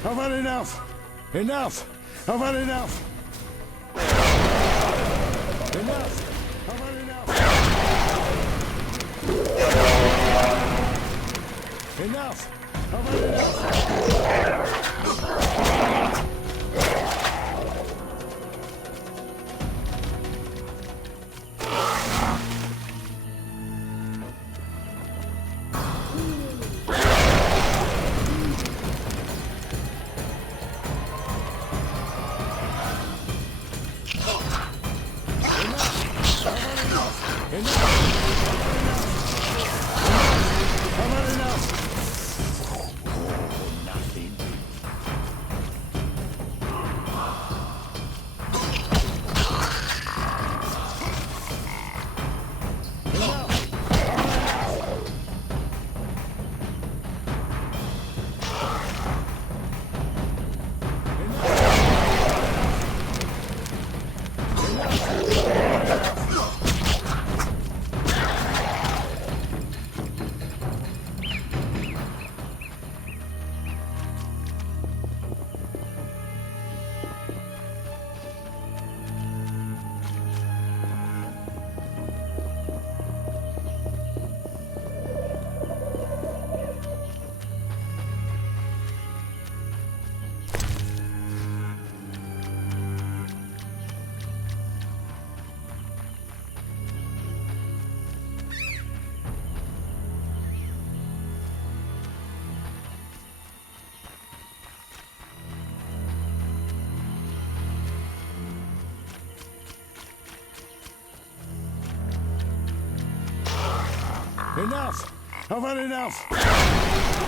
I've had enough! Enough! I've had enough! Enough! I've had enough! Enough! I've had enough! Enough! I've had enough! Enough! I've had enough!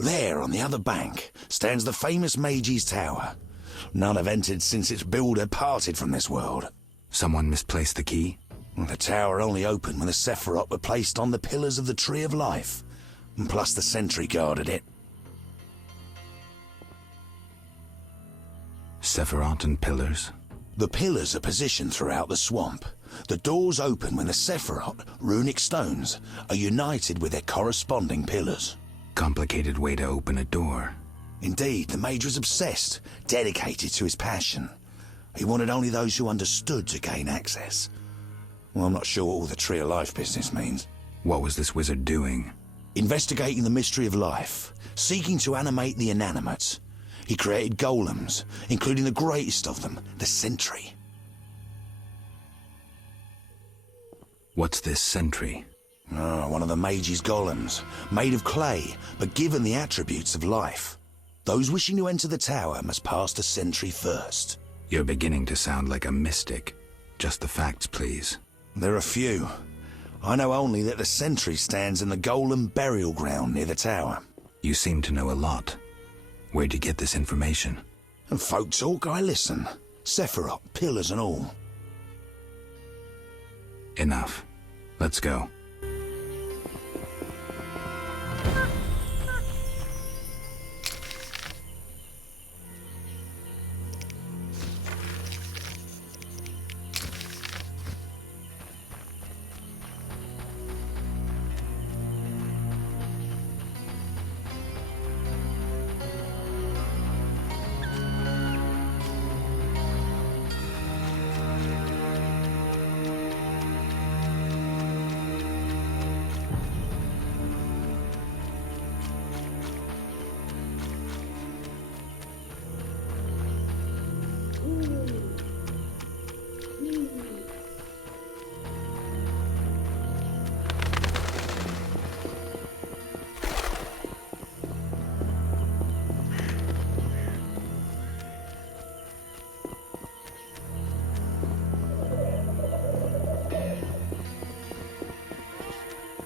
There, on the other bank, stands the famous Mage's Tower. None have entered since its builder parted from this world. Someone misplaced the key? The tower only opened when the Sephiroth were placed on the pillars of the Tree of Life, and plus the sentry guarded it. Sephiroth and pillars? The pillars are positioned throughout the swamp. The doors open when the Sephiroth, runic stones, are united with their corresponding pillars. Complicated way to open a door. Indeed, the mage was obsessed, dedicated to his passion. He wanted only those who understood to gain access. Well, I'm not sure what all the Tree of Life business means. What was this wizard doing? Investigating the mystery of life, seeking to animate the inanimate. He created golems, including the greatest of them, the Sentry. What's this sentry? Oh, one of the mage's golems, made of clay, but given the attributes of life. Those wishing to enter the tower must pass the sentry first. You're beginning to sound like a mystic. Just the facts, please. There are few. I know only that the sentry stands in the golem burial ground near the tower. You seem to know a lot. Where'd you get this information? And folk talk, I listen. Sephiroth, pillars and all. Enough. Let's go.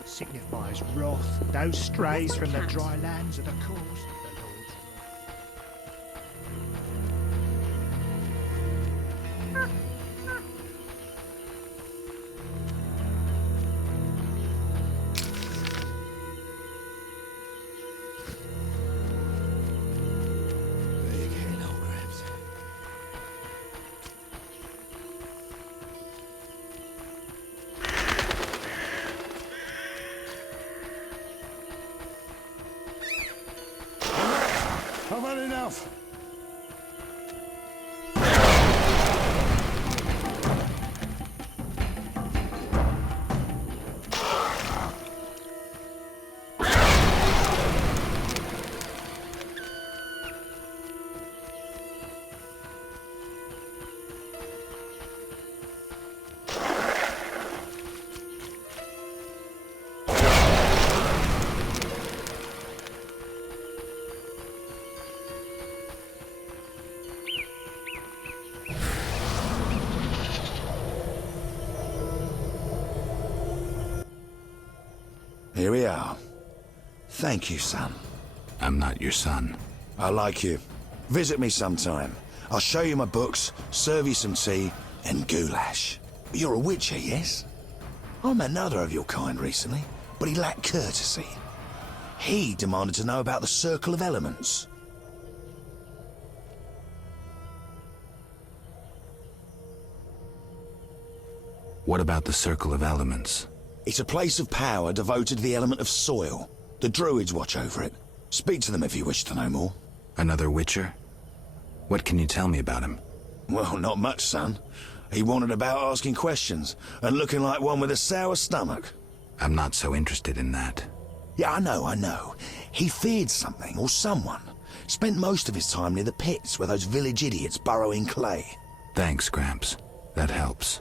Signifies wrath, those strays from the dry lands of the cause of the Lord's I've had enough! Here we are. Thank you, son. I'm not your son. I like you. Visit me sometime. I'll show you my books, serve you some tea, and goulash. You're a witcher, yes? I met another of your kind recently, but he lacked courtesy. He demanded to know about the Circle of Elements. What about the Circle of Elements? It's a place of power devoted to the element of soil. The druids watch over it. Speak to them if you wish to know more. Another witcher? What can you tell me about him? Well, not much, son. He wandered about asking questions and looking like one with a sour stomach. I'm not so interested in that. Yeah, I know. He feared something or someone. Spent most of his time near the pits where those village idiots burrow in clay. Thanks, Gramps. That helps.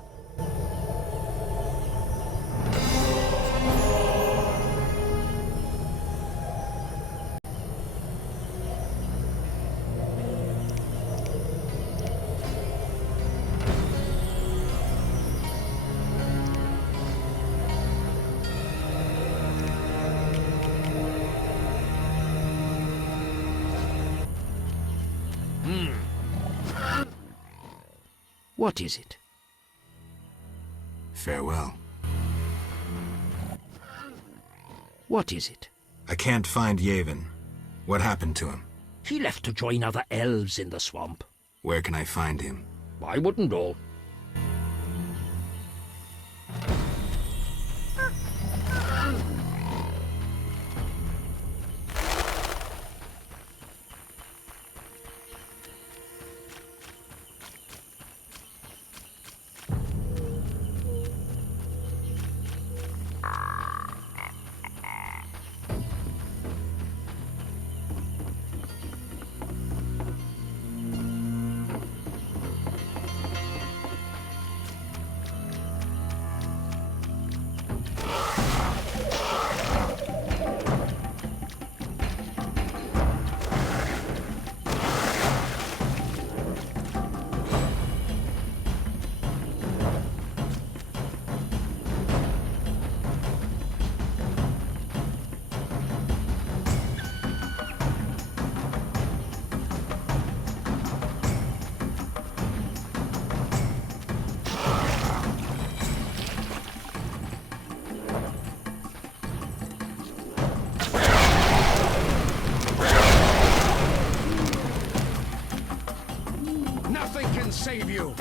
What is it? Farewell. What is it? I can't find Yavin. What happened to him? He left to join other elves in the swamp. Where can I find him? I wouldn't know. Save you!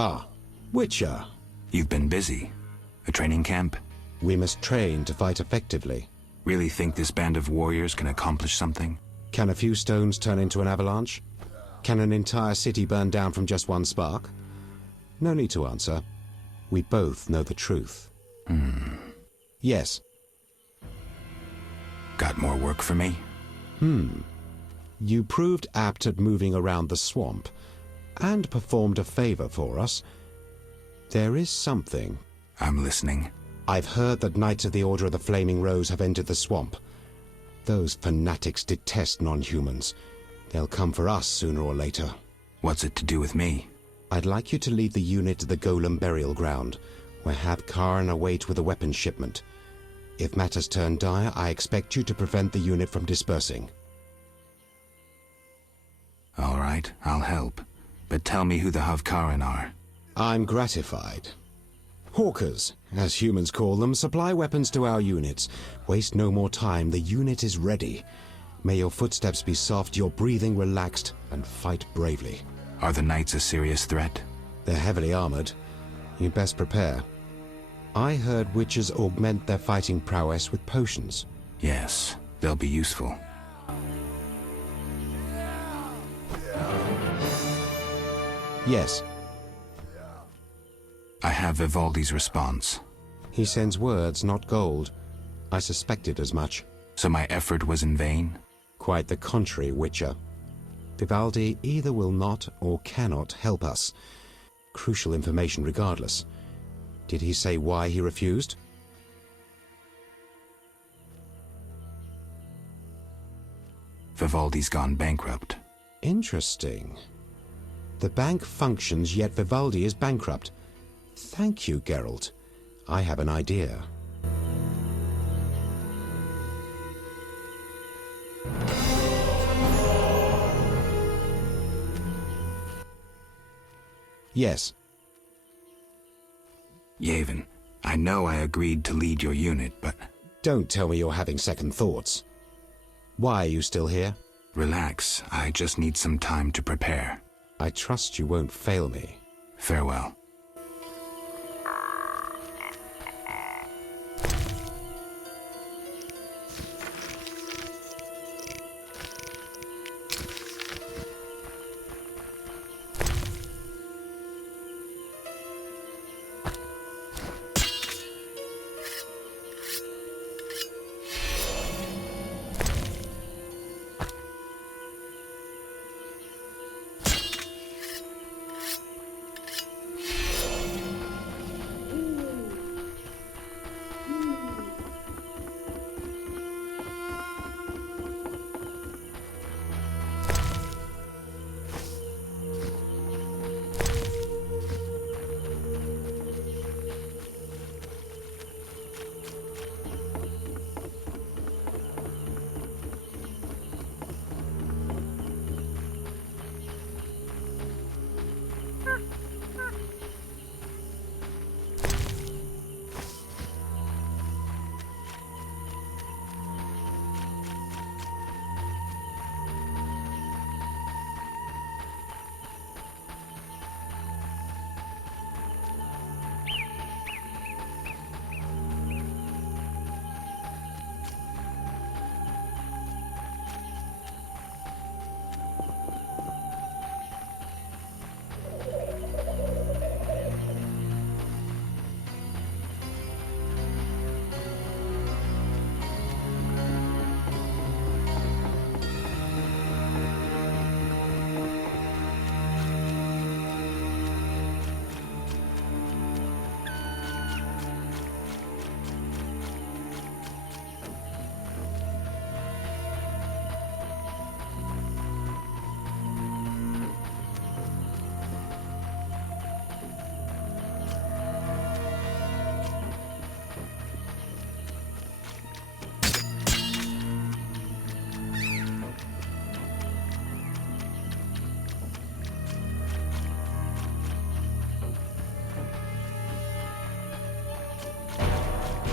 Ah, Witcher. You've been busy. A training camp? We must train to fight effectively. Really think this band of warriors can accomplish something? Can a few stones turn into an avalanche? Can an entire city burn down from just one spark? No need to answer. We both know the truth. Yes. Got more work for me? You proved apt at moving around the swamp, and performed a favor for us. There is something. I'm listening. I've heard that Knights of the Order of the Flaming Rose have entered the swamp. Those fanatics detest non-humans. They'll come for us sooner or later. What's it to do with me? I'd like you to lead the unit to the Golem burial ground, where Karen await with a weapons shipment. If matters turn dire, I expect you to prevent the unit from dispersing. All right, I'll help. But tell me who the Havkaran are. I'm gratified. Hawkers, as humans call them, supply weapons to our units. Waste no more time, the unit is ready. May your footsteps be soft, your breathing relaxed, and fight bravely. Are the knights a serious threat? They're heavily armored. You best prepare. I heard witches augment their fighting prowess with potions. Yes, they'll be useful. Yes. I have Vivaldi's response. He sends words, not gold. I suspected as much. So my effort was in vain? Quite the contrary, Witcher. Vivaldi either will not or cannot help us. Crucial information regardless. Did he say why he refused? Vivaldi's gone bankrupt. Interesting. The bank functions, yet Vivaldi is bankrupt. Thank you, Geralt. I have an idea. Yes. Yavin, I know I agreed to lead your unit, but... Don't tell me you're having second thoughts. Why are you still here? Relax, I just need some time to prepare. I trust you won't fail me. Farewell.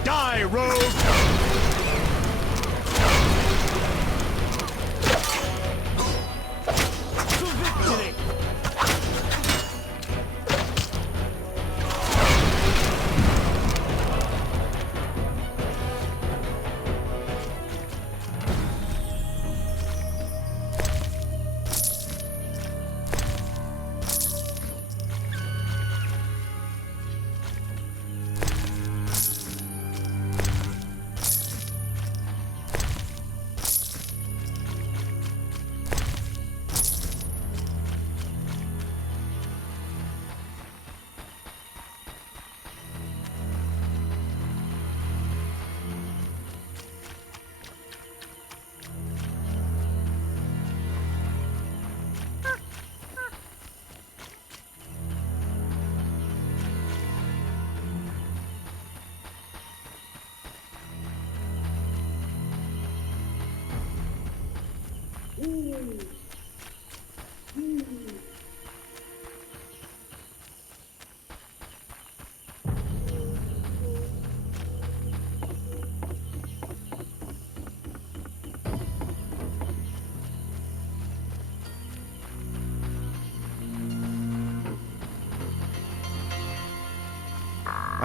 Die, rogue!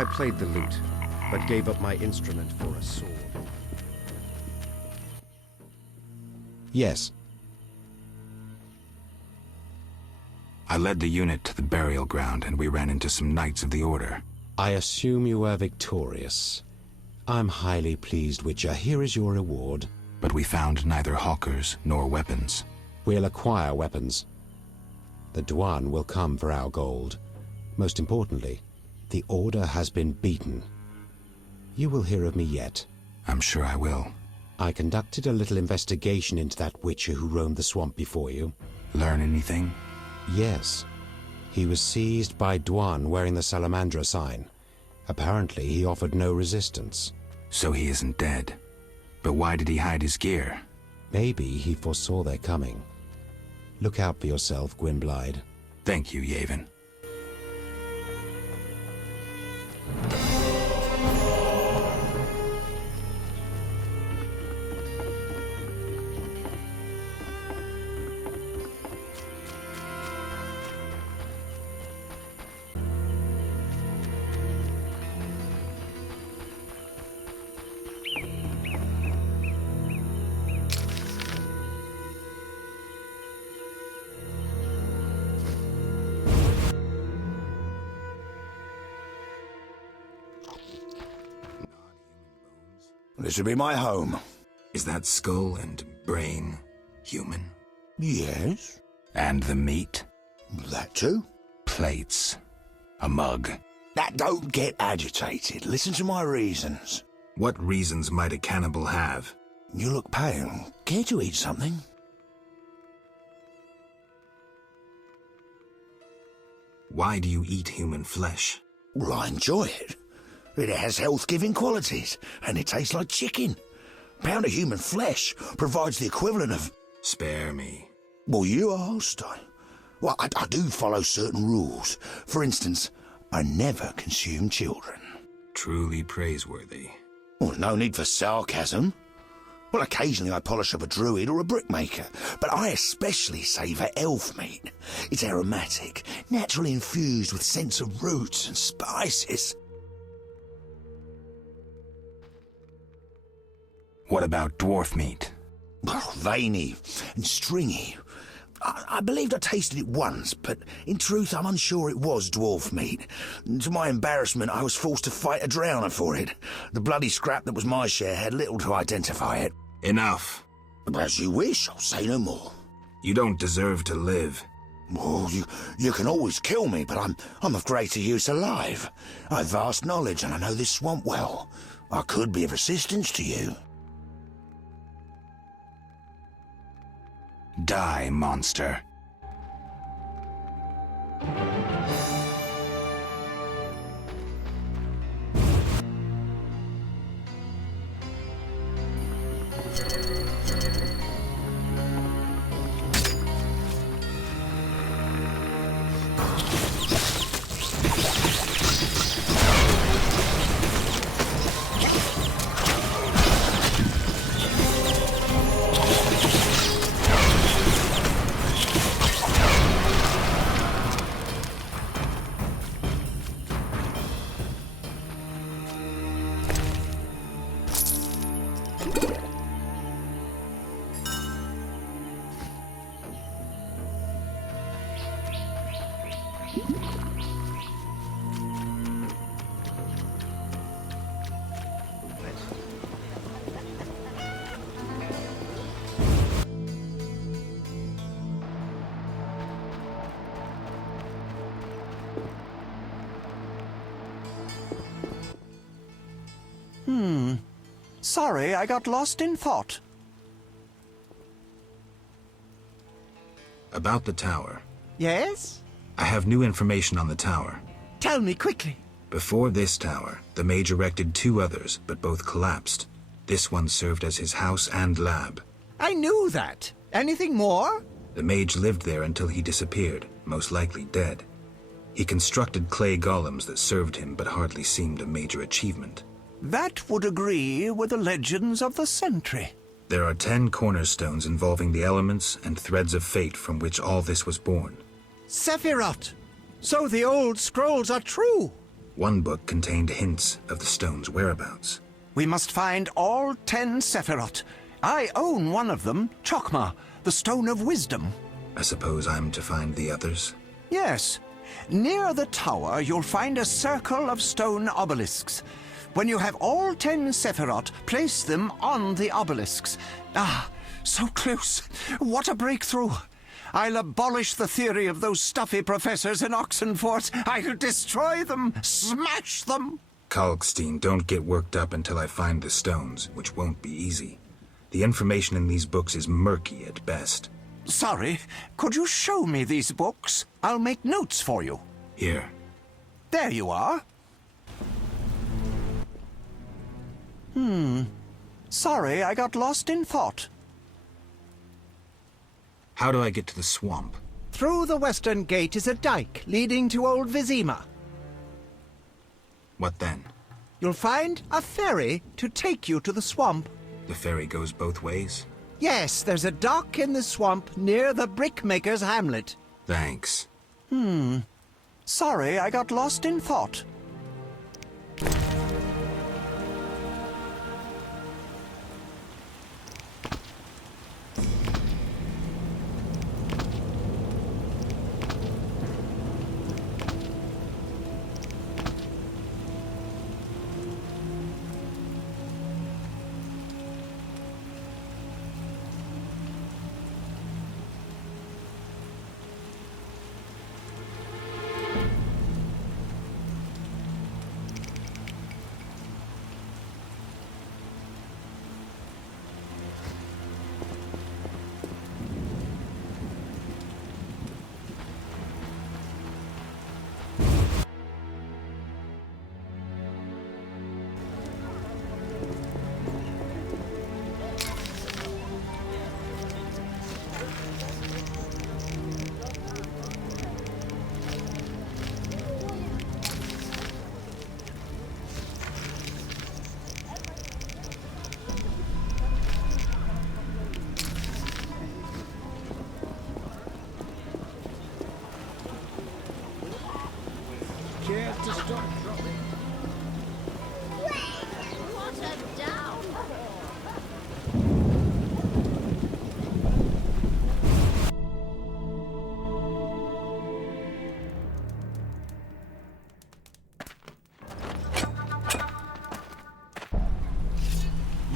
I played the lute, but gave up my instrument for a sword. Yes. I led the unit to the burial ground and we ran into some knights of the Order. I assume you were victorious. I'm highly pleased, Witcher. Here is your reward. But we found neither hawkers nor weapons. We'll acquire weapons. The Dwan will come for our gold. Most importantly, the Order has been beaten. You will hear of me yet. I'm sure I will. I conducted a little investigation into that Witcher who roamed the swamp before you. Learn anything? Yes. He was seized by Dwan wearing the Salamandra sign. Apparently, he offered no resistance. So he isn't dead. But why did he hide his gear? Maybe he foresaw their coming. Look out for yourself, Gwynblyde. Thank you, Yavin. This will be my home. Is that skull and brain human? Yes. And the meat? That too. Plates. A mug. Now, don't get agitated. Listen to my reasons. What reasons might a cannibal have? You look pale. Care to eat something? Why do you eat human flesh? Well, I enjoy it. It has health-giving qualities, and it tastes like chicken. A pound of human flesh provides the equivalent of... Spare me. Well, you asked. I do follow certain rules. For instance, I never consume children. Truly praiseworthy. Well, no need for sarcasm. Well, occasionally I polish up a druid or a brickmaker, but I especially savour elf meat. It's aromatic, naturally infused with scents of roots and spices. What about dwarf meat? Well, veiny and stringy. I believed I tasted it once, but in truth I'm unsure it was dwarf meat. To my embarrassment, I was forced to fight a drowner for it. The bloody scrap that was my share had little to identify it. Enough. As you wish, I'll say no more. You don't deserve to live. Oh, you can always kill me, but I'm of greater use alive. I've vast knowledge and I know this swamp well. I could be of assistance to you. Die, monster. Sorry, I got lost in thought. About the tower. Yes? I have new information on the tower. Tell me quickly. Before this tower, the mage erected 2 others, but both collapsed. This one served as his house and lab. I knew that. Anything more? The mage lived there until he disappeared, most likely dead. He constructed clay golems that served him but hardly seemed a major achievement. That would agree with the legends of the Sentry. There are 10 cornerstones involving the elements and threads of fate from which all this was born. Sephiroth! So the old scrolls are true! One book contained hints of the stone's whereabouts. We must find all 10 Sephiroth. I own one of them, Chokmah, the Stone of Wisdom. I suppose I'm to find the others? Yes. Near the tower, you'll find a circle of stone obelisks. When you have all 10 Sephiroth, place them on the obelisks. Ah, so close. What a breakthrough. I'll abolish the theory of those stuffy professors in Oxenfort. I'll destroy them, smash them. Kalkstein, don't get worked up until I find the stones, which won't be easy. The information in these books is murky at best. Sorry, could you show me these books? I'll make notes for you. Here. There you are. Sorry, I got lost in thought. How do I get to the swamp? Through the western gate is a dike leading to Old Vizima. What then? You'll find a ferry to take you to the swamp. The ferry goes both ways? Yes, there's a dock in the swamp near the brickmaker's hamlet. Thanks. Sorry, I got lost in thought. What a down!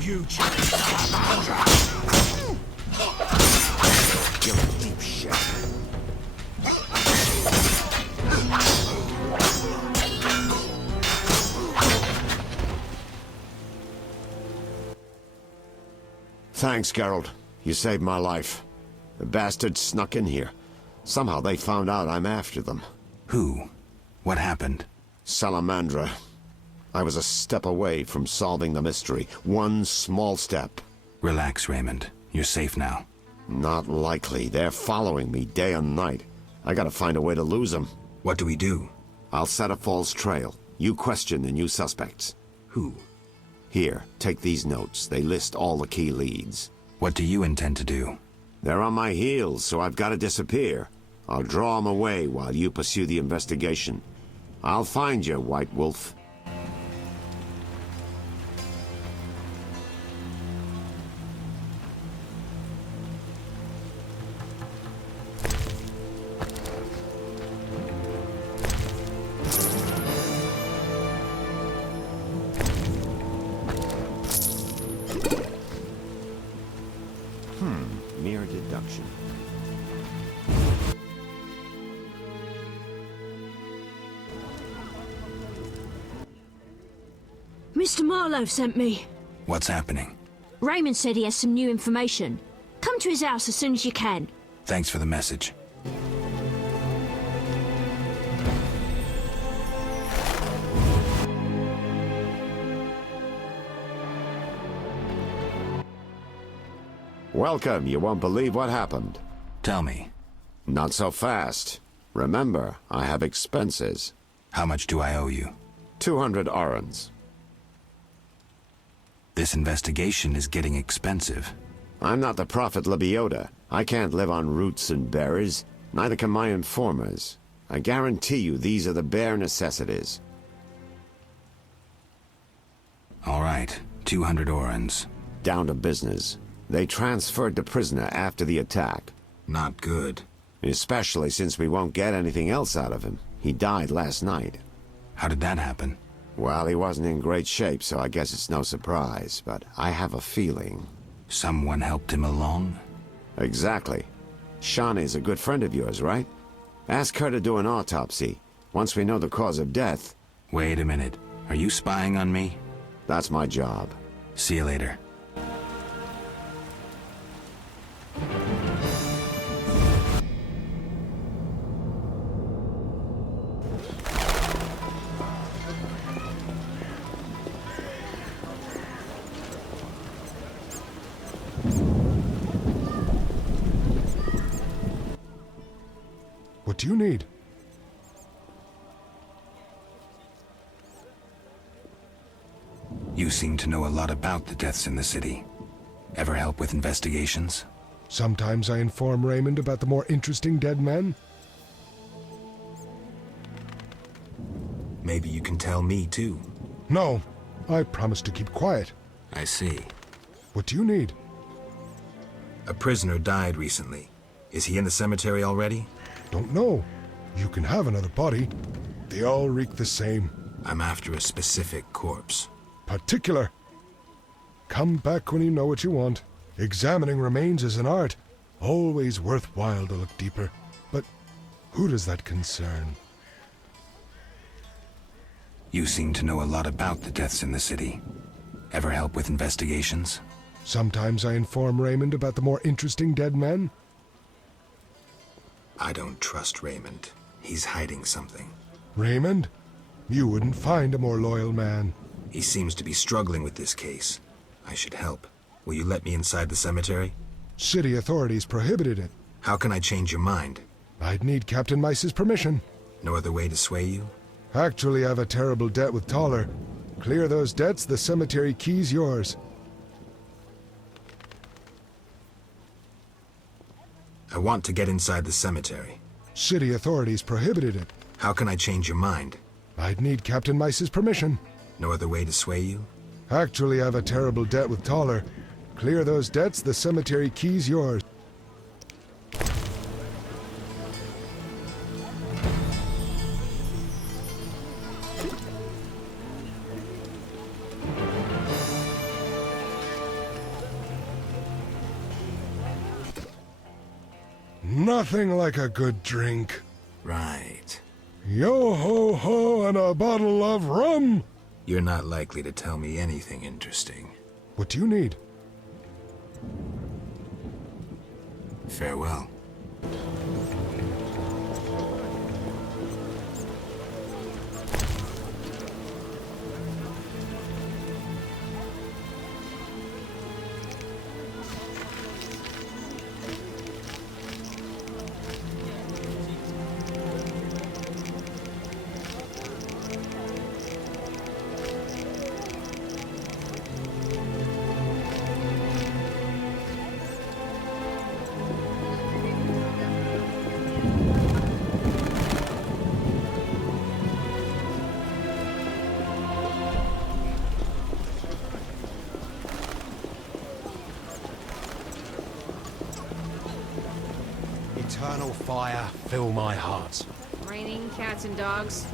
You challenge Salamandra! You're a deep shot. Thanks, Geralt. You saved my life. The bastards snuck in here. Somehow they found out I'm after them. Who? What happened? Salamandra. I was a step away from solving the mystery. One small step. Relax, Raymond. You're safe now. Not likely. They're following me day and night. I gotta find a way to lose them. What do we do? I'll set a false trail. You question the new suspects. Who? Here, take these notes. They list all the key leads. What do you intend to do? They're on my heels, so I've got to disappear. I'll draw them away while you pursue the investigation. I'll find you, White Wolf. Mere deduction. Mr. Marlowe sent me. What's happening? Raymond said he has some new information. Come to his house as soon as you can. Thanks for the message. Welcome. You won't believe what happened. Tell me. Not so fast. Remember, I have expenses. How much do I owe you? 200 orens. This investigation is getting expensive. I'm not the Prophet Lebiota. I can't live on roots and berries. Neither can my informers. I guarantee you these are the bare necessities. All right, 200 orens. Down to business. They transferred the prisoner after the attack. Not good. Especially since we won't get anything else out of him. He died last night. How did that happen? Well, he wasn't in great shape, so I guess it's no surprise, but I have a feeling. Someone helped him along? Exactly. Shawnee's a good friend of yours, right? Ask her to do an autopsy. Once we know the cause of death... Wait a minute. Are you spying on me? That's my job. See you later. What do you need? You seem to know a lot about the deaths in the city. Ever help with investigations? Sometimes I inform Raymond about the more interesting dead men. Maybe you can tell me, too. No, I promise to keep quiet. I see. What do you need? A prisoner died recently. Is he in the cemetery already? Don't know. You can have another body. They all reek the same. I'm after a specific corpse. Particular. Come back when you know what you want. Examining remains is an art. Always worthwhile to look deeper. But who does that concern? You seem to know a lot about the deaths in the city. Ever help with investigations? Sometimes I inform Raymond about the more interesting dead men. I don't trust Raymond. He's hiding something. Raymond? You wouldn't find a more loyal man. He seems to be struggling with this case. I should help. Will you let me inside the cemetery? City authorities prohibited it. How can I change your mind? I'd need Captain Mice's permission. No other way to sway you? Actually, I have a terrible debt with Toller. Clear those debts, the cemetery key's yours. I want to get inside the cemetery. City authorities prohibited it. How can I change your mind? I'd need Captain Mice's permission. No other way to sway you? Actually, I have a terrible debt with Toller. Clear those debts, the cemetery key's yours. Nothing like a good drink. Right. Yo-ho-ho and a bottle of rum! You're not likely to tell me anything interesting. What do you need? Farewell. Eternal fire, fill my heart. Raining cats and dogs.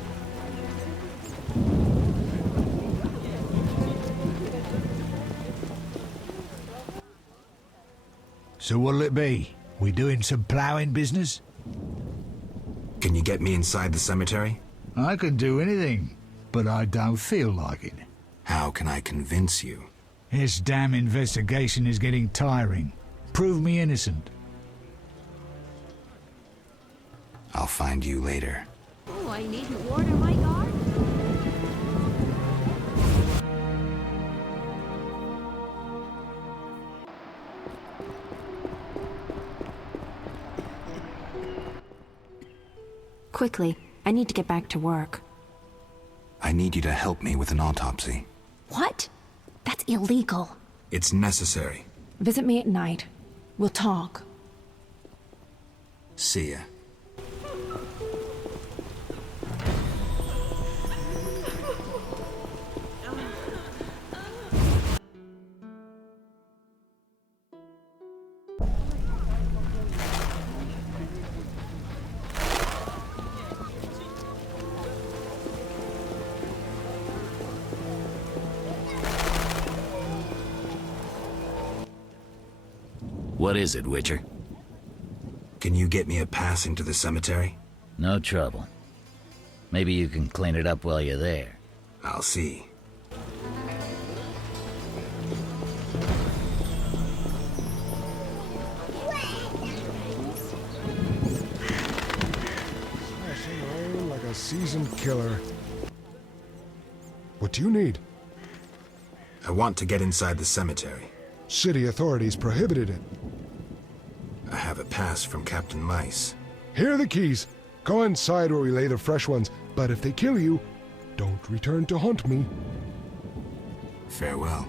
So what'll it be? We doing some ploughing business? Can you get me inside the cemetery? I can do anything, but I don't feel like it. How can I convince you? This damn investigation is getting tiring. Prove me innocent. I'll find you later. Oh, I needn't water my garden. Quickly, I need to get back to work. I need you to help me with an autopsy. What? That's illegal. It's necessary. Visit me at night. We'll talk. See ya. What is it, Witcher? Can you get me a pass into the cemetery? No trouble. Maybe you can clean it up while you're there. I'll see. Smashing rain like a seasoned killer. What do you need? I want to get inside the cemetery. City authorities prohibited it. I have a pass from Captain Mice. Here are the keys. Go inside where we lay the fresh ones, but if they kill you, don't return to haunt me. Farewell.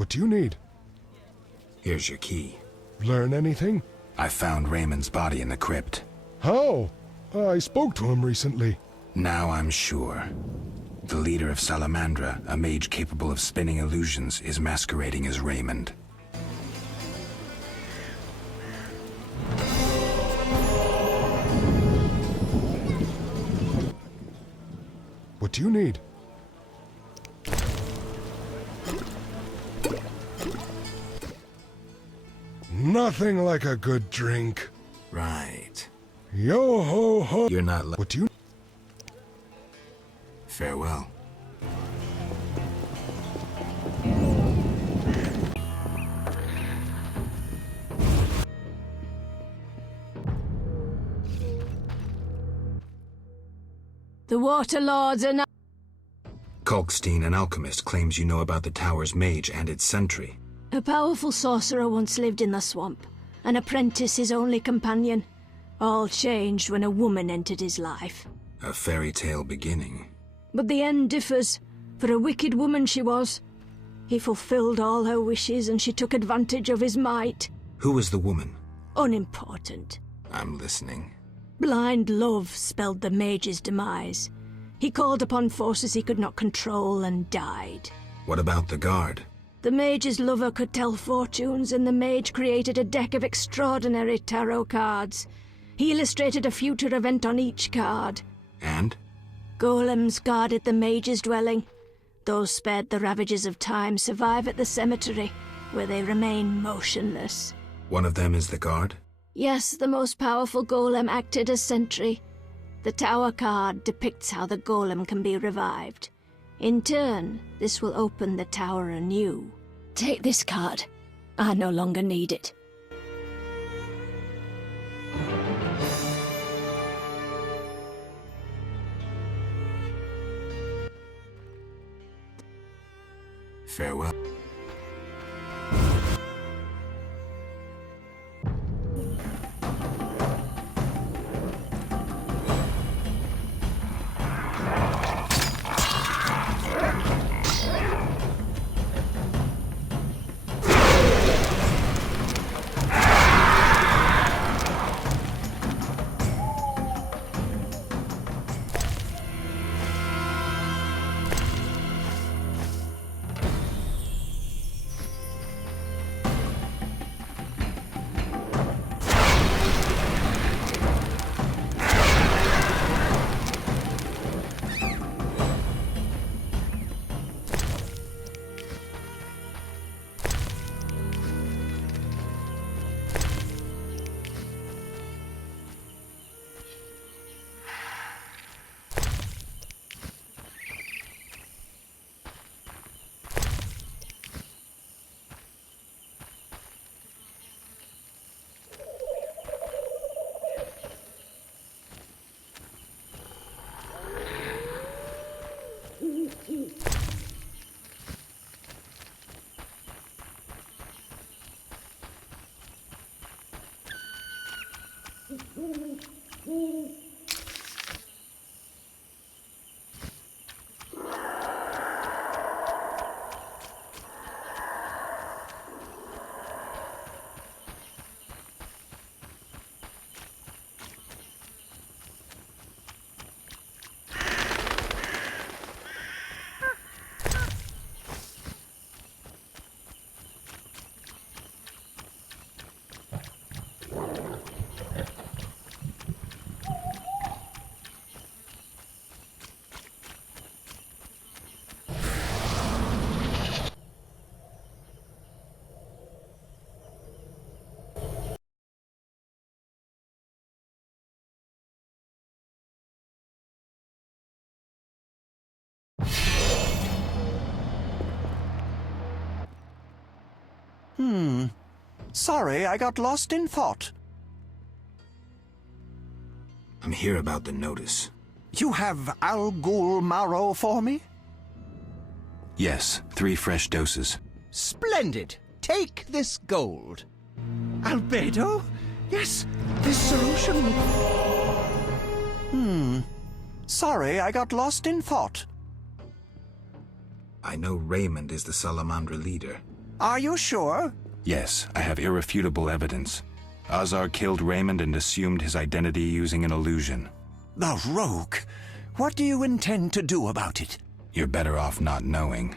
What do you need? Here's your key. Learn anything? I found Raymond's body in the crypt. How? I spoke to him recently. Now I'm sure. The leader of Salamandra, a mage capable of spinning illusions, is masquerading as Raymond. What do you need? Nothing like a good drink. Right. Yo ho ho. You're not What do you... Farewell. The Water Lords are now... Kalkstein, an alchemist, claims you know about the tower's mage and its sentry. A powerful sorcerer once lived in the swamp, an apprentice his only companion. All changed when a woman entered his life. A fairy tale beginning. But the end differs, for a wicked woman she was. He fulfilled all her wishes and she took advantage of his might. Who was the woman? Unimportant. I'm listening. Blind love spelled the mage's demise. He called upon forces he could not control and died. What about the guard? The mage's lover could tell fortunes, and the mage created a deck of extraordinary tarot cards. He illustrated a future event on each card. And? Golems guarded the mage's dwelling. those spared the ravages of time survive at the cemetery, where they remain motionless. One of them is the guard? Yes, the most powerful golem acted as sentry. The tower card depicts how the golem can be revived. In turn, this will open the tower anew. Take this card. I no longer need it. Farewell. Sorry, I got lost in thought. I'm here about the notice. You have Al Ghul marrow for me? Yes, 3 fresh doses. Splendid! Take this gold. Albedo? Yes, this solution... Sorry, I got lost in thought. I know Raymond is the Salamandra leader. Are you sure? Yes, I have irrefutable evidence. Azar killed Raymond and assumed his identity using an illusion. The rogue! What do you intend to do about it? You're better off not knowing.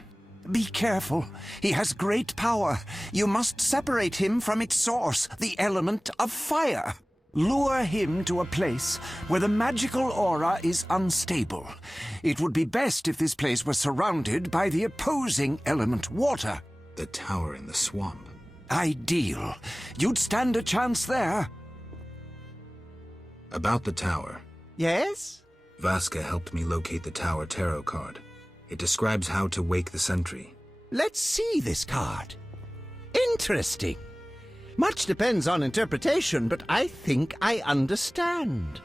Be careful. He has great power. You must separate him from its source, the element of fire. Lure him to a place where the magical aura is unstable. It would be best if this place were surrounded by the opposing element, water. The tower in the swamp. Ideal. You'd stand a chance there. About the tower. Yes? Vasca helped me locate the tower tarot card. It describes how to wake the sentry. Let's see this card. Interesting. Much depends on interpretation, but I think I understand.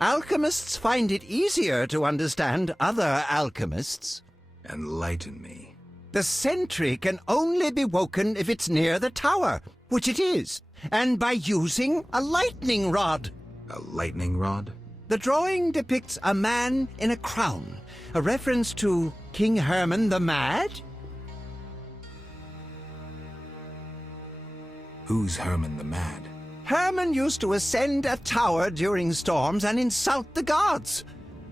Alchemists find it easier to understand other alchemists. Enlighten me. The sentry can only be woken if it's near the tower, which it is, and by using a lightning rod. A lightning rod? The drawing depicts a man in a crown, a reference to King Herman the Mad? Who's Herman the Mad? Herman used to ascend a tower during storms and insult the gods.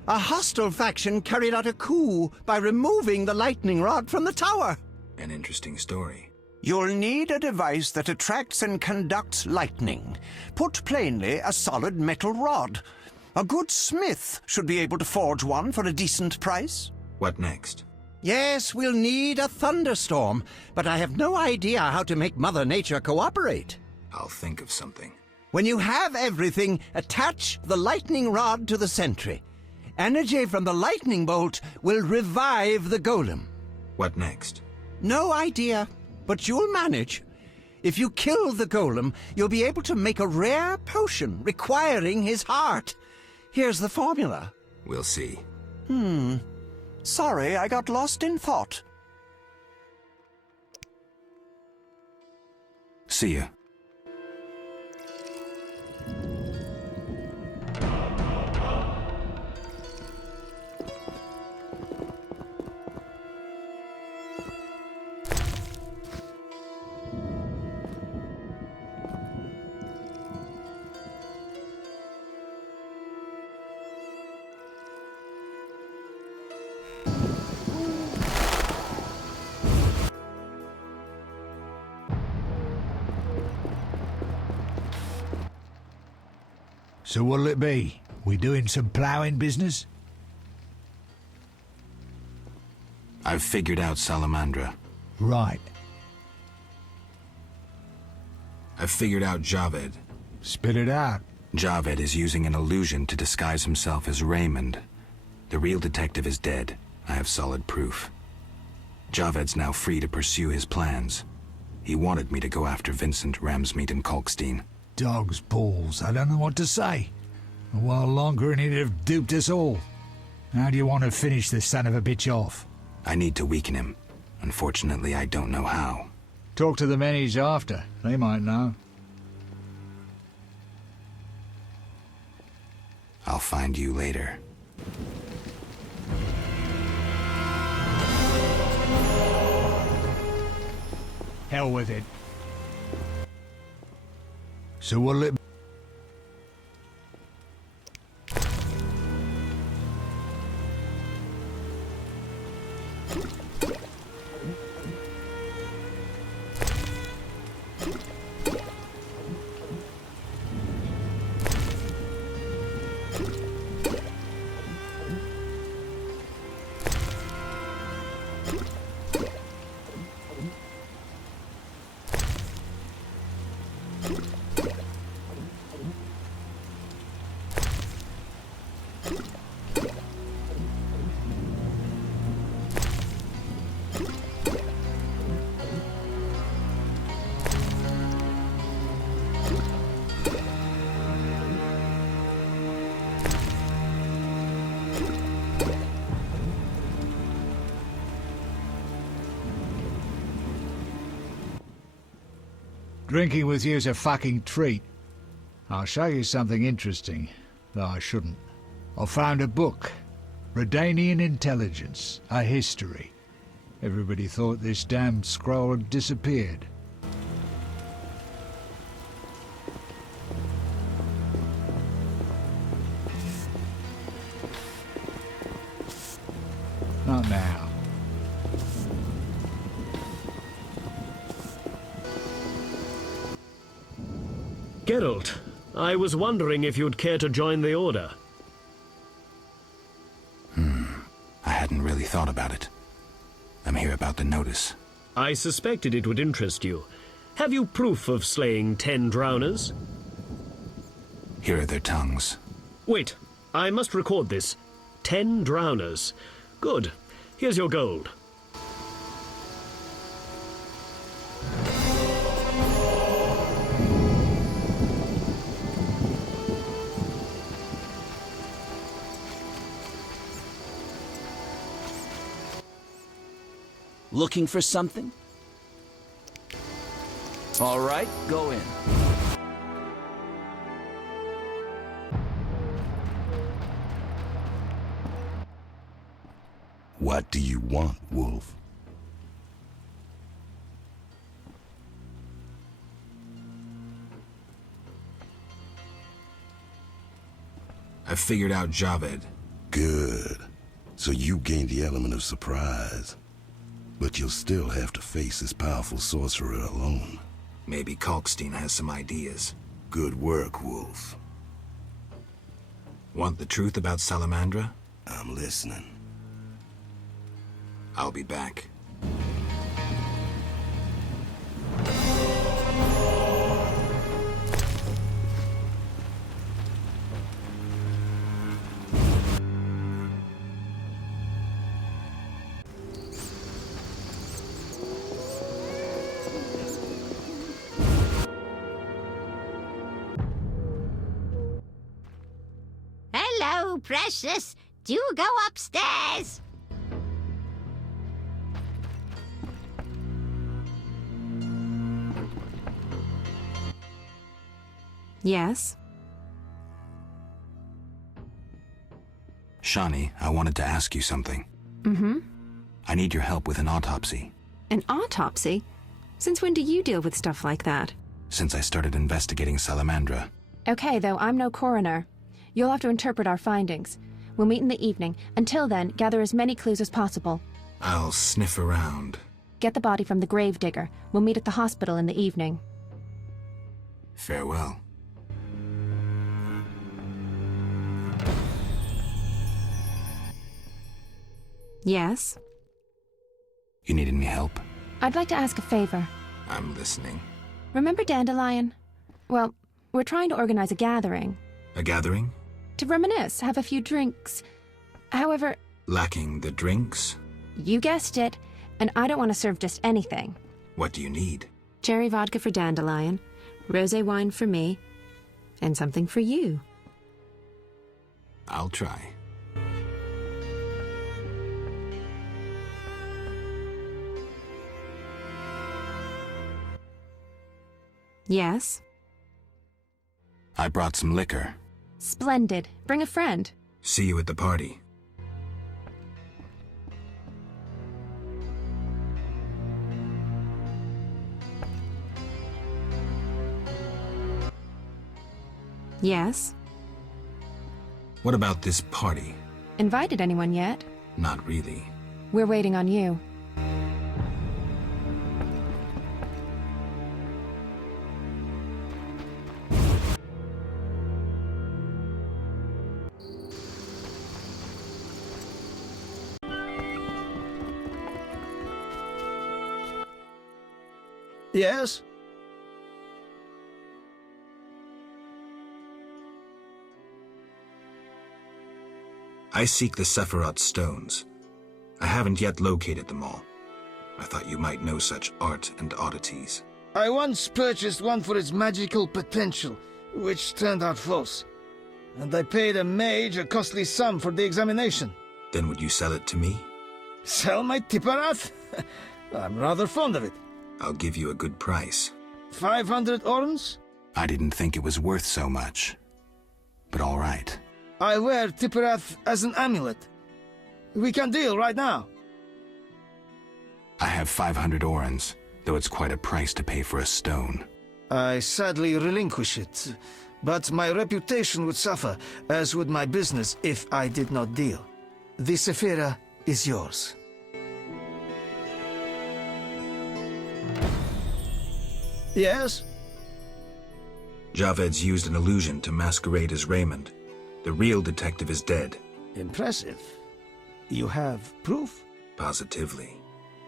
A hostile faction carried out a coup by removing the lightning rod from the tower. An interesting story. You'll need a device that attracts and conducts lightning. Put plainly, a solid metal rod. A good smith should be able to forge one for a decent price. What next? Yes, we'll need a thunderstorm, but I have no idea how to make Mother Nature cooperate. I'll think of something. When you have everything, attach the lightning rod to the sentry. Energy from the lightning bolt will revive the golem. What next? No idea, but you'll manage. If you kill the golem, you'll be able to make a rare potion requiring his heart. Here's the formula. We'll see. Sorry, I got lost in thought. See ya. So what'll it be? We doing some ploughing business? I've figured out Salamandra. Right. I've figured out Javed. Spit it out. Javed is using an illusion to disguise himself as Raymond. The real detective is dead. I have solid proof. Javed's now free to pursue his plans. He wanted me to go after Vincent, Ramsmeet, and Kalkstein. Dog's balls. I don't know what to say. A while longer and he'd have duped us all. How do you want to finish this son of a bitch off? I need to weaken him. Unfortunately, I don't know how. Talk to the men he's after. They might know. I'll find you later. Hell with it. So what'll it... Drinking with you's a fucking treat. I'll show you something interesting, though I shouldn't. I found a book. Redanian Intelligence, a history. Everybody thought this damned scroll had disappeared. Not now. Geralt, I was wondering if you'd care to join the Order. I hadn't really thought about it. I'm here about the notice. I suspected it would interest you. Have you proof of slaying 10 drowners? Here are their tongues. Wait, I must record this. 10 drowners. Good. Here's your gold. Looking for something? All right, go in. What do you want, Wolf? I figured out Javed. Good. So you gained the element of surprise. But you'll still have to face this powerful sorcerer alone. Maybe Kalkstein has some ideas. Good work, Wolf. Want the truth about Salamandra? I'm listening. I'll be back. Hello, precious. Do go upstairs. Yes? Shani, I wanted to ask you something. Mm-hmm. I need your help with an autopsy. An autopsy? Since when do you deal with stuff like that? Since I started investigating Salamandra. Okay, though, I'm no coroner. You'll have to interpret our findings. We'll meet in the evening. Until then, gather as many clues as possible. I'll sniff around. Get the body from the gravedigger. We'll meet at the hospital in the evening. Farewell. Yes? You need any help? I'd like to ask a favor. I'm listening. Remember Dandelion? Well, we're trying to organize a gathering. A gathering? To reminisce, have a few drinks. However... Lacking the drinks? You guessed it, and I don't want to serve just anything. What do you need? Cherry vodka for Dandelion, rosé wine for me, and something for you. I'll try. Yes? I brought some liquor. Splendid. Bring a friend. See you at the party. Yes? What about this party? Invited anyone yet? Not really. We're waiting on you. Yes? I seek the Sephiroth stones. I haven't yet located them all. I thought you might know such art and oddities. I once purchased one for its magical potential, which turned out false. And I paid a mage a costly sum for the examination. Then would you sell it to me? Sell my Tipperath? I'm rather fond of it. I'll give you a good price. 500 orns? I didn't think it was worth so much. But all right. I wear Tipperath as an amulet. We can deal right now. I have 500 orens, though it's quite a price to pay for a stone. I sadly relinquish it, but my reputation would suffer, as would my business if I did not deal. The Sephira is yours. Yes? Javed's used an illusion to masquerade as Raymond. The real detective is dead. Impressive. You have proof? Positively.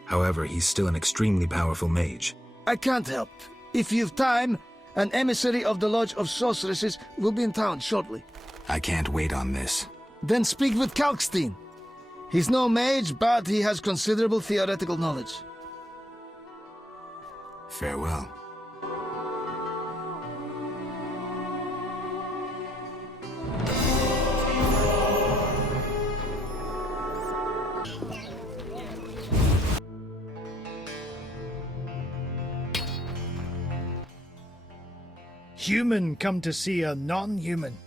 However, he's still an extremely powerful mage. I can't help. If you've time, an emissary of the Lodge of Sorceresses will be in town shortly. I can't wait on this. Then speak with Kalkstein. He's no mage, but he has considerable theoretical knowledge. Farewell. Human come to see a non-human.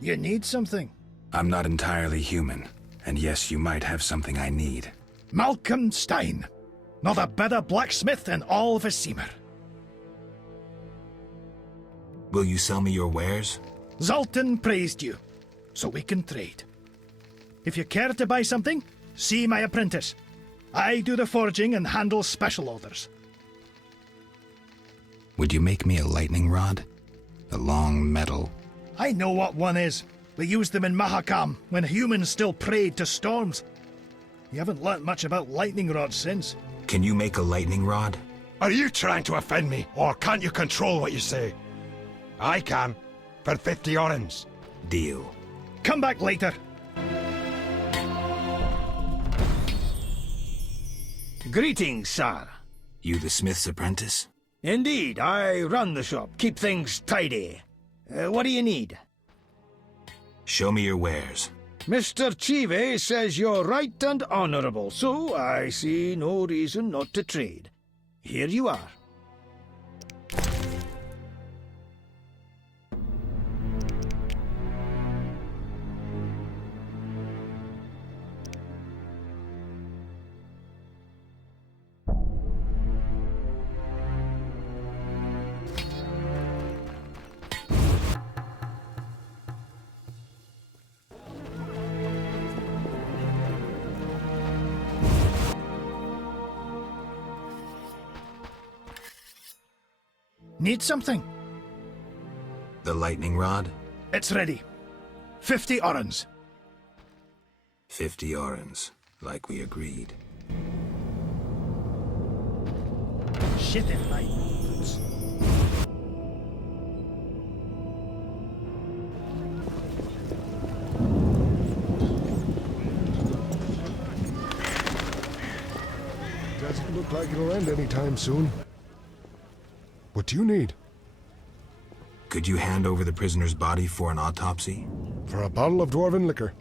You need something. I'm not entirely human, and yes, you might have something I need. Malcolm Stein. Not a better blacksmith in all Vizima. Will you sell me your wares? Zoltan praised you, so we can trade. If you care to buy something, see my apprentice. I do the forging and handle special orders. Would you make me a lightning rod? A long metal? I know what one is. We used them in Mahakam when humans still prayed to storms. You haven't learnt much about lightning rods since. Can you make a lightning rod? Are you trying to offend me, or can't you control what you say? I can, for 50 orens. Deal. Come back later. Greetings, sir. You the smith's apprentice? Indeed, I run the shop, keep things tidy. What do you need? Show me your wares. Mr. Chive says you're right and honourable, so I see no reason not to trade. Here you are. Need something? The lightning rod? It's ready. 50 orens. 50 orens, like we agreed. Shit in my boots. Doesn't look like it'll end anytime soon. What do you need? Could you hand over the prisoner's body for an autopsy? For a bottle of dwarven liquor.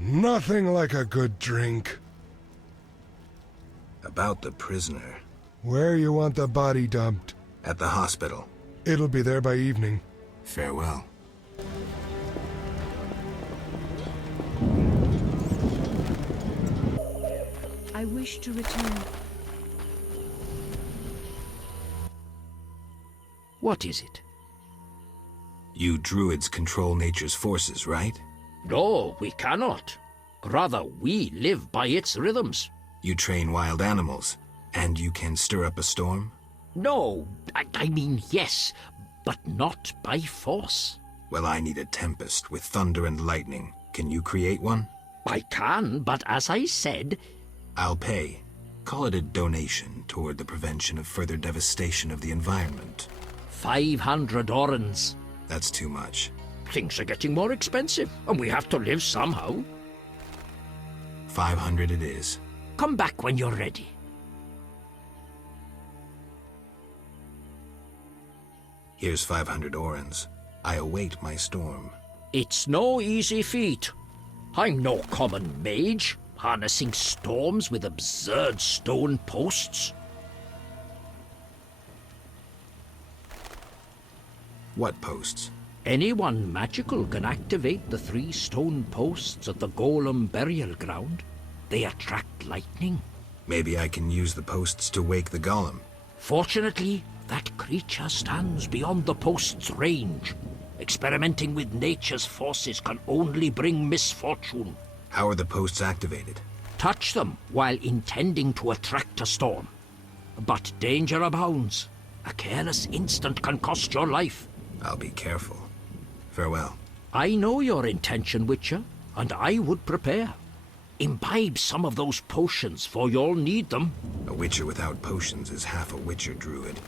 Nothing like a good drink. About the prisoner. Where you want the body dumped? At the hospital. It'll be there by evening. Farewell. I wish to return. What is it? You druids control nature's forces, right? No, we cannot. Rather, we live by its rhythms. You train wild animals, and you can stir up a storm? No, I mean yes, but not by force. Well, I need a tempest with thunder and lightning. Can you create one? I can, but as I said... I'll pay. Call it a donation toward the prevention of further devastation of the environment. 500 orens. That's too much. Things are getting more expensive, and we have to live somehow. 500 it is. Come back when you're ready. Here's 500 orens. I await my storm. It's no easy feat. I'm no common mage, harnessing storms with absurd stone posts. What posts? Anyone magical can activate the 3 stone posts at the golem burial ground. They attract lightning. Maybe I can use the posts to wake the golem. Fortunately, that creature stands beyond the post's range. Experimenting with nature's forces can only bring misfortune. How are the posts activated? Touch them while intending to attract a storm. But danger abounds. A careless instant can cost your life. I'll be careful. Farewell. I know your intention, Witcher, and I would prepare. Imbibe some of those potions, for you'll need them. A Witcher without potions is half a Witcher druid.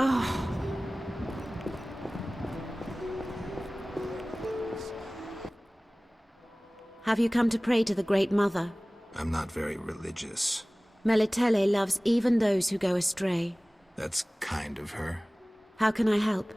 Oh. Have you come to pray to the Great Mother? I'm not very religious. Melitele loves even those who go astray. That's kind of her. How can I help?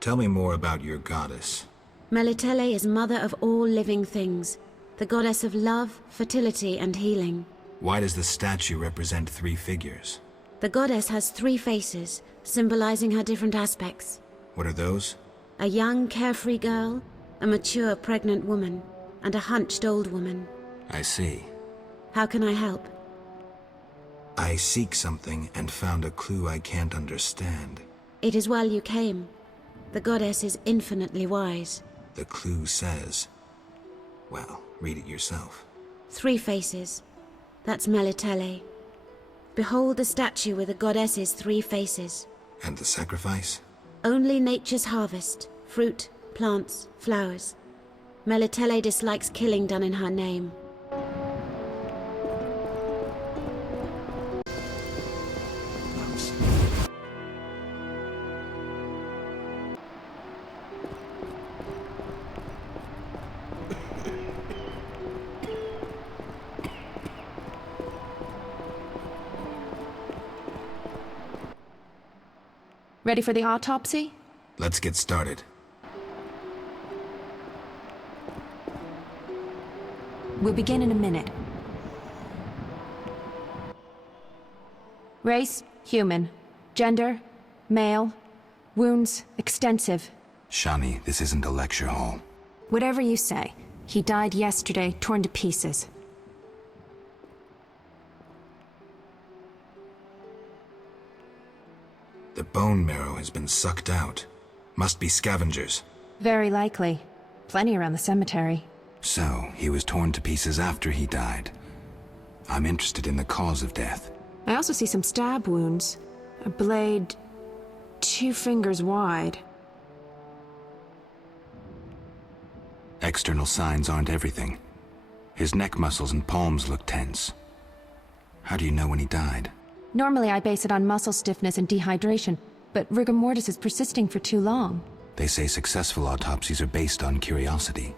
Tell me more about your goddess. Melitele is mother of all living things, the goddess of love, fertility, and healing. Why does the statue represent 3 figures? The goddess has 3 faces, symbolizing her different aspects. What are those? A young, carefree girl, a mature, pregnant woman, and a hunched old woman. I see. How can I help? I seek something and found a clue I can't understand. It is well you came. The goddess is infinitely wise. The clue says... Well, read it yourself. 3 faces. That's Melitele. Behold the statue with the goddess's 3 faces. And the sacrifice? Only nature's harvest. Fruit, plants, flowers. Melitele dislikes killing done in her name. Ready for the autopsy? Let's get started. We'll begin in a minute. Race, human. Gender, male. Wounds, extensive. Shani, this isn't a lecture hall. Whatever you say. He died yesterday, torn to pieces. The bone marrow has been sucked out. Must be scavengers. Very likely. Plenty around the cemetery. So, he was torn to pieces after he died. I'm interested in the cause of death. I also see some stab wounds. A blade 2 fingers wide. External signs aren't everything. His neck muscles and palms look tense. How do you know when he died? Normally I base it on muscle stiffness and dehydration, but rigor mortis is persisting for too long. They say successful autopsies are based on curiosity.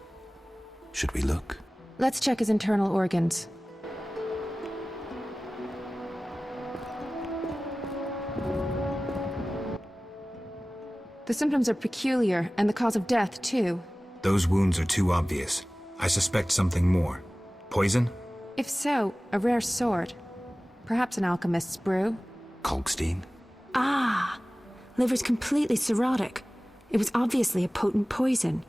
Should we look? Let's check his internal organs. The symptoms are peculiar, and the cause of death, too. Those wounds are too obvious. I suspect something more. Poison? If so, a rare sort. Perhaps an alchemist's brew. Kalkstein? Ah! Liver's completely cirrhotic. It was obviously a potent poison.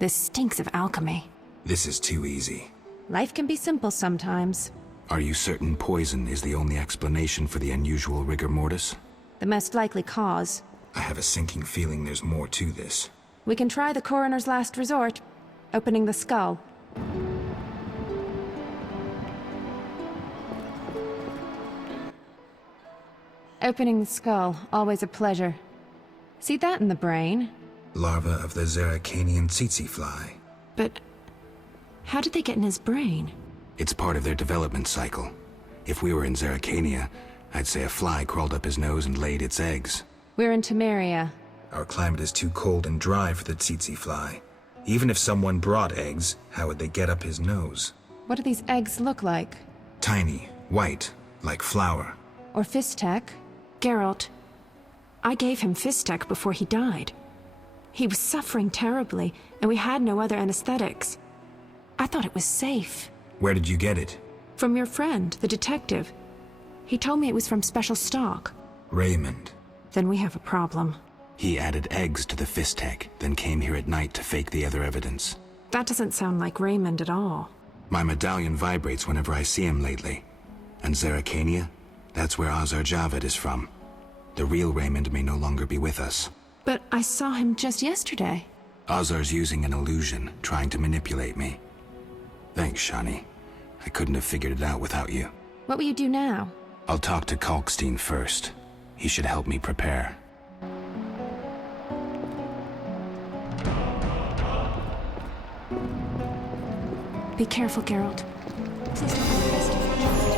This stinks of alchemy. This is too easy. Life can be simple sometimes. Are you certain poison is the only explanation for the unusual rigor mortis? The most likely cause. I have a sinking feeling there's more to this. We can try the coroner's last resort, opening the skull. Opening the skull, always a pleasure. See that in the brain? Larva of the Zeracanian tsetse fly. But how did they get in his brain? It's part of their development cycle. If we were in Zeracania, I'd say a fly crawled up his nose and laid its eggs. We're in Temeria. Our climate is too cold and dry for the tsetse fly. Even if someone brought eggs, how would they get up his nose? What do these eggs look like? Tiny, white, like flour. Or Fistek? Geralt, I gave him Fistek before he died. He was suffering terribly, and we had no other anesthetics. I thought it was safe. Where did you get it? From your friend, the detective. He told me it was from special stock. Raymond. Then we have a problem. He added eggs to the Fistek, then came here at night to fake the other evidence. That doesn't sound like Raymond at all. My medallion vibrates whenever I see him lately. And Zeracania? That's where Azar Javed is from. The real Raymond may no longer be with us. But I saw him just yesterday. Azar's using an illusion, trying to manipulate me. Thanks, Shani. I couldn't have figured it out without you. What will you do now? I'll talk to Kalkstein first. He should help me prepare. Be careful, Geralt. Please don't underestimate it.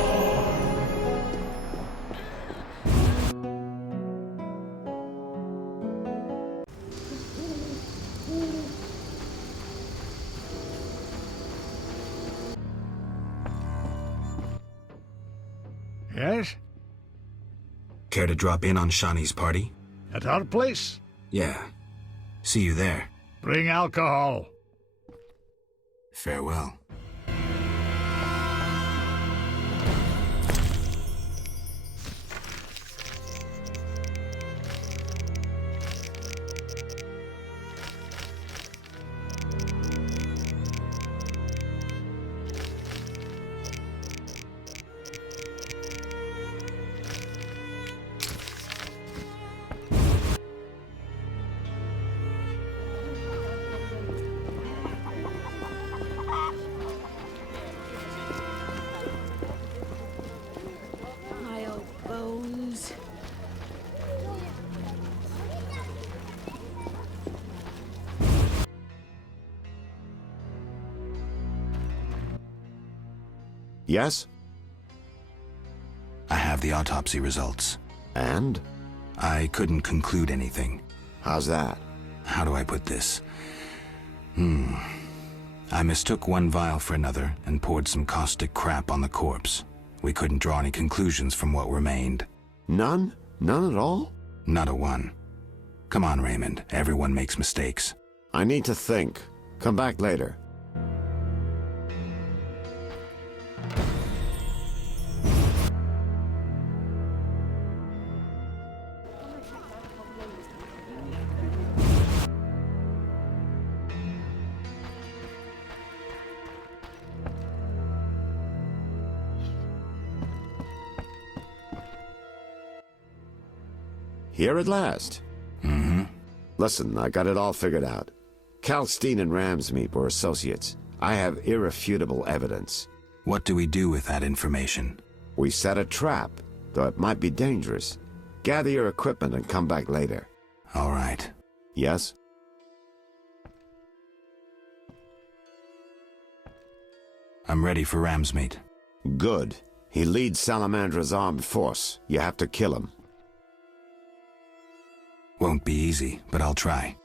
Yes? Care to drop in on Shani's party? At our place? Yeah. See you there. Bring alcohol. Farewell. Yes? I have the autopsy results. And? I couldn't conclude anything. How's that? How do I put this? I mistook one vial for another and poured some caustic crap on the corpse. We couldn't draw any conclusions from what remained. None? None at all? Not a one. Come on, Raymond. Everyone makes mistakes. I need to think. Come back later. Here at last. Mm-hmm. Listen, I got it all figured out. Kalkstein and Ramsmeet were associates. I have irrefutable evidence. What do we do with that information? We set a trap, though it might be dangerous. Gather your equipment and come back later. All right. Yes? I'm ready for Ramsmeet. Good. He leads Salamandra's armed force. You have to kill him. Won't be easy, but I'll try.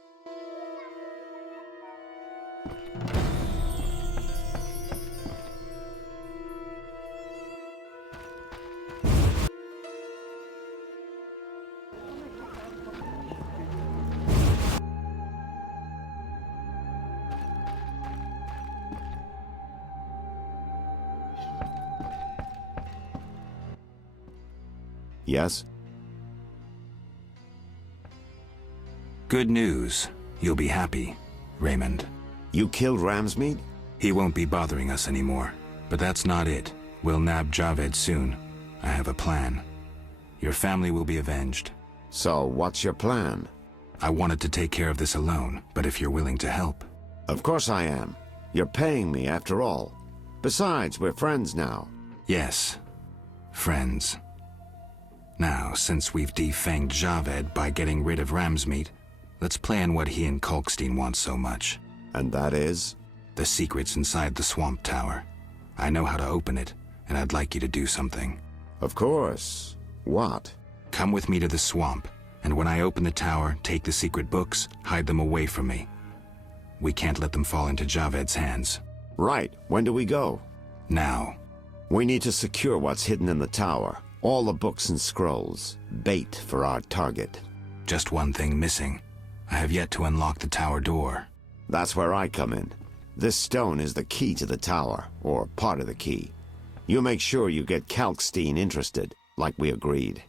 Yes? Good news. You'll be happy, Raymond. You killed Ramsmeet? He won't be bothering us anymore. But that's not it. We'll nab Javed soon. I have a plan. Your family will be avenged. So, what's your plan? I wanted to take care of this alone, but if you're willing to help... Of course I am. You're paying me, after all. Besides, we're friends now. Yes. Friends. Now, since we've defanged Javed by getting rid of Ramsmeat, let's plan what he and Kalkstein want so much. And that is? The secret's inside the swamp tower. I know how to open it, and I'd like you to do something. Of course. What? Come with me to the swamp, and when I open the tower, take the secret books, hide them away from me. We can't let them fall into Javed's hands. Right. When do we go? Now. We need to secure what's hidden in the tower. All the books and scrolls. Bait for our target. Just one thing missing. I have yet to unlock the tower door. That's where I come in. This stone is the key to the tower, or part of the key. You make sure you get Kalkstein interested, like we agreed.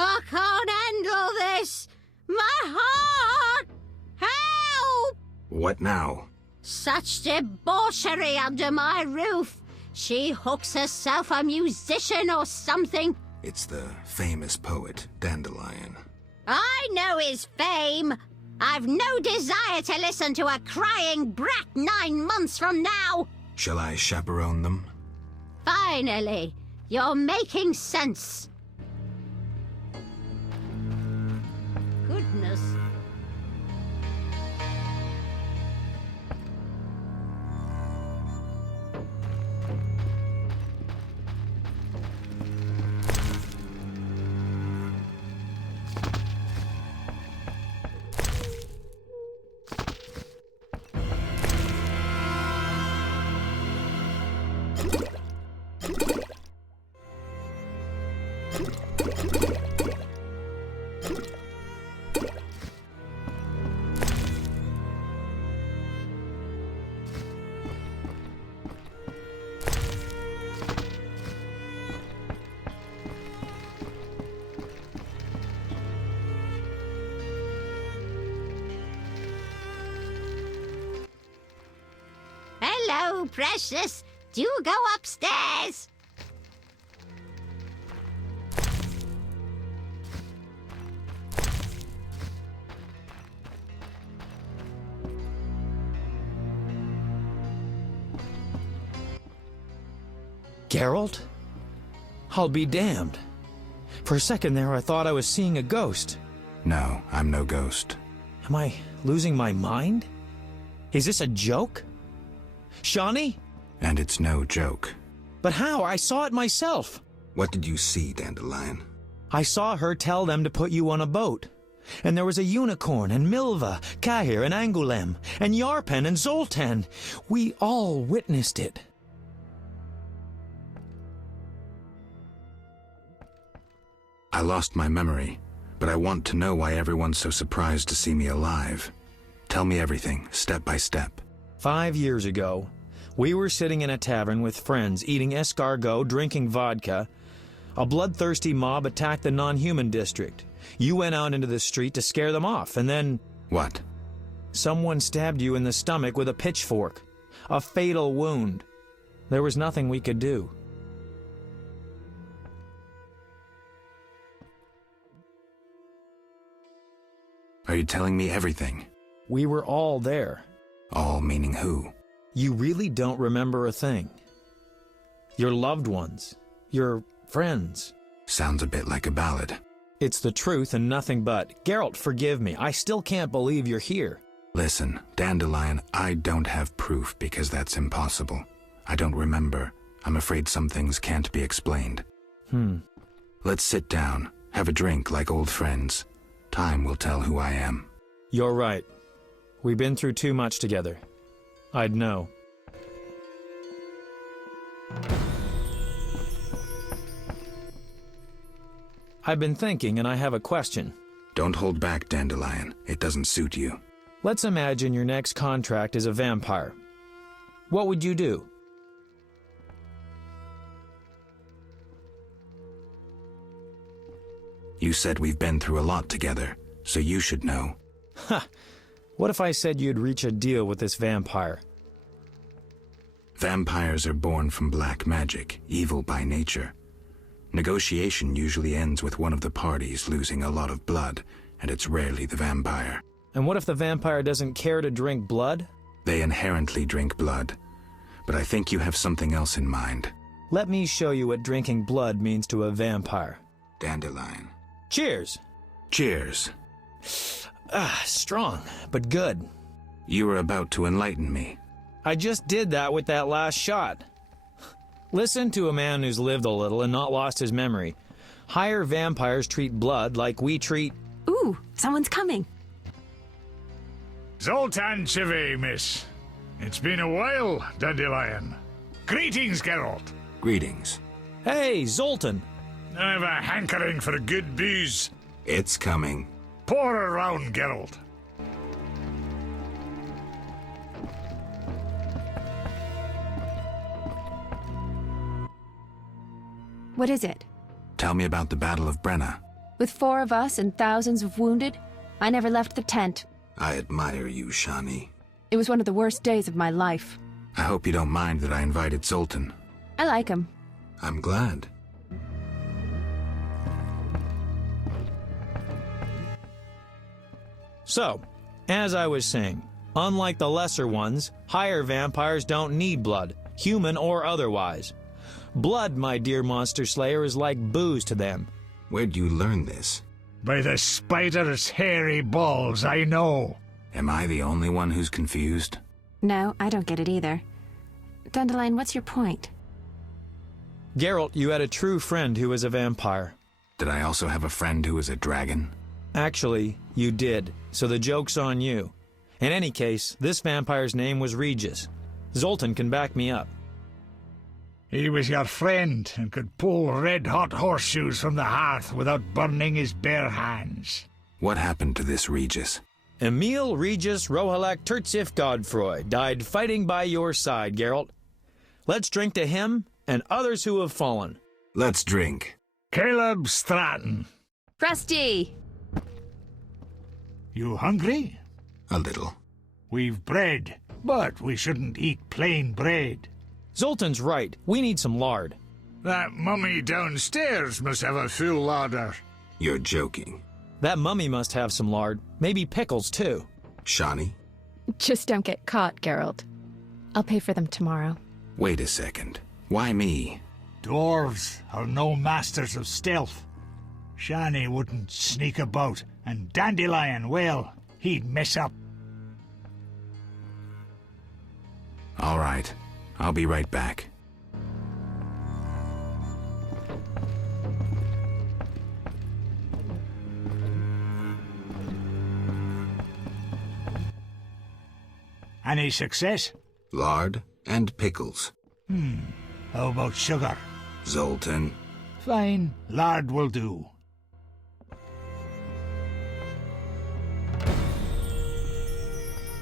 I can't handle this! My heart! Help! What now? Such debauchery under my roof! She hooks herself a musician or something. It's the famous poet, Dandelion. I know his fame. I've no desire to listen to a crying brat 9 months from now. Shall I chaperone them? Finally, you're making sense. Goodness. Hello, precious. Do go upstairs. Geralt? I'll be damned. For a second there, I thought I was seeing a ghost. No, I'm no ghost. Am I losing my mind? Is this a joke? Shawnee? And it's no joke. But how? I saw it myself. What did you see, Dandelion? I saw her tell them to put you on a boat. And there was a unicorn, and Milva, Cahir, and Angulem, and Yarpen, and Zoltan. We all witnessed it. I lost my memory, but I want to know why everyone's so surprised to see me alive. Tell me everything, step by step. 5 years ago, we were sitting in a tavern with friends, eating escargot, drinking vodka. A bloodthirsty mob attacked the non-human district. You went out into the street to scare them off, and then... What? Someone stabbed you in the stomach with a pitchfork. A fatal wound. There was nothing we could do. Are you telling me everything? We were all there. All meaning who? You really don't remember a thing. Your loved ones. Your friends. Sounds a bit like a ballad. It's the truth and nothing but. Geralt, forgive me. I still can't believe you're here. Listen, Dandelion, I don't have proof because that's impossible. I don't remember. I'm afraid some things can't be explained. Let's sit down, have a drink like old friends. Time will tell who I am. You're right. We've been through too much together. I'd know. I've been thinking, and I have a question. Don't hold back, Dandelion. It doesn't suit you. Let's imagine your next contract is a vampire. What would you do? You said we've been through a lot together, so you should know. Ha! What if I said you'd reach a deal with this vampire? Vampires are born from black magic, evil by nature. Negotiation usually ends with one of the parties losing a lot of blood, and it's rarely the vampire. And what if the vampire doesn't care to drink blood? They inherently drink blood, but I think you have something else in mind. Let me show you what drinking blood means to a vampire. Dandelion. Cheers! Cheers. Ah, strong, but good. You were about to enlighten me. I just did that with that last shot. Listen to a man who's lived a little and not lost his memory. Higher vampires treat blood like we treat... Ooh, someone's coming. Zoltan Chive, miss. It's been a while, Dandelion. Greetings, Geralt. Greetings. Hey, Zoltan. I've a hankering for good booze. It's coming. Pour around, Geralt. What is it? Tell me about the Battle of Brenna. With 4 of us and thousands of wounded, I never left the tent. I admire you, Shani. It was one of the worst days of my life. I hope you don't mind that I invited Zoltan. I like him. I'm glad. So, as I was saying, unlike the lesser ones, higher vampires don't need blood, human or otherwise. Blood, my dear monster slayer, is like booze to them. Where'd you learn this? By the spider's hairy balls, I know. Am I the only one who's confused? No, I don't get it either. Dandelion, what's your point? Geralt, you had a true friend who was a vampire. Did I also have a friend who was a dragon? Actually, you did, so the joke's on you. In any case, this vampire's name was Regis. Zoltan can back me up. He was your friend and could pull red-hot horseshoes from the hearth without burning his bare hands. What happened to this Regis? Emil Regis Rohalak Tertsif Godfroy died fighting by your side, Geralt. Let's drink to him and others who have fallen. Let's drink. Caleb Stratton. Rusty! You hungry? A little. We've bread, but we shouldn't eat plain bread. Zoltan's right. We need some lard. That mummy downstairs must have a full larder. You're joking. That mummy must have some lard. Maybe pickles, too. Shani? Just don't get caught, Geralt. I'll pay for them tomorrow. Wait a second. Why me? Dwarves are no masters of stealth. Shani wouldn't sneak about, and Dandelion, well, he'd mess up. All right. I'll be right back. Any success? Lard and pickles. How about sugar? Zoltan. Fine, lard will do.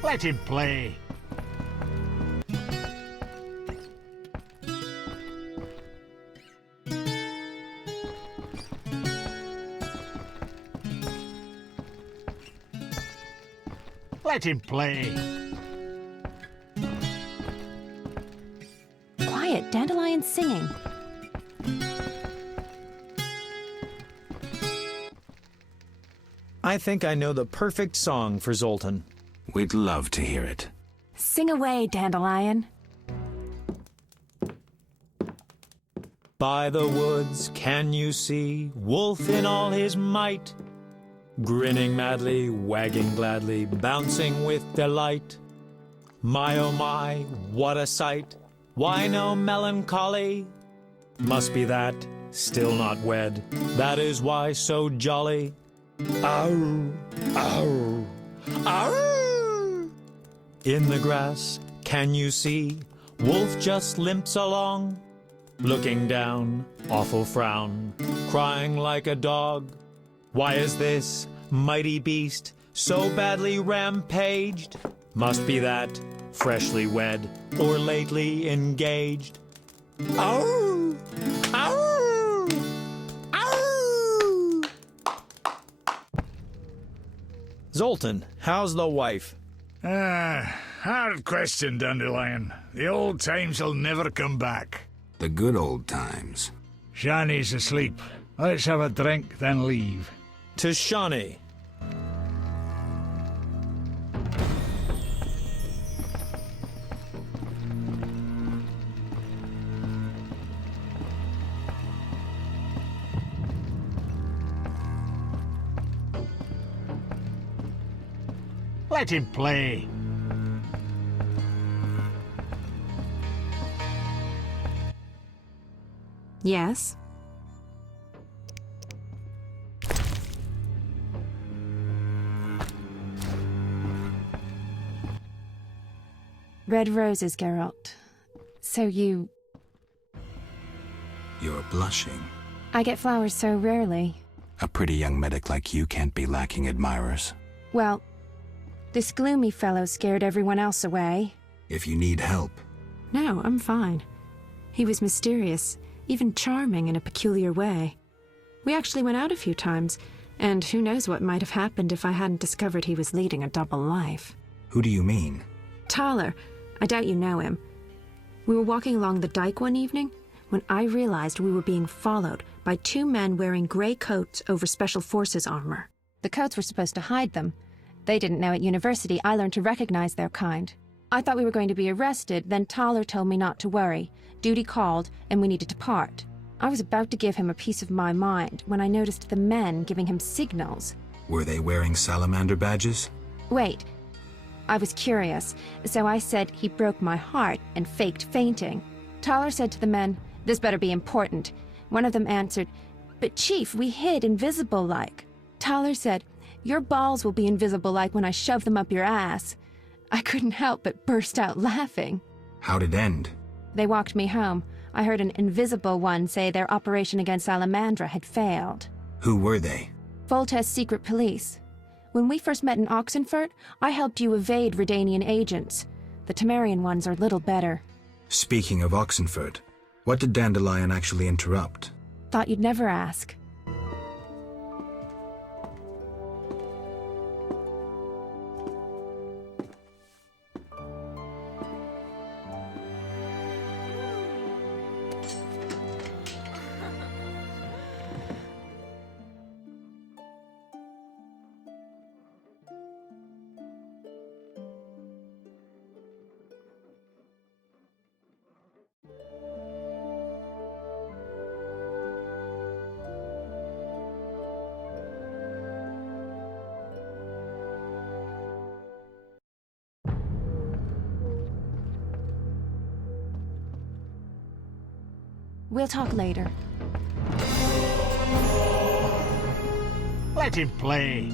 Let him play. Let him play. Quiet, Dandelion's singing. I think I know the perfect song for Zoltan. We'd love to hear it. Sing away, Dandelion. By the woods can you see Wolf in all his might, grinning madly, wagging gladly, bouncing with delight. My oh my, what a sight! Why no melancholy? Must be that, still not wed, that is why so jolly. Ow, ow, ow! In the grass, can you see? Wolf just limps along, looking down, awful frown, crying like a dog. Why is this mighty beast so badly rampaged? Must be that, freshly wed or lately engaged. Ow! Ow! Ow! Zoltan, how's the wife? Hard question, Dandelion. The old times will never come back. The good old times. Shani's asleep. Let's have a drink, then leave. To Shani. Let him play. Yes? Red roses, Geralt. So you... You're blushing. I get flowers so rarely. A pretty young medic like you can't be lacking admirers. Well, this gloomy fellow scared everyone else away. If you need help. No, I'm fine. He was mysterious, even charming in a peculiar way. We actually went out a few times, and who knows what might have happened if I hadn't discovered he was leading a double life. Who do you mean? Thaler. I doubt you know him. We were walking along the dike one evening when I realized we were being followed by two men wearing gray coats over Special Forces armor. The coats were supposed to hide them. They didn't know at university I learned to recognize their kind. I thought we were going to be arrested, then Thaler told me not to worry. Duty called, and we needed to part. I was about to give him a piece of my mind when I noticed the men giving him signals. Were they wearing salamander badges? Wait. I was curious, so I said he broke my heart and faked fainting. Thaler said to the men, "This better be important." One of them answered, "But Chief, we hid invisible-like." Thaler said, "Your balls will be invisible-like when I shove them up your ass." I couldn't help but burst out laughing. How'd it end? They walked me home. I heard an invisible one say their operation against Salamandra had failed. Who were they? Voltez's secret police. When we first met in Oxenfurt, I helped you evade Redanian agents. The Temerian ones are little better. Speaking of Oxenfurt, what did Dandelion actually interrupt? Thought you'd never ask. We'll talk later. Let him play.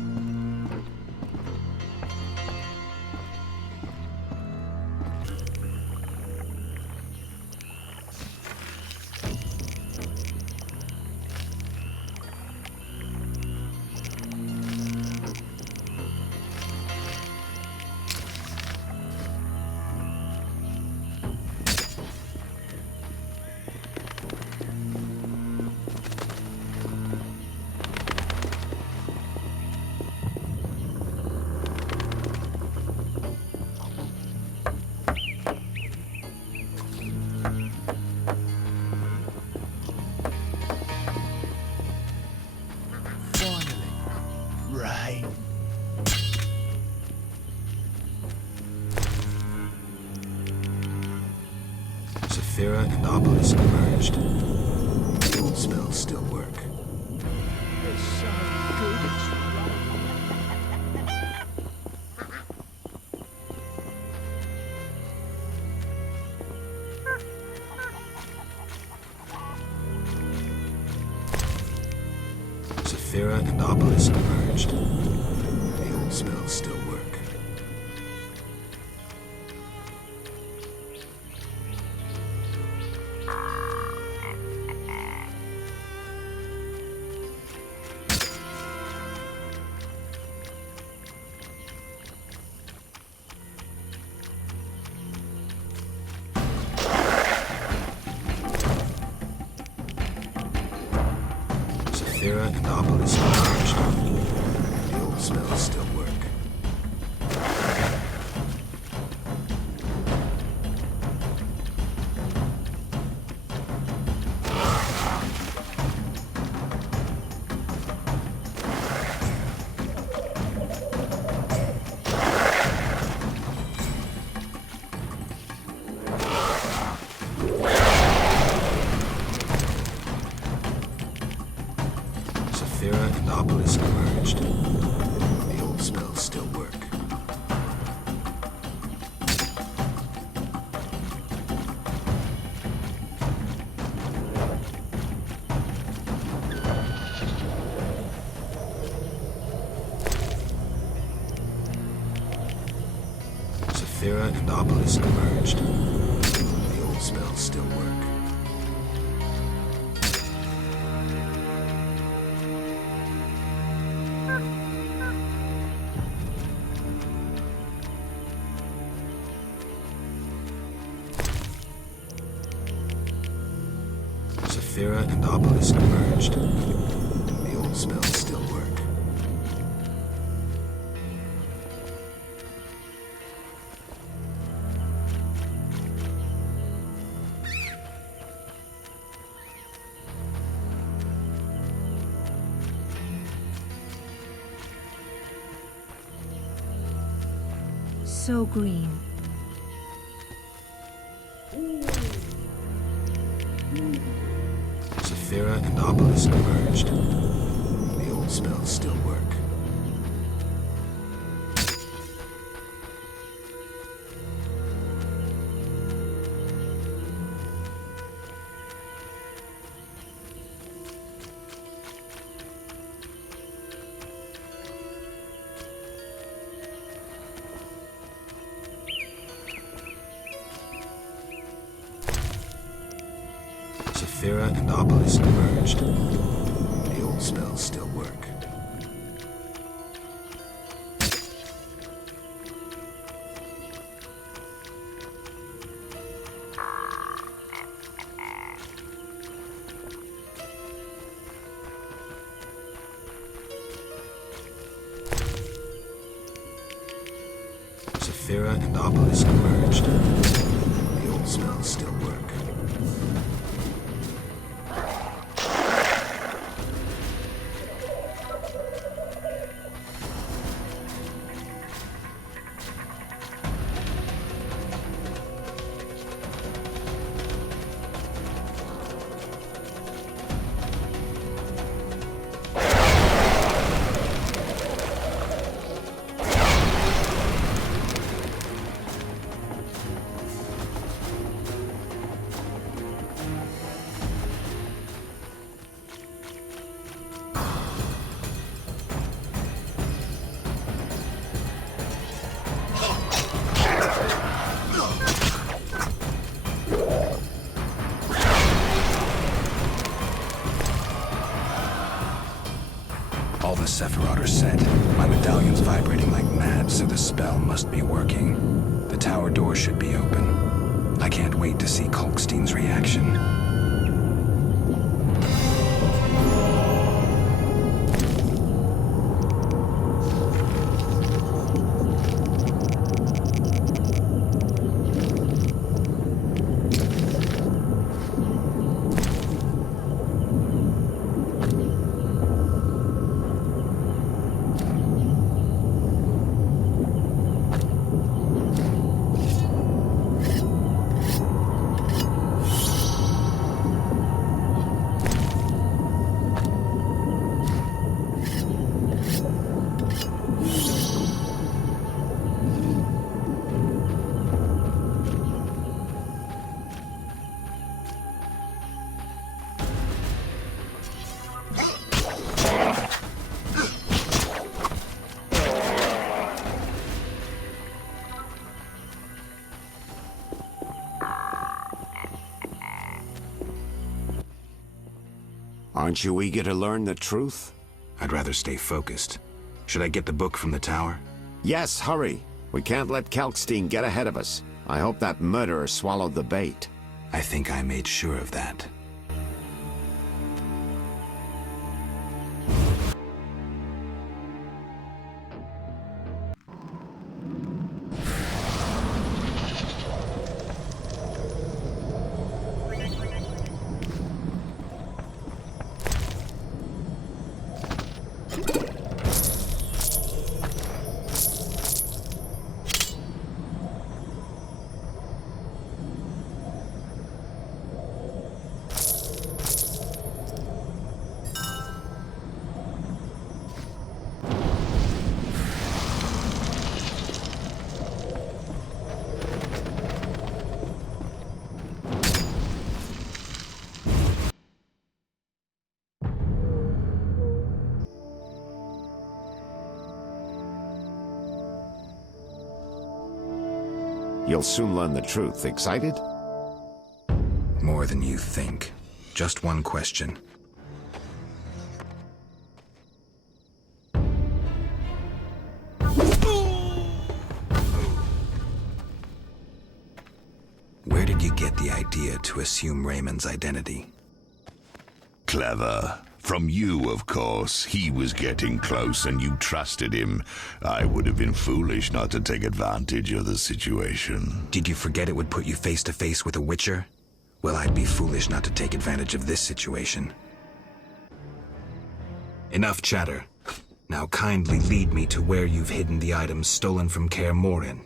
Saphira and Obelisk merged. The old spells still work. Saphira and Obelisk merged. The old spells still work. Saphira and Obelisk merged. The old spells still work. Saphira and Obelisk merged. The old spells still work. Saphira and Obelisk merged. The old spells still work. Saphira and Obelisk merged. The old spells still work. So green. Saphira and Obelisk merged. The old spells still work. Saphira and Obelisk merged. The old spells still work. Saphira and Obelisk merged. The old spells still work. All the Sephiroth are set. My medallion's vibrating like mad, so the spell must be working. The tower door should be open. I can't wait to see Kalkstein's reaction. Aren't you eager to learn the truth? I'd rather stay focused. Should I get the book from the tower? Yes, hurry. We can't let Kalkstein get ahead of us. I hope that murderer swallowed the bait. I think I made sure of that. You'll soon learn the truth. Excited? More than you think. Just one question. Where did you get the idea to assume Raymond's identity? Clever. From you, of course. He was getting close and you trusted him. I would have been foolish not to take advantage of the situation. Did you forget it would put you face to face with a Witcher? Well, I'd be foolish not to take advantage of this situation. Enough chatter. Now kindly lead me to where you've hidden the items stolen from Kaer Morhen.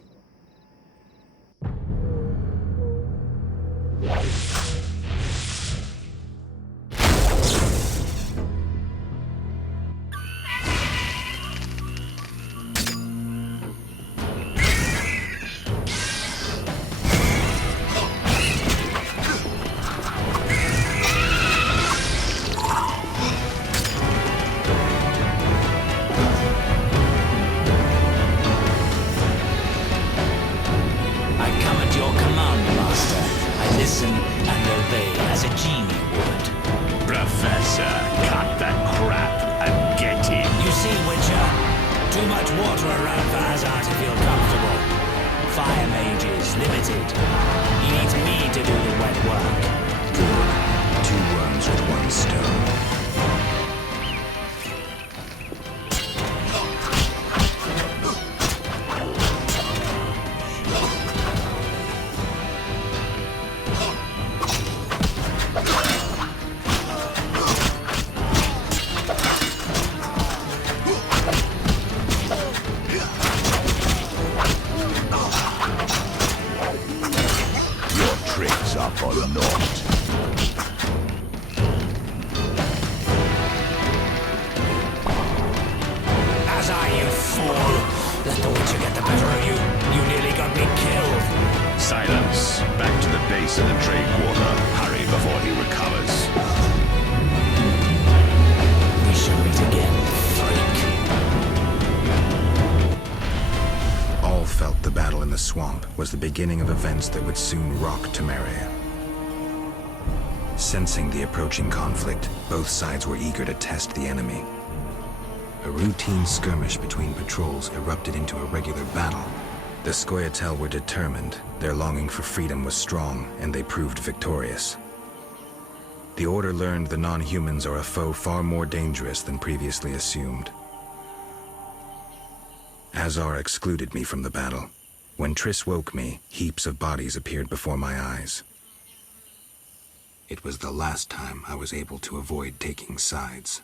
Was the beginning of events that would soon rock Temeria. Sensing the approaching conflict, both sides were eager to test the enemy. A routine skirmish between patrols erupted into a regular battle. The Scoia'tael were determined, their longing for freedom was strong, and they proved victorious. The Order learned the non-humans are a foe far more dangerous than previously assumed. Azar excluded me from the battle. When Triss woke me, heaps of bodies appeared before my eyes. It was the last time I was able to avoid taking sides.